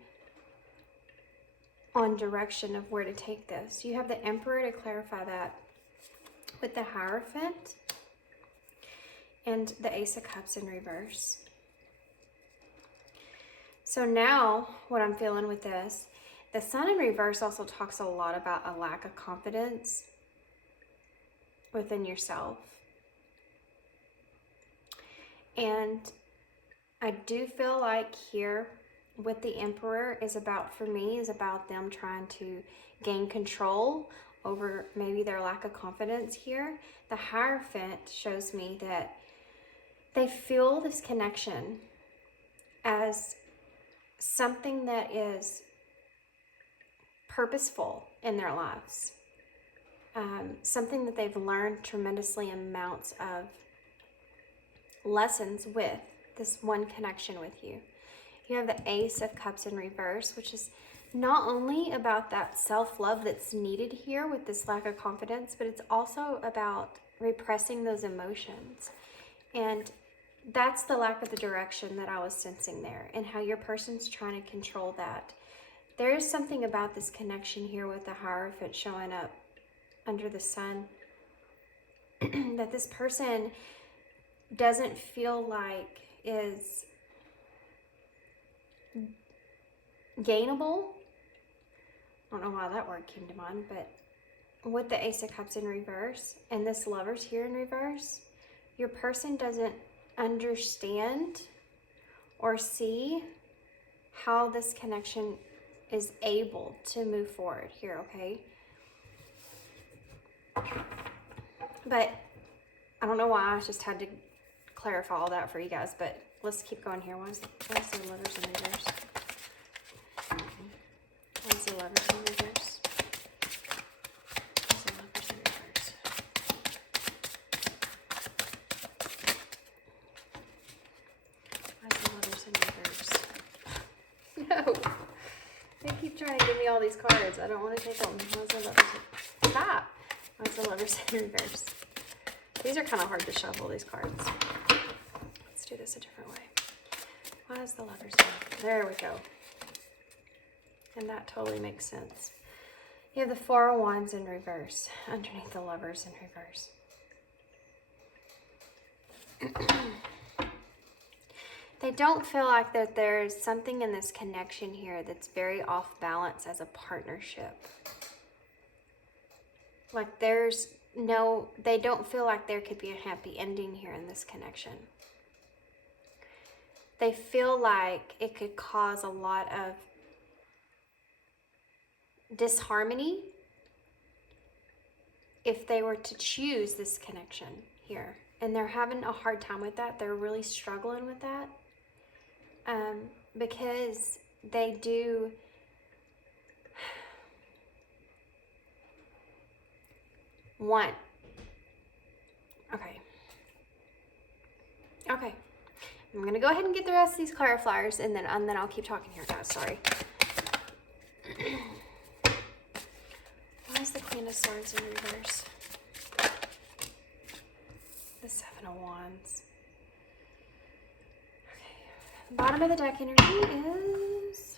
on direction of where to take this. You have the Emperor to clarify that with the Hierophant and the Ace of Cups in reverse. So now what I'm feeling with this, the Sun in reverse also talks a lot about a lack of confidence within yourself. And I do feel like here with the Emperor is about, for me, is about them trying to gain control over maybe their lack of confidence here. The Hierophant shows me that they feel this connection as something that is purposeful in their lives. Something that they've learned tremendously amounts of lessons with this one connection with you. You have the Ace of Cups in reverse, which is not only about that self-love that's needed here with this lack of confidence, but it's also about repressing those emotions. And that's the lack of the direction that I was sensing there, and how your person's trying to control that. There is something about this connection here with the Hierophant showing up under the Sun that this person doesn't feel like is gainable. I don't know why that word came to mind, but with the Ace of Cups in reverse and this Lovers here in reverse, your person doesn't understand or see how this connection is able to move forward here, okay? But I don't know why, I just had to clarify all that for you guys, but let's keep going here. Why is the Lovers in reverse? Why is the Lovers in reverse? Why is the Lovers in reverse? Why is the Lovers in reverse? No. They keep trying to give me all these cards. I don't want to take them. Why is the Lovers in... Stop! Why is the Lovers in reverse? These are kind of hard to shuffle, these cards. Let's do this a different way. Why is the Lovers in... There we go. And that totally makes sense. You have the Four of Wands in reverse underneath the Lovers in reverse. They don't feel like that there's something in this connection here that's very off balance as a partnership. Like they don't feel like there could be a happy ending here in this connection. They feel like it could cause a lot of disharmony if they were to choose this connection here. And they're having a hard time with that. They're really struggling with that. Because they do want, okay, I'm gonna go ahead and get the rest of these clarifiers, and then I'll keep talking here, guys. Sorry. Why is the Queen of Swords in reverse? The Seven of Wands. Okay. Bottom of the deck energy is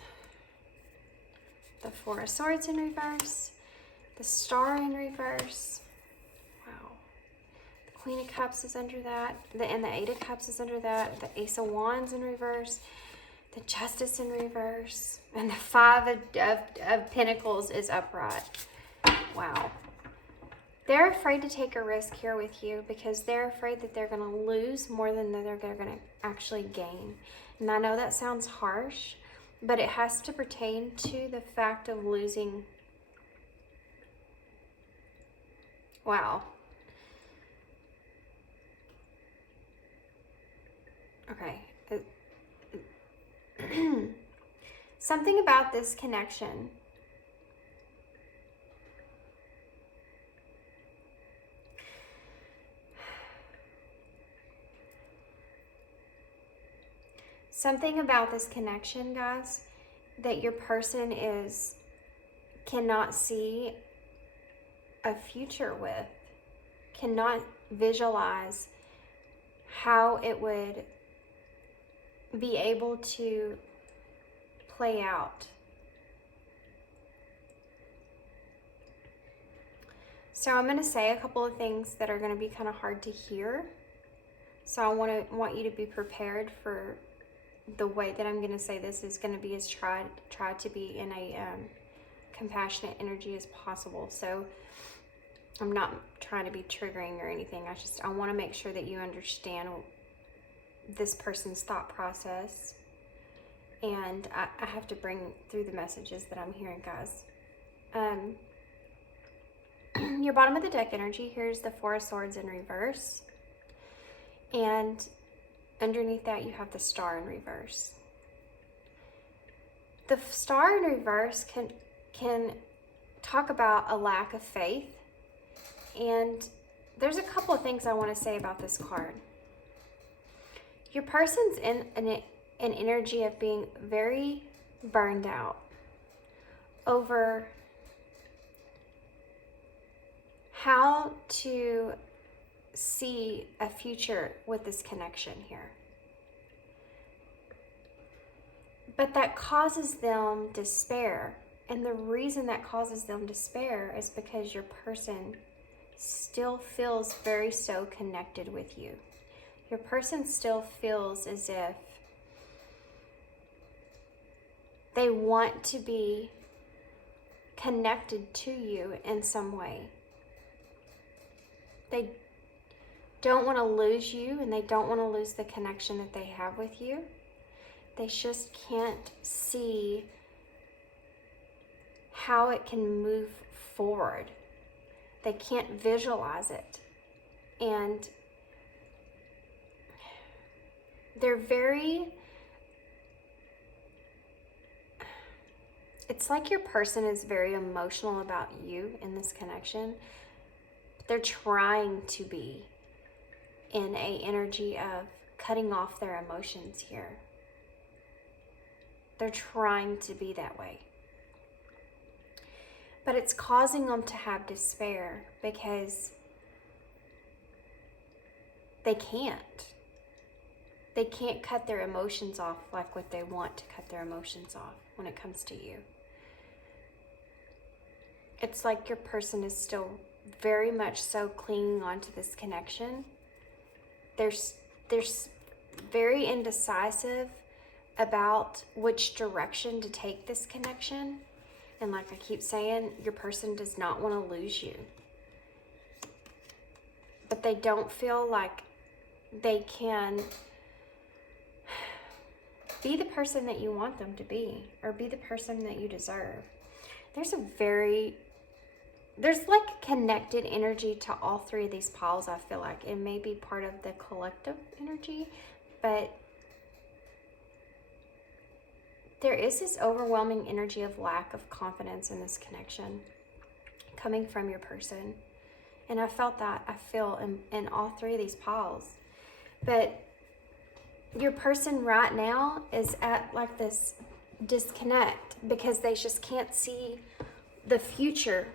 the Four of Swords in reverse, the Star in reverse. Wow. The Queen of Cups is under that, and the Eight of Cups is under that, the Ace of Wands in reverse, the Justice in reverse, and the Five of Pentacles is upright. Wow. They're afraid to take a risk here with you because they're afraid that they're going to lose more than they're going to actually gain. And I know that sounds harsh, but it has to pertain to the fact of losing. Wow. Okay. Something about this connection guys, that your person cannot see a future with, cannot visualize how it would be able to play out. So I'm going to say a couple of things that are going to be kind of hard to hear. So I want you to be prepared for the way that I'm going to say this is going to be as try to be in a compassionate energy as possible. So I'm not trying to be triggering or anything. I want to make sure that you understand this person's thought process. And I have to bring through the messages that I'm hearing, guys. Your bottom of the deck energy, here's the Four of Swords in reverse. And underneath that, you have the Star in reverse. The Star in reverse can talk about a lack of faith. And there's a couple of things I want to say about this card. Your person's in an energy of being very burned out over how to see a future with this connection here. But that causes them despair. And the reason that causes them despair is because your person still feels very so connected with you. Your person still feels as if they want to be connected to you in some way. They don't want to lose you, and they don't want to lose the connection that they have with you. They just can't see how it can move forward. They can't visualize it. And they're it's like your person is very emotional about you in this connection. They're trying to be in a energy of cutting off their emotions here. They're trying to be that way. But it's causing them to have despair because they can't. They can't cut their emotions off like what they want to cut their emotions off when it comes to you. It's like your person is still very much so clinging on to this connection. They're very indecisive about which direction to take this connection. And like I keep saying, your person does not want to lose you. but they don't feel like they can be the person that you want them to be, or be the person that you deserve. There's like connected energy to all three of these piles, I feel like. It may be part of the collective energy, but there is this overwhelming energy of lack of confidence in this connection coming from your person. And I felt that. I feel in all three of these piles. But your person right now is at like this disconnect because they just can't see the future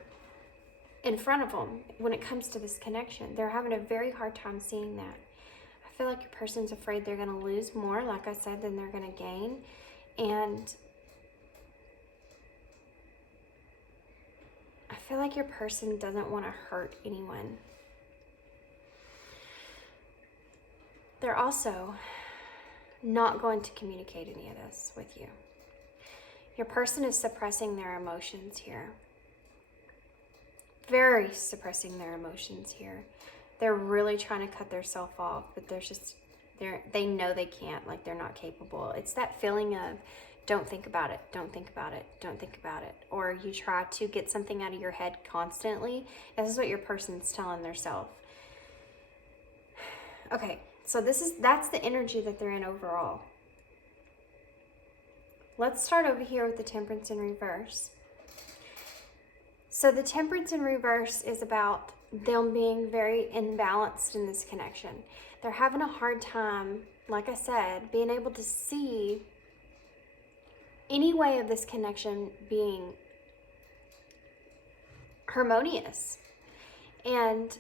in front of them when it comes to this connection. They're having a very hard time seeing that. I feel like your person's afraid they're going to lose more, like I said, than they're going to gain. And I feel like your person doesn't want to hurt anyone. They're also not going to communicate any of this with you. Your person is suppressing their emotions here. Very suppressing their emotions here. They're really trying to cut themselves off, but they know they can't, like they're not capable. It's that feeling of don't think about it, don't think about it, don't think about it. Or you try to get something out of your head constantly. This is what your person's telling themselves. Okay, so that's the energy that they're in overall. Let's start over here with the Temperance in reverse. So the Temperance in reverse is about them being very imbalanced in this connection. They're having a hard time, like I said, being able to see any way of this connection being harmonious. And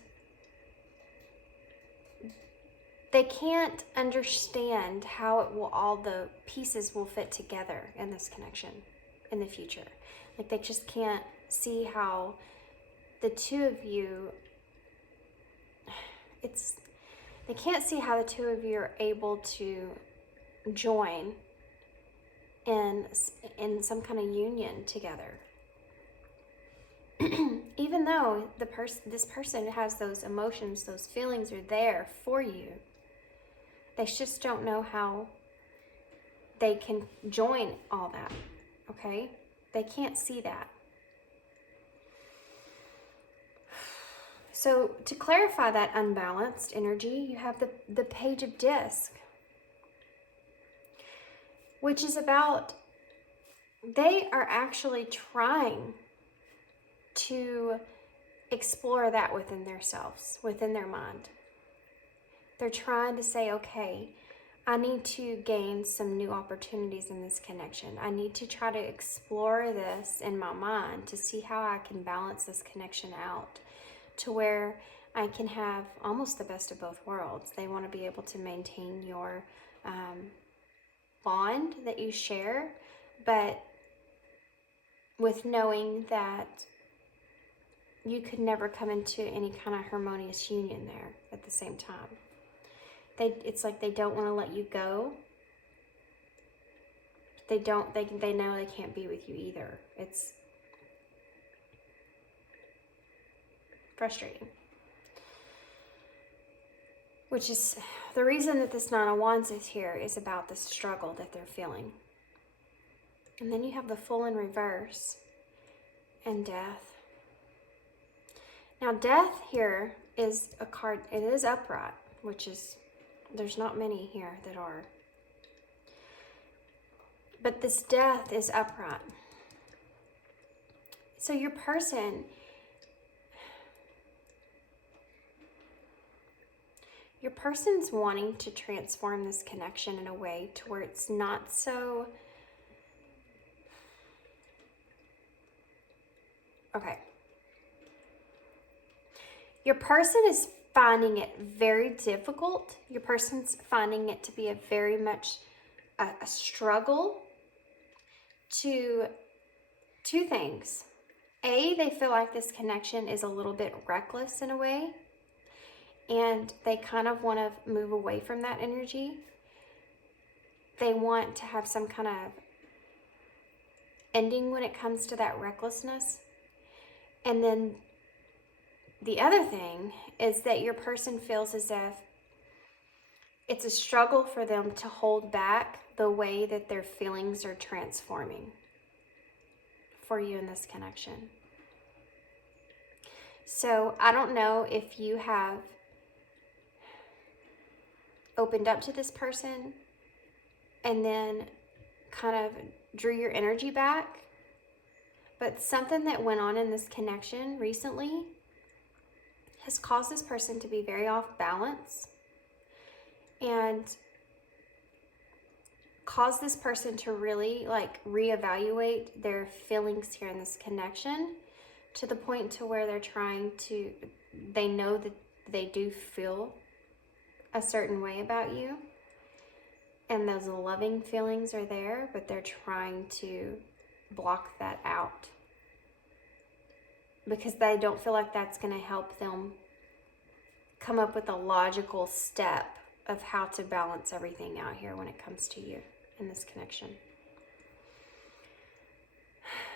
they can't understand how all the pieces will fit together in this connection in the future. Like they just can't see how the two of you, they can't see how the two of you are able to join in some kind of union together. Even though this person has those emotions, those feelings are there for you, they just don't know how they can join all that, okay? They can't see that. So to clarify that unbalanced energy, you have the Page of Disc, which is about they are actually trying to explore that within themselves, within their mind. They're trying to say, okay, I need to gain some new opportunities in this connection. I need to try to explore this in my mind to see how I can balance this connection out to where I can have almost the best of both worlds. They want to be able to maintain your bond that you share, but with knowing that you could never come into any kind of harmonious union there at the same time. It's like they don't want to let you go. They know they can't be with you either. It's frustrating. Which is the reason that this Nine of Wands is here, is about the struggle that they're feeling. And then you have the Fool in reverse and Death. Now Death here is a card, it is upright, which is, there's not many here that are. But this Death is upright. So your person's wanting to transform this connection in a way to where it's not so... Okay. Your person is finding it very difficult. Your person's finding it to be a very much a struggle to two things. A, they feel like this connection is a little bit reckless in a way, and they kind of want to move away from that energy. They want to have some kind of ending when it comes to that recklessness. And then the other thing is that your person feels as if it's a struggle for them to hold back the way that their feelings are transforming for you in this connection. So I don't know if you have opened up to this person and then kind of drew your energy back, but something that went on in this connection recently has caused this person to be very off balance and caused this person to really like reevaluate their feelings here in this connection, to the point to where they know that they do feel a certain way about you, and those loving feelings are there, but they're trying to block that out because they don't feel like that's going to help them come up with a logical step of how to balance everything out here when it comes to you in this connection.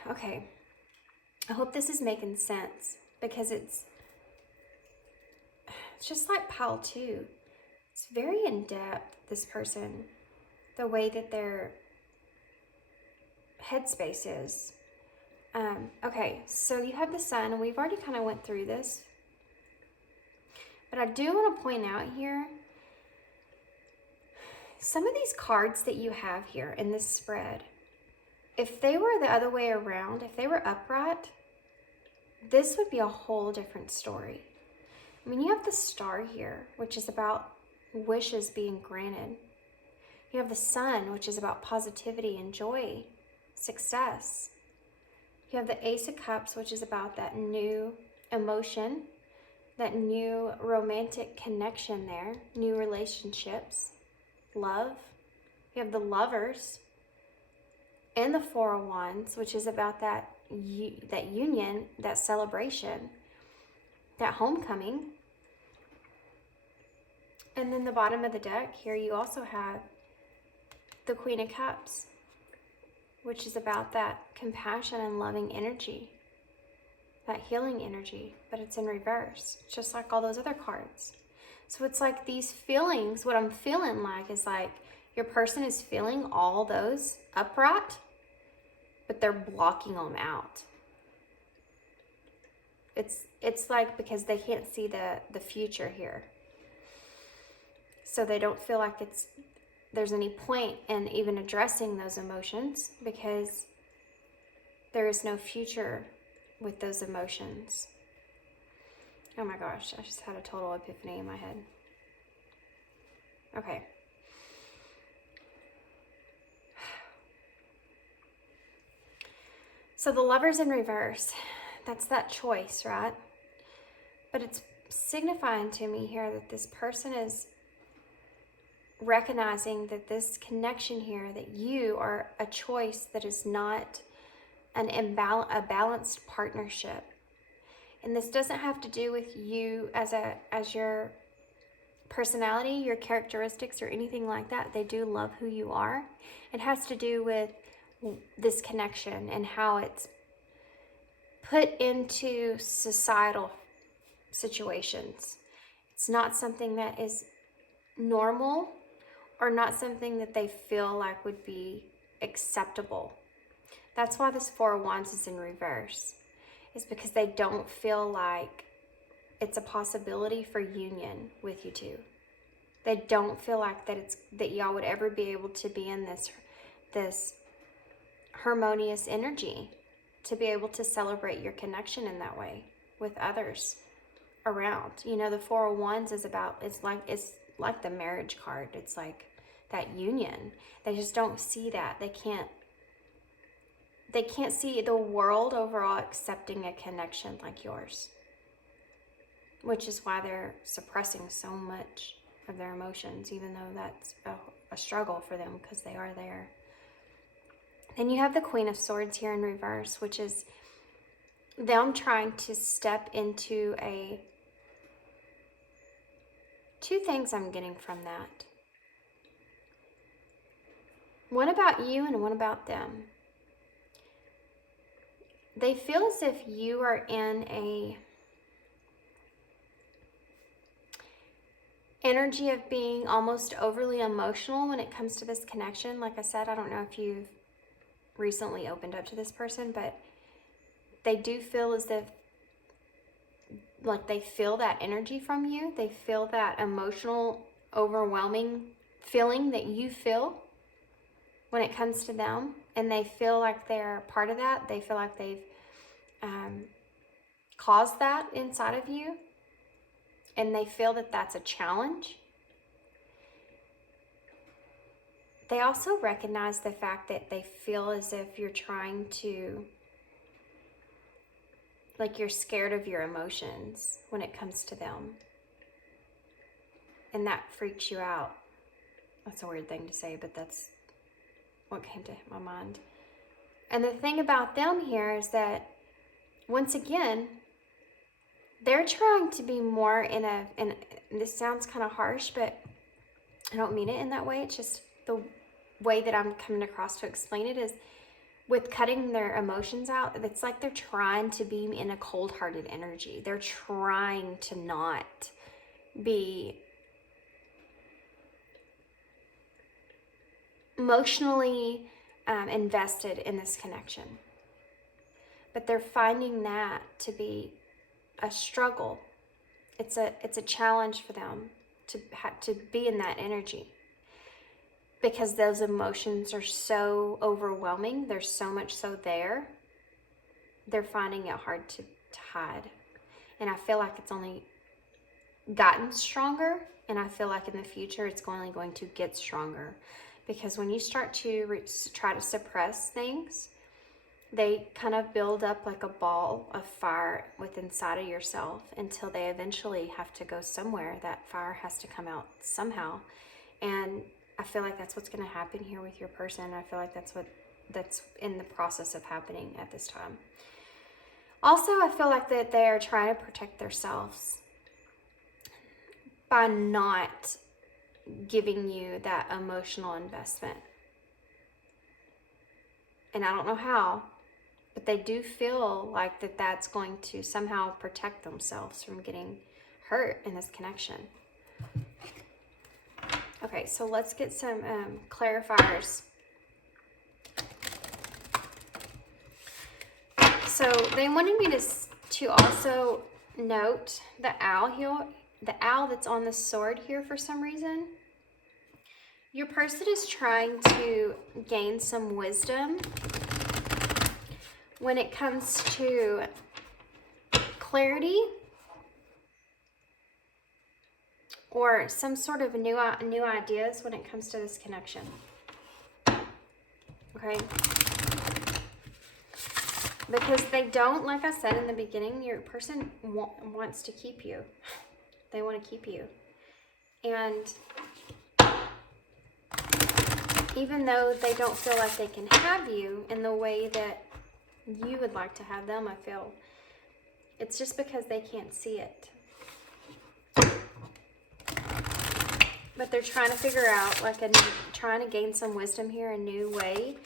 Okay, I hope this is making sense, because it's just like pile 2. It's very in depth, this person, the way that their headspace is. Okay, so you have the Sun, and we've already kind of went through this, but I do want to point out here, some of these cards that you have here in this spread, if they were the other way around, if they were upright, this would be a whole different story. I mean, you have the Star here, which is about wishes being granted. You have the Sun, which is about positivity and joy, success. You have the Ace of Cups, which is about that new emotion, that new romantic connection there, new relationships, love. You have the Lovers and the Four of Wands, which is about that union, that celebration, that homecoming. And then the bottom of the deck here, you also have the Queen of Cups, which is about that compassion and loving energy, that healing energy, but it's in reverse, just like all those other cards. So it's like these feelings, what I'm feeling like is like your person is feeling all those upright, but they're blocking them out. It's like because they can't see the future here. So they don't feel like there's any point in even addressing those emotions, because there is no future with those emotions. Oh my gosh, I just had a total epiphany in my head. Okay. So the Lovers in reverse, that's that choice, right? But it's signifying to me here that this person is recognizing that this connection here, that you are a choice that is not a balanced partnership. And this doesn't have to do with you as your personality, your characteristics, or anything like that. They do love who you are. It has to do with this connection and how it's put into societal situations. It's not something that is normal, or not something that they feel like would be acceptable. That's why this Four of Wands is in reverse. Is because they don't feel like it's a possibility for union with you two. They don't feel like that y'all would ever be able to be in this harmonious energy, to be able to celebrate your connection in that way with others around. You know, the Four of Wands is like the marriage card. It's like that union. They just don't see that. They can't see the world overall accepting a connection like yours, which is why they're suppressing so much of their emotions, even though that's a struggle for them, because they are there. Then you have the Queen of Swords here in reverse, which is them trying to step into two things I'm getting from that. One about you and one about them. They feel as if you are in energy of being almost overly emotional when it comes to this connection. Like I said, I don't know if you've recently opened up to this person, but they do feel as if, like, they feel that energy from you. They feel that emotional, overwhelming feeling that you feel when it comes to them, and they feel like they're part of that. They feel like they've caused that inside of you, and they feel that that's a challenge. They also recognize the fact that they feel as if you're trying to, like, you're scared of your emotions when it comes to them. And that freaks you out. That's a weird thing to say, but that's what came to my mind. And the thing about them here is that, once again, they're trying to be more and this sounds kind of harsh, but I don't mean it in that way. It's just the way that I'm coming across to explain it is, with cutting their emotions out, it's like they're trying to be in a cold-hearted energy. They're trying to not be emotionally invested in this connection. But they're finding that to be a struggle. It's a challenge for them to have to be in that energy, because those emotions are so overwhelming. There's so much so there. They're finding it hard to hide. And I feel like it's only gotten stronger, and I feel like in the future it's only going to get stronger, because when you start to try to suppress things, they kind of build up like a ball of fire within inside of yourself until they eventually have to go somewhere. That fire has to come out somehow. And I feel like that's what's going to happen here with your person. I feel like that's in the process of happening at this time. Also, I feel like that they are trying to protect themselves by not giving you that emotional investment. And I don't know how, but they do feel like that's going to somehow protect themselves from getting hurt in this connection. Okay, so let's get some clarifiers. So they wanted me to also note the owl here, the owl that's on the sword here for some reason. Your person is trying to gain some wisdom when it comes to clarity or some sort of new ideas when it comes to this connection. Okay? Because they don't, like I said in the beginning, your person wants to keep you. They want to keep you. And even though they don't feel like they can have you in the way that you would like to have them, I feel it's just because they can't see it. But they're trying to figure out, trying to gain some wisdom here, a new way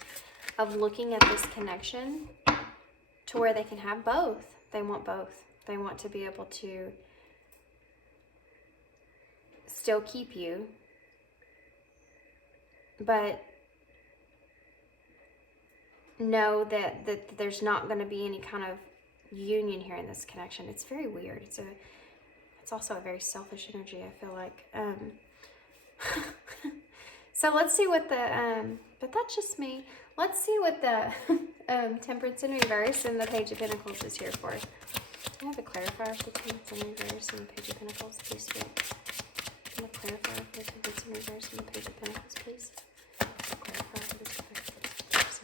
of looking at this connection to where they can have both. They want both. They want to be able to still keep you, but know that there's not going to be any kind of union here in this connection. It's very weird. It's also a very selfish energy, I feel like. So let's see what the but that's just me. Let's see what the Temperance in reverse and the Page of Pentacles is here for. I have a clarifier for Temperance in reverse and the Page of Pentacles, please. Can I clarify for the Temperance in reverse and the Page of Pentacles, please? Clarify for the Temperance.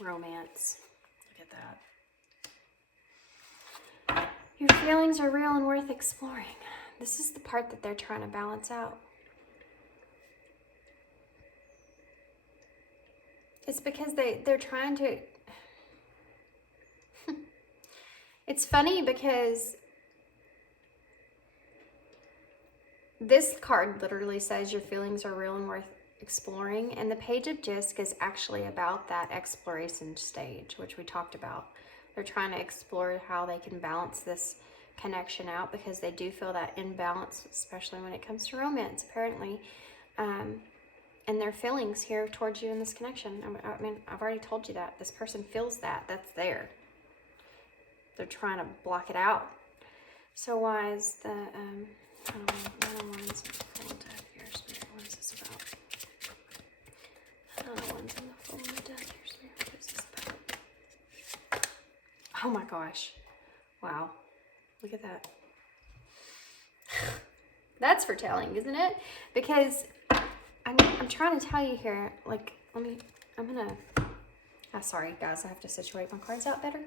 Romance. Look at that. Your feelings are real and worth exploring. This is the part that they're trying to balance out. It's because they're trying to... It's funny because this card literally says your feelings are real and worth exploring, and the Page of Disc is actually about that exploration stage, which we talked about. They're trying to explore how they can balance this connection out because they do feel that imbalance, especially when it comes to romance, apparently. And their feelings here towards you in this connection. I mean, I've already told you that. This person feels that. That's there. They're trying to block it out. So why is the, I don't know, one's full death here, Spirit? What is this about? I don't know, one's in the full death here, Spirit. What is this about? Oh my gosh. Wow. Look at that. That's for telling, isn't it? Because I'm trying to tell you here, like, sorry guys, I have to situate my cards out better.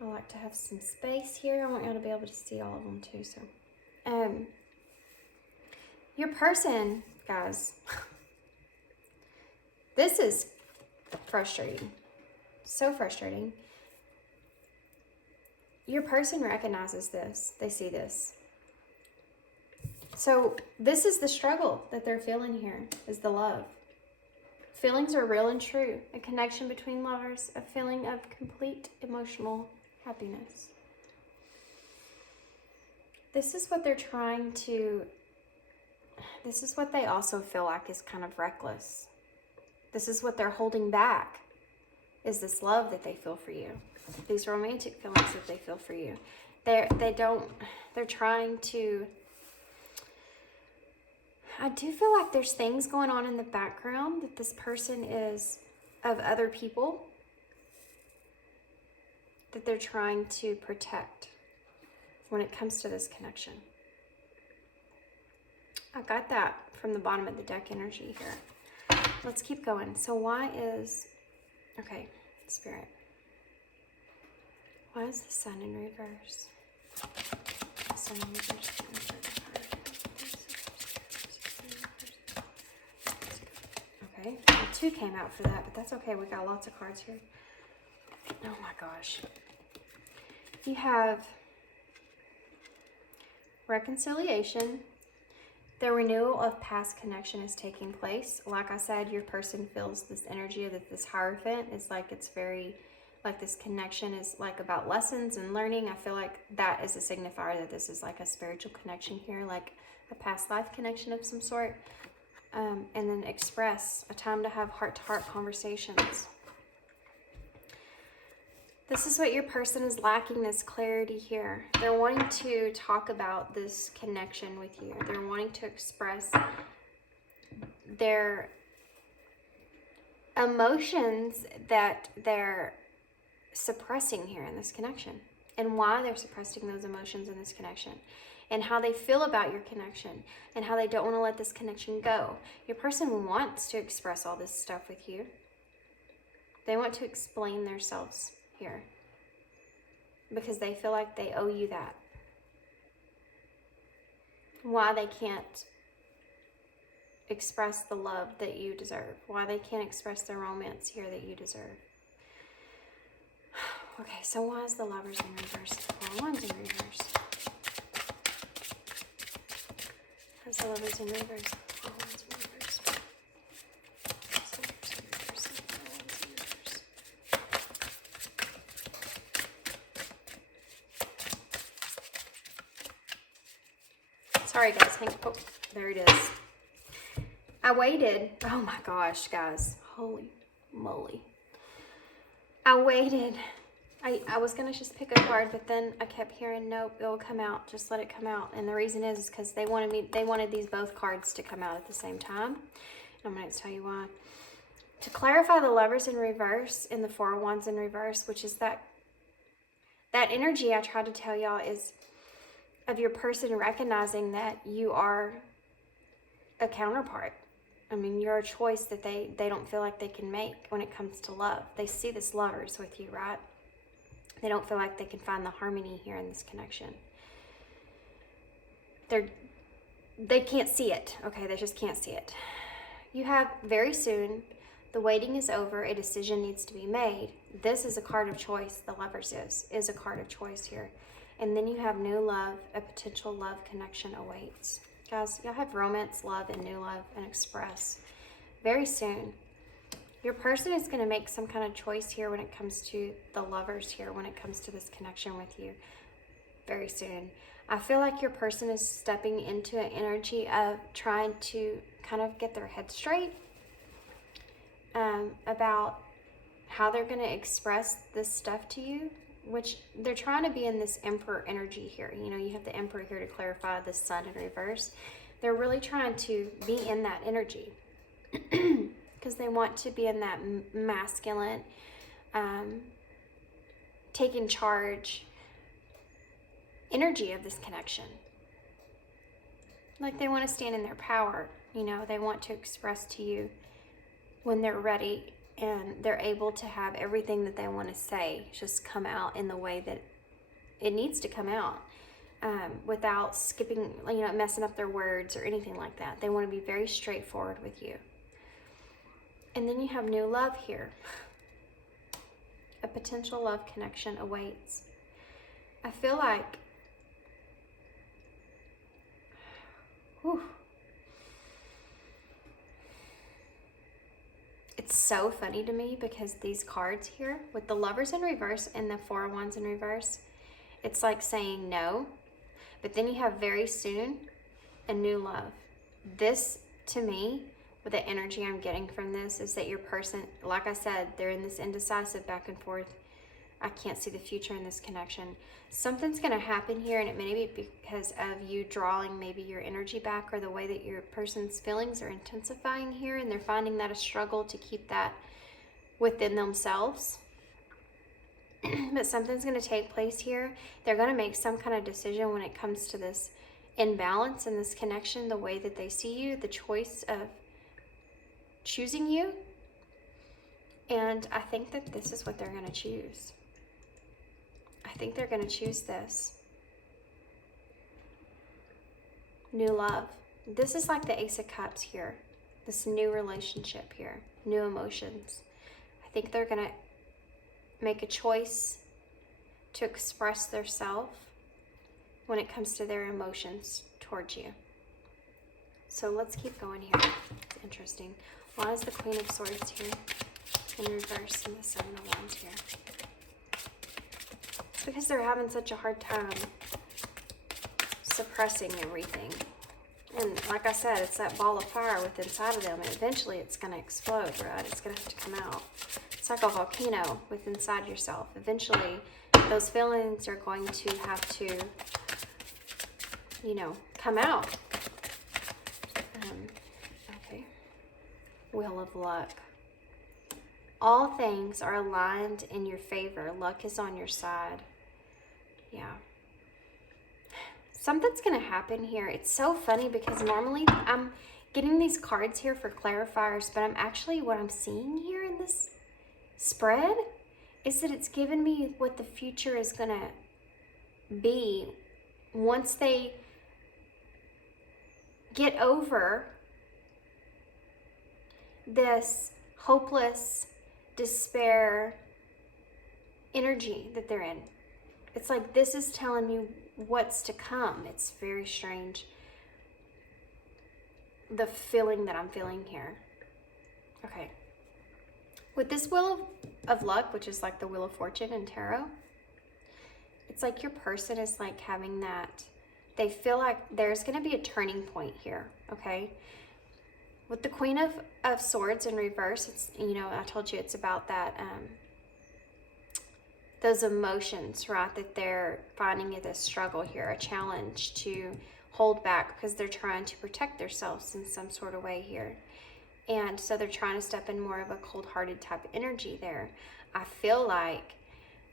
I like to have some space here. I want you to be able to see all of them too, so. Your person, guys, this is frustrating. So frustrating. Your person recognizes this. They see this. So this is the struggle that they're feeling here, is the love. Feelings are real and true. A connection between lovers, a feeling of complete emotional happiness. This is what they're trying to, this is what they also feel like is kind of reckless. This is what they're holding back, is this love that they feel for you. These romantic feelings that they feel for you. They're trying to, I do feel like there's things going on in the background that this person is of other people that they're trying to protect when it comes to this connection. I got that from the bottom of the deck energy here. Let's keep going. So why is, okay, Spirit, why is the Sun in reverse? The Sun in reverse. Okay, well, 2 came out for that, but that's okay. We got lots of cards here. Oh my gosh. You have reconciliation. The renewal of past connection is taking place. Like I said, your person feels this energy that this Hierophant is like, it's very, like this connection is like about lessons and learning. I feel like that is a signifier that this is like a spiritual connection here, like a past life connection of some sort. And then express, a time to have heart-to-heart conversations. This is what your person is lacking, this clarity here. They're wanting to talk about this connection with you. They're wanting to express their emotions that they're suppressing here in this connection, and why they're suppressing those emotions in this connection, and how they feel about your connection, and how they don't want to let this connection go. Your person wants to express all this stuff with you. They want to explain themselves here because they feel like they owe you that. Why they can't express the love that you deserve. Why they can't express the romance here that you deserve. Okay, so why is the Lovers in reverse? Well, one's in reverse. How's the Lovers in reverse? Oh, one's in reverse. How's the Lovers in reverse? Oh, one's in reverse. Sorry guys, oh, there it is. I waited, oh my gosh guys, holy moly. I waited. I was gonna just pick a card, but then I kept hearing, nope, it'll come out, just let it come out. And the reason is because they wanted these both cards to come out at the same time. I'm gonna tell you why. To clarify the Lovers in reverse in the 4 of Wands in reverse, which is that energy I tried to tell y'all is of your person recognizing that you are a counterpart. I mean, you're a choice that they don't feel like they can make when it comes to love. They see this Lovers with you, right? They don't feel like they can find the harmony here in this connection. They can't see it. Okay, they just can't see it. You have very soon, the waiting is over, a decision needs to be made. This is a card of choice. The Lovers is a card of choice here. And then you have new love, a potential love connection awaits. Guys, y'all have romance, love, and new love, and express very soon. Your person is going to make some kind of choice here when it comes to the Lovers here, when it comes to this connection with you. very soon. I feel like your person is stepping into an energy of trying to kind of get their head straight about how they're going to express this stuff to you, which they're trying to be in this Emperor energy here. You know, you have the Emperor here to clarify the Sun in reverse. They're really trying to be in that energy because they want to be in that masculine, taking charge energy of this connection. Like they want to stand in their power, you know, they want to express to you when they're ready and they're able to have everything that they want to say just come out in the way that it needs to come out, without skipping, you know, messing up their words or anything like that. They want to be very straightforward with you. And then you have new love here. A potential love connection awaits. I feel like, whew, it's so funny to me because these cards here with the Lovers in reverse and the Four of Wands in reverse, it's like saying no, but then you have very soon a new love. This, to me, with the energy I'm getting from this, is that your person, like I said, they're in this indecisive back and forth. I can't see the future in this connection. Something's going to happen here, and it may be because of you drawing maybe your energy back, or the way that your person's feelings are intensifying here, and they're finding that a struggle to keep that within themselves. But something's going to take place here. They're going to make some kind of decision when it comes to this imbalance in this connection, the way that they see you, the choice of choosing you. And I think that this is what they're going to choose. I think they're going to choose this. New love. This is like the Ace of Cups here. This new relationship here. New emotions. I think they're going to make a choice to express their self when it comes to their emotions towards you. So let's keep going here. It's interesting. Why is the Queen of Swords here in reverse and the Seven of Wands here? It's because they're having such a hard time suppressing everything. And like I said, it's that ball of fire within inside of them, and eventually it's going to explode, right? It's going to have to come out. It's like a volcano within inside yourself. Eventually, those feelings are going to have to, you know, come out. Okay. Wheel of Luck. All things are aligned in your favor. Luck is on your side. Yeah. Something's going to happen here. It's so funny because normally I'm getting these cards here for clarifiers, but what I'm seeing here in this spread is that it's given me what the future is going to be once they get over this hopeless despair energy that they're in. It's like this is telling me what's to come. It's very strange, the feeling that I'm feeling here. Okay. With this Wheel of Luck, which is like the Wheel of Fortune in tarot, it's like your person is like having that, they feel like there's going to be a turning point here, okay? With the Queen of Swords in reverse, it's, you know, I told you it's about that, those emotions, right, that they're finding it a struggle here, a challenge to hold back because they're trying to protect themselves in some sort of way here. And so they're trying to step in more of a cold-hearted type of energy there. I feel like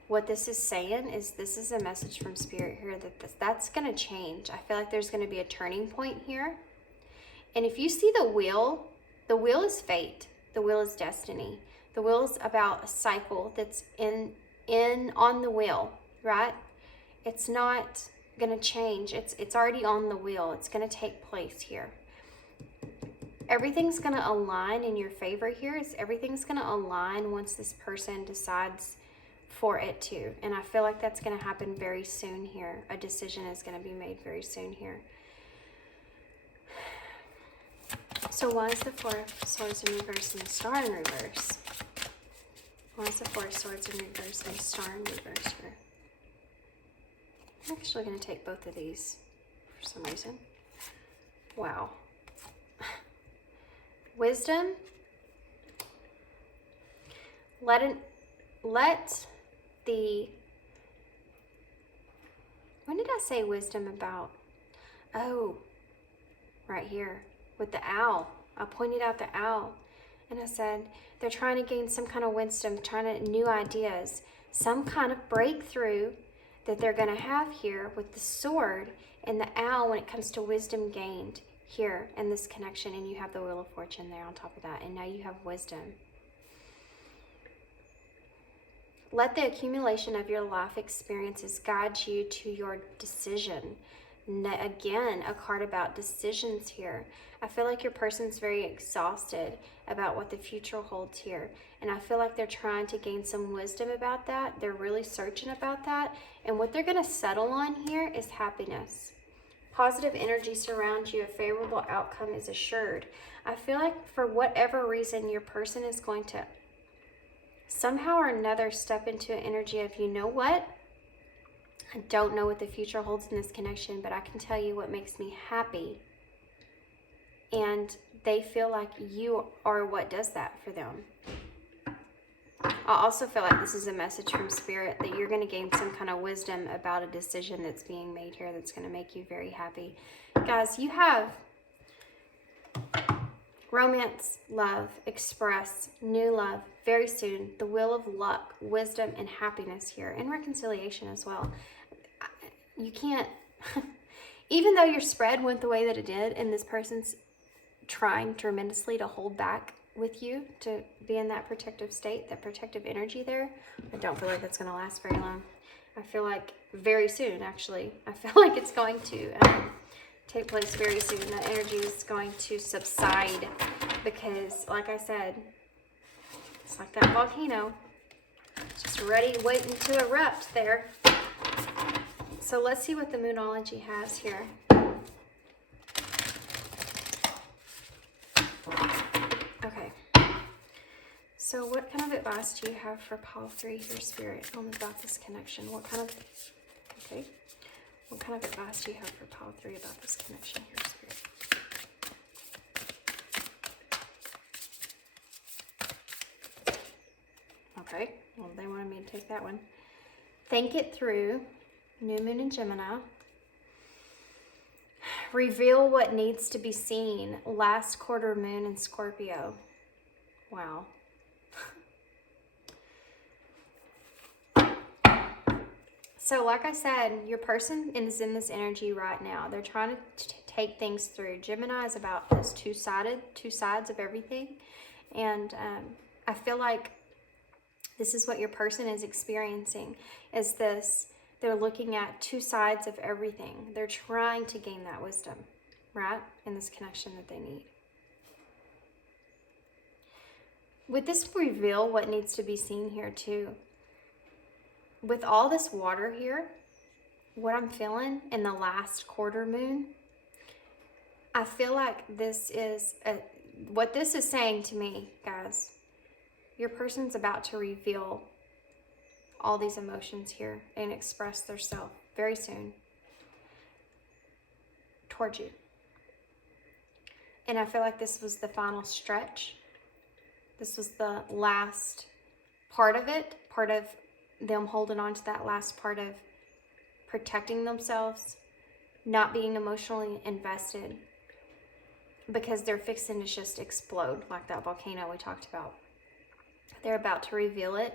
what this is saying is this is a message from Spirit here that that's going to change. I feel like there's going to be a turning point here. And if you see the wheel is fate. The wheel is destiny. The wheel is about a cycle that's on the wheel, right? It's not going to change. It's already on the wheel. It's going to take place here. Everything's going to align in your favor here. Everything's going to align once this person decides for it to. And I feel like that's going to happen very soon here. A decision is going to be made very soon here. So why is the Four of Swords in reverse and the Star in reverse? Why is the Four of Swords in reverse and the Star in reverse here? I'm actually going to take both of these for some reason. Wow. Wisdom. Let the, when did I say wisdom about? Oh, right here with the owl. I pointed out the owl and I said, they're trying to gain some kind of wisdom, trying to new ideas, some kind of breakthrough that they're going to have here with the sword and the owl when it comes to wisdom gained here in this connection. And you have the Wheel of Fortune there on top of that. And now you have wisdom. Let the accumulation of your life experiences guide you to your decision. Again, a card about decisions here. I feel like your person's very exhausted about what the future holds here. And I feel like they're trying to gain some wisdom about that. They're really searching about that. And what they're going to settle on here is happiness. Positive energy surrounds you. A favorable outcome is assured. I feel like for whatever reason, your person is going to somehow or another step into an energy of, you know what? I don't know what the future holds in this connection, but I can tell you what makes me happy. And they feel like you are what does that for them. I also feel like this is a message from Spirit that you're going to gain some kind of wisdom about a decision that's being made here that's going to make you very happy. Guys, you have romance, love, express, new love, very soon, the wheel of luck, wisdom, and happiness here, and reconciliation as well. You can't, even though your spread went the way that it did, and this person's trying tremendously to hold back with you to be in that protective state, that protective energy there, I don't feel like that's going to last very long. I feel like very soon, actually. I feel like it's going to take place very soon. That energy is going to subside because, like I said, it's like that volcano. It's just ready, waiting to erupt there. So let's see what the Moonology has here. Okay. So what kind of advice do you have for pile 3 here, Spirit, about this connection? What kind of advice do you have for pile 3 about this connection here, Spirit? Okay, well, they wanted me to take that one. Think it through. New Moon in Gemini. Reveal what needs to be seen. Last quarter moon in Scorpio. Wow. So like I said, your person is in this energy right now. They're trying to take things through. Gemini is about those two sides of everything. And I feel like this is what your person is experiencing, is this, they're looking at two sides of everything. They're trying to gain that wisdom, right? In this connection that they need. With this reveal what needs to be seen here too. With all this water here, what I'm feeling in the last quarter moon, I feel like this is, what this is saying to me, guys, your person's about to reveal all these emotions here and express their self very soon towards you. And I feel like this was the final stretch. This was the last part of it, part of them holding on to that last part of protecting themselves, not being emotionally invested, because they're fixing to just explode like that volcano we talked about. They're about to reveal it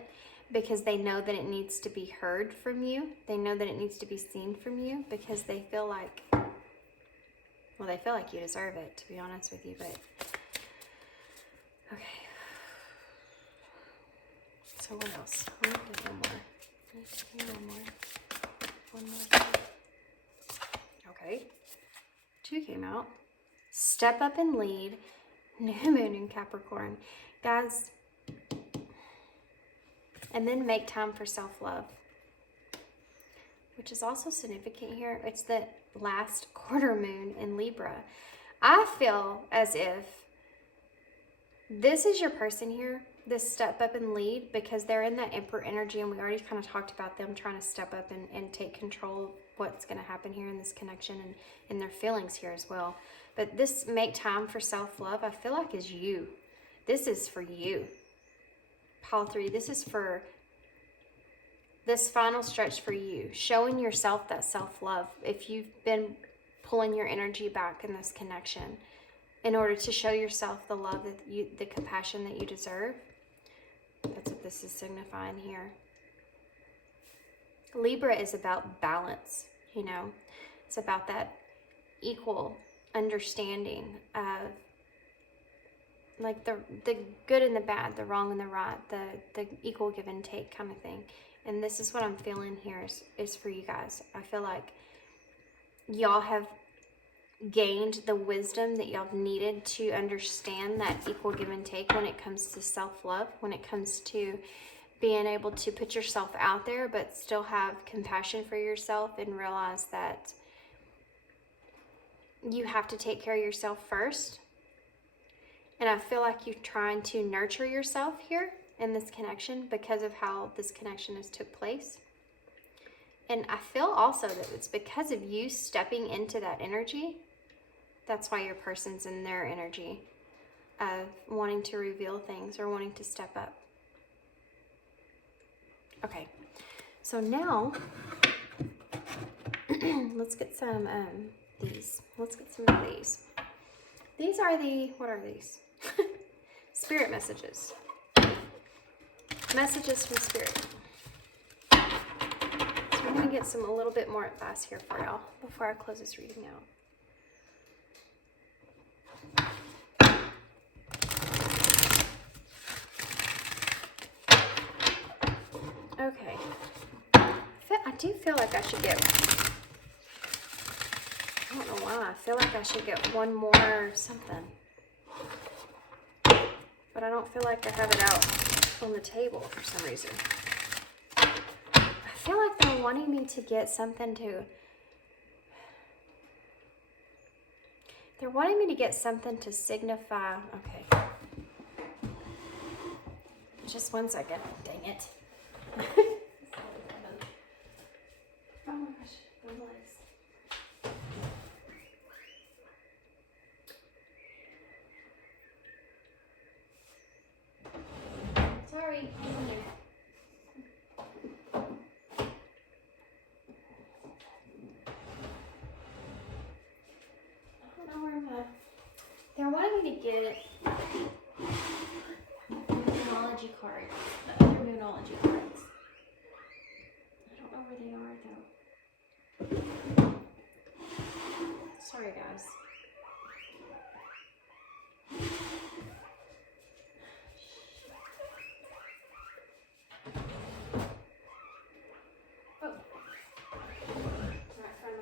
because they know that it needs to be heard from you. They know that it needs to be seen from you because they feel like, well, they feel like you deserve it, to be honest with you, but okay. So what else? I'm gonna do one more. One more. Okay. 2 came out. Step up and lead. New moon in Capricorn. Guys, and then make time for self-love, which is also significant here. It's the last quarter moon in Libra. I feel as if this is your person here, this step up and lead, because they're in that Emperor energy, and we already kind of talked about them trying to step up and take control what's going to happen here in this connection and their feelings here as well. But this make time for self-love, I feel like is you. This is for you. Pile 3, this is for this final stretch for you. Showing yourself that self-love. If you've been pulling your energy back in this connection in order to show yourself the love that you, the compassion that you deserve. That's what this is signifying here. Libra is about balance, you know. It's about that equal understanding of like the good and the bad, the wrong and the right, the equal give and take kind of thing. And this is what I'm feeling here is for you guys. I feel like y'all have gained the wisdom that y'all needed to understand that equal give and take when it comes to self-love, when it comes to being able to put yourself out there but still have compassion for yourself and realize that you have to take care of yourself first. And I feel like you're trying to nurture yourself here in this connection because of how this connection has took place. And I feel also that it's because of you stepping into that energy. That's why your person's in their energy of wanting to reveal things or wanting to step up. Okay, so now let's get some these. Let's get some of these. These are the, what are these? Spirit messages. Messages from Spirit. So I'm going to get a little bit more advice here for y'all before I close this reading out. Okay. I do feel like I should get, I don't know why, I feel like I should get one more something. But I don't feel like I have it out on the table for some reason. I feel like they're wanting me to get something to, they're wanting me to get something to signify, okay. Just one second, dang it. Oh my gosh, my legs. Sorry, I'm here. I don't know where I'm at. They're wanting me to get numerology cards, the other numerology cards. I don't know where they are though. Sorry guys.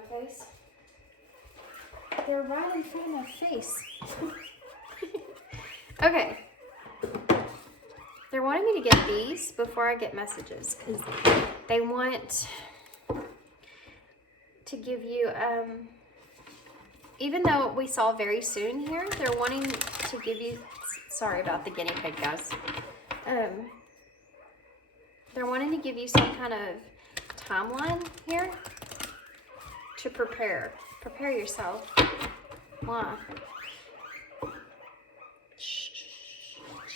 Face. They're right in front of my face. Okay. They're wanting me to get these before I get messages because they want to give you, even though we saw very soon here, they're wanting to give you, sorry about the guinea pig, guys. They're wanting to give you some kind of timeline here. To prepare yourself. Why? Shh.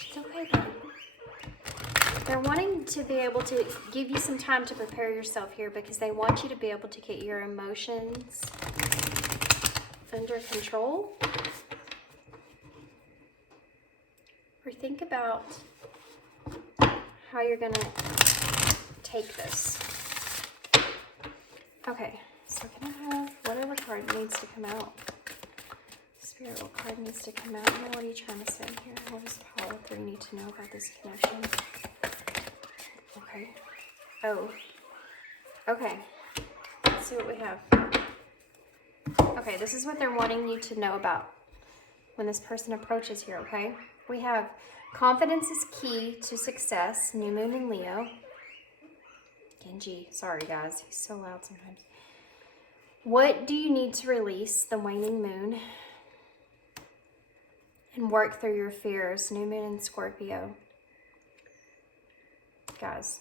It's okay, baby. They're wanting to be able to give you some time to prepare yourself here because they want you to be able to get your emotions under control. Or think about how you're gonna take this. Okay. So can I have whatever card needs to come out? Spirit, what card needs to come out here? What are you trying to say here? What does Pile 3 need to know about this connection? Okay. Oh. Okay. Let's see what we have. Okay, this is what they're wanting you to know about when this person approaches here, okay? We have confidence is key to success, new moon in Leo. Genji, sorry guys, he's so loud sometimes. What do you need to release, the waning moon, and work through your fears, new moon in Scorpio? Guys,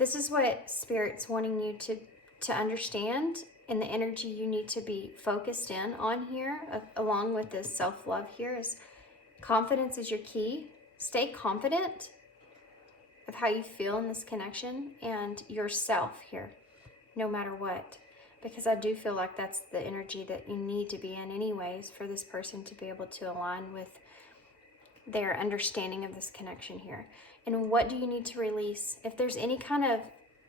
This is what Spirit's wanting you to understand, and the energy you need to be focused in on here, along with this self-love here, is confidence is your key. Stay confident of how you feel in this connection and yourself here, no matter what. Because I do feel like that's the energy that you need to be in anyways for this person to be able to align with their understanding of this connection here. And what do you need to release? If there's any kind of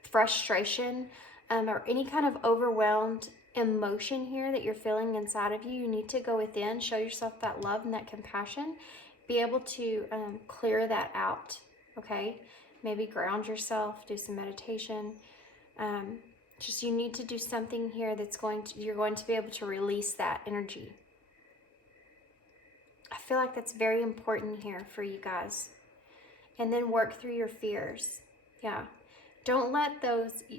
frustration or any kind of overwhelmed emotion here that you're feeling inside of you, you need to go within, show yourself that love and that compassion, be able to clear that out, okay? Maybe ground yourself, do some meditation. Just you need to do something here that's you're going to be able to release that energy. I feel like that's very important here for you guys. And then work through your fears. Yeah. Don't let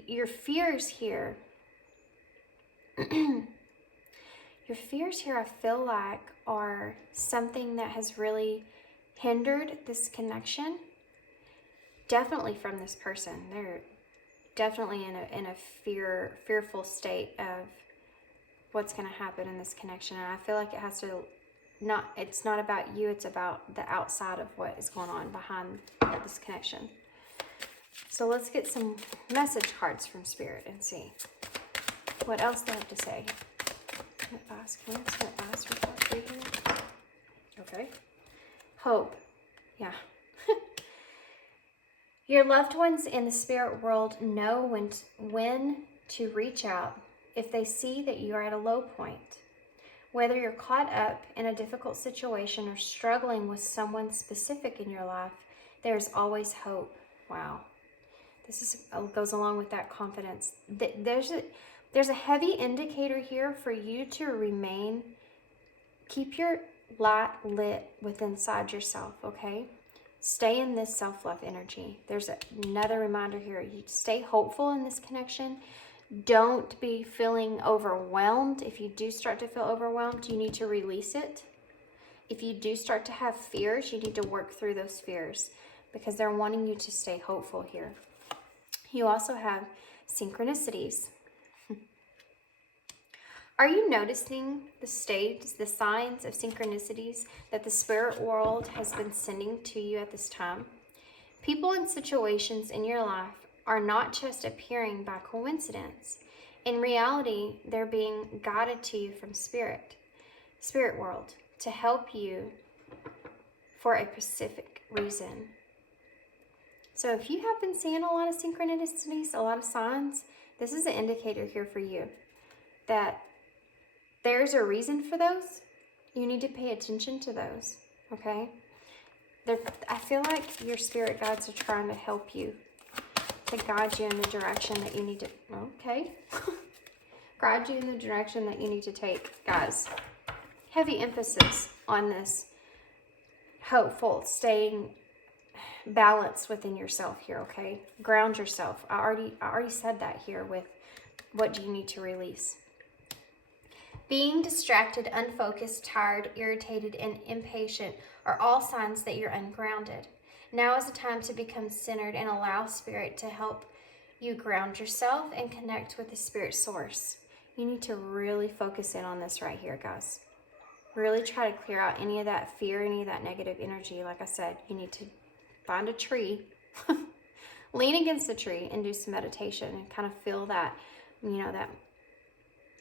your fears here, your fears here, I feel like, are something that has really hindered this connection. Definitely from this person. They're definitely in a fearful state of what's going to happen in this connection. And I feel like it has to it's not about you, it's about the outside of what is going on behind this connection. So let's get some message cards from Spirit and see what else they have to say. Advice, can I have some advice for part 3 here? Okay. Hope. Yeah. Your loved ones in the spirit world know when to reach out if they see that you are at a low point. Whether you're caught up in a difficult situation or struggling with someone specific in your life, there's always hope. Wow. This goes along with that confidence. There's a heavy indicator here for you to keep your light lit inside yourself, okay? Stay in this self-love energy. There's another reminder here. You stay hopeful in this connection. Don't be feeling overwhelmed. If you do start to feel overwhelmed, you need to release it. If you do start to have fears, you need to work through those fears because they're wanting you to stay hopeful here. You also have synchronicities. Are you noticing the signs of synchronicities that the spirit world has been sending to you at this time? People and situations in your life are not just appearing by coincidence. In reality, they're being guided to you from spirit world, to help you for a specific reason. So if you have been seeing a lot of synchronicities, a lot of signs, this is an indicator here for you that there's a reason for those. You need to pay attention to those, okay? I feel like your spirit guides are trying to help you, to guide you in the direction that you need to, okay. Guide you in the direction that you need to take, guys. Heavy emphasis on this hopeful, staying balanced within yourself here, okay? Ground yourself. I already said that here with what do you need to release. Being distracted, unfocused, tired, irritated, and impatient are all signs that you're ungrounded. Now is the time to become centered and allow Spirit to help you ground yourself and connect with the Spirit source. You need to really focus in on this right here, guys. Really try to clear out any of that fear, any of that negative energy. Like I said, you need to find a tree, lean against the tree and do some meditation and kind of feel that,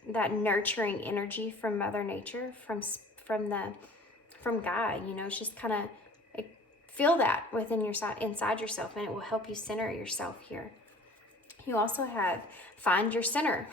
that nurturing energy from Mother Nature, from God. It's just kind of feel that inside yourself, and it will help you center yourself here. You also have find your center.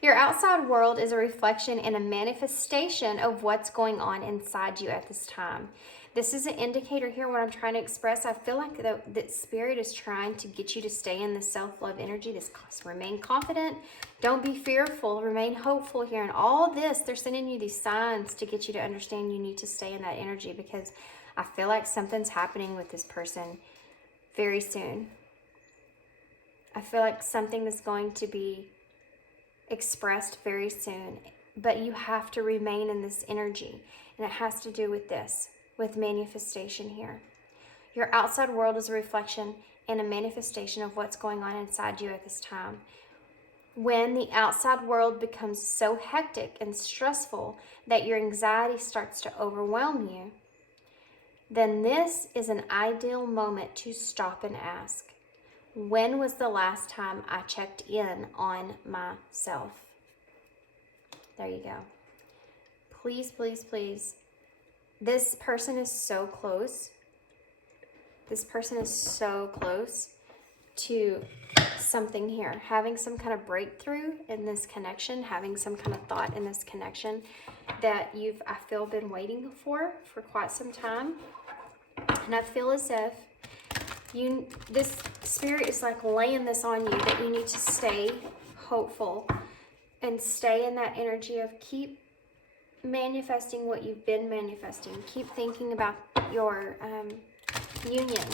Your outside world is a reflection and a manifestation of what's going on inside you at this time. This is an indicator here, what I'm trying to express. I feel like that Spirit is trying to get you to stay in the self-love energy. Remain confident. Don't be fearful. Remain hopeful here. And all this, they're sending you these signs to get you to understand you need to stay in that energy, because I feel like something's happening with this person very soon. I feel like something is going to be expressed very soon, but you have to remain in this energy, and it has to do with this, with manifestation here. Your outside world is a reflection and a manifestation of what's going on inside you at this time. When the outside world becomes so hectic and stressful that your anxiety starts to overwhelm you, then this is an ideal moment to stop and ask, when was the last time I checked in on myself? There you go. Please, please, please. This person is so close. This person is so close to something here, having some kind of breakthrough in this connection, having some kind of thought in this connection that I feel, been waiting for quite some time. And I feel as if this spirit is like laying this on you, that you need to stay hopeful and stay in that energy of keep manifesting what you've been manifesting. Keep thinking about your union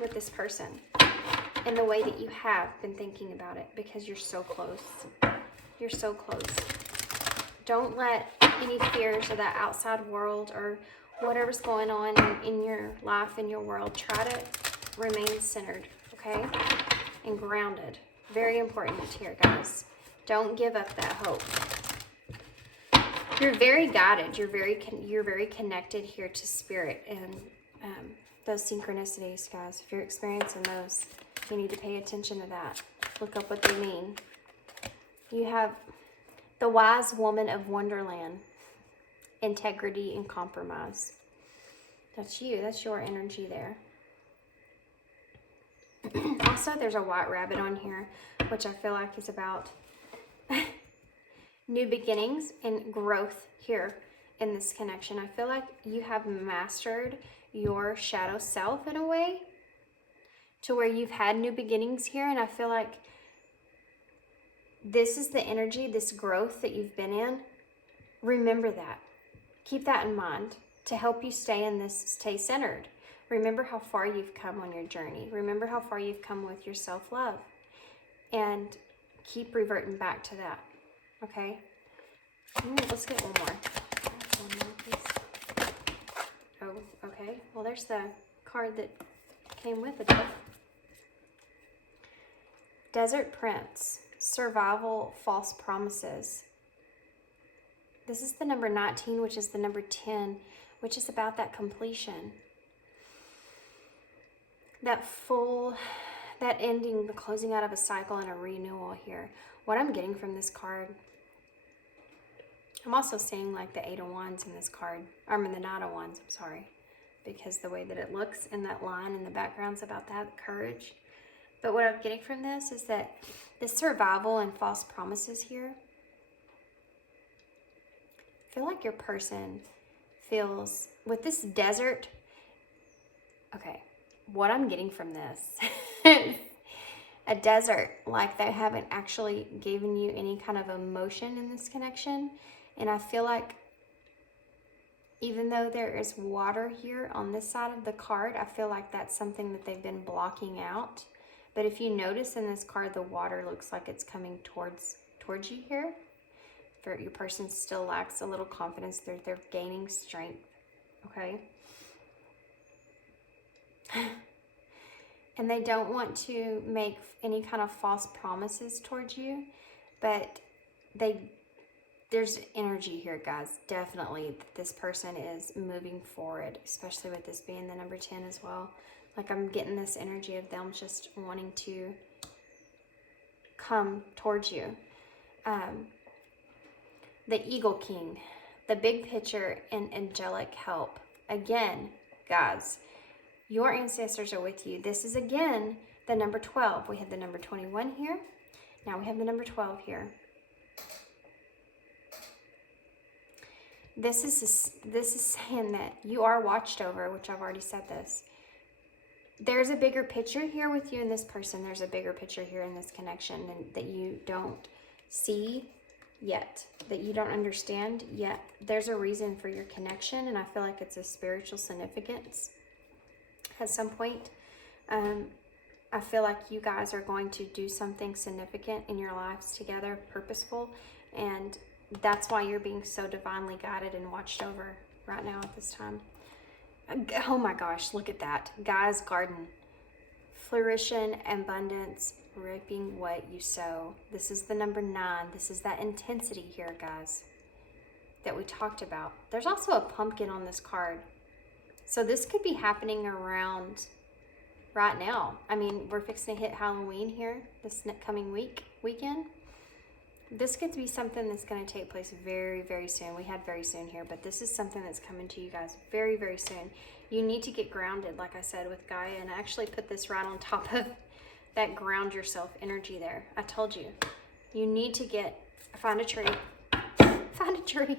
with this person in the way that you have been thinking about it, because you're so close. You're so close. Don't let any fears of that outside world or whatever's going on in your life, in your world, try to remain centered, okay? And grounded. Very important here, guys. Don't give up that hope. You're very guided. You're very connected here to spirit and those synchronicities, guys. If you're experiencing those, you need to pay attention to that. Look up what they mean. You have the wise woman of Wonderland. Integrity and compromise. That's you. That's your energy there. Also, there's a white rabbit on here, which I feel like is about new beginnings and growth here in this connection. I feel like you have mastered your shadow self in a way to where you've had new beginnings here, and I feel like this is the energy, this growth that you've been in. Remember that. Keep that in mind to help you stay centered. Remember how far you've come on your journey. Remember how far you've come with your self-love. And keep reverting back to that. Okay? Let's get one more. One more, please. Oh, okay. Well, there's the card that came with it. Desert Prince. Survival, false promises. This is the number 19, which is the number 10, which is about that completion. That ending, the closing out of a cycle and a renewal here. What I'm getting from this card, I'm also seeing like the 8 of Wands in this card. I mean the 9 of Wands, I'm sorry. Because the way that it looks in that line in the background's about that, courage. But what I'm getting from this is that this survival and false promises here, I feel like your person feels, with this desert, okay, what I'm getting from this, a desert, like they haven't actually given you any kind of emotion in this connection. And I feel like even though there is water here on this side of the card, I feel like that's something that they've been blocking out. But if you notice in this card, the water looks like it's coming towards you here. Your person still lacks a little confidence. They're gaining strength, okay? And they don't want to make any kind of false promises towards you, but there's energy here, guys. Definitely this person is moving forward, especially with this being the number 10 as well. Like I'm getting this energy of them just wanting to come towards you. The Eagle King, the big picture, and angelic help. Again, guys, your ancestors are with you. This is, again, the number 12. We have the number 21 here. Now we have the number 12 here. This is saying that you are watched over, which I've already said this. There's a bigger picture here with you and this person. There's a bigger picture here in this connection that you don't see yet, that you don't understand yet. There's a reason for your connection, and I feel like it's a spiritual significance at some point. I feel like you guys are going to do something significant in your lives together, purposeful, and that's why you're being so divinely guided and watched over right now at this time. Oh my gosh, look at that. Guy's garden. Flourishing, abundance, reaping what you sow. This is the number 9. This is that intensity here, guys, that we talked about. There's also a pumpkin on this card. So this could be happening around right now. I mean, we're fixing to hit Halloween here this coming weekend. This could be something that's going to take place very, very soon. We had very soon here, but this is something that's coming to you guys very, very soon. You need to get grounded, like I said, with Gaia, and I actually put this right on top of that ground yourself energy there. I told you. You need to find a tree. Find a tree.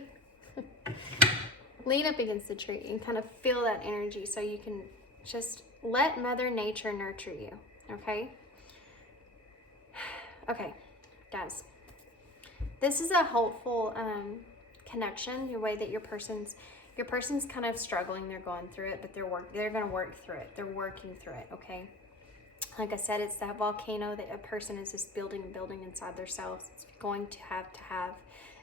Lean up against the tree and kind of feel that energy so you can just let Mother Nature nurture you, okay? Okay, guys. This is a hopeful connection, your way that your person's kind of struggling, they're going through it, but they're going to work through it. They're working through it, okay? Like I said, it's that volcano that a person is just building and building inside themselves. It's going to have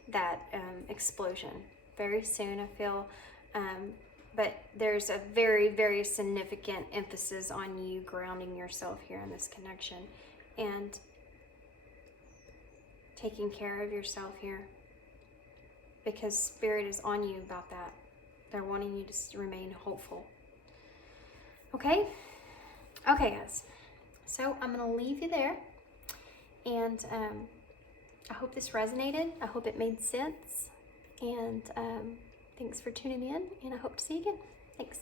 that explosion very soon, I feel. But there's a very, very significant emphasis on you grounding yourself here in this connection and taking care of yourself here, because Spirit is on you about that. They're wanting you to remain hopeful. Okay? Okay, guys. So I'm going to leave you there. And I hope this resonated. I hope it made sense. And thanks for tuning in. And I hope to see you again. Thanks.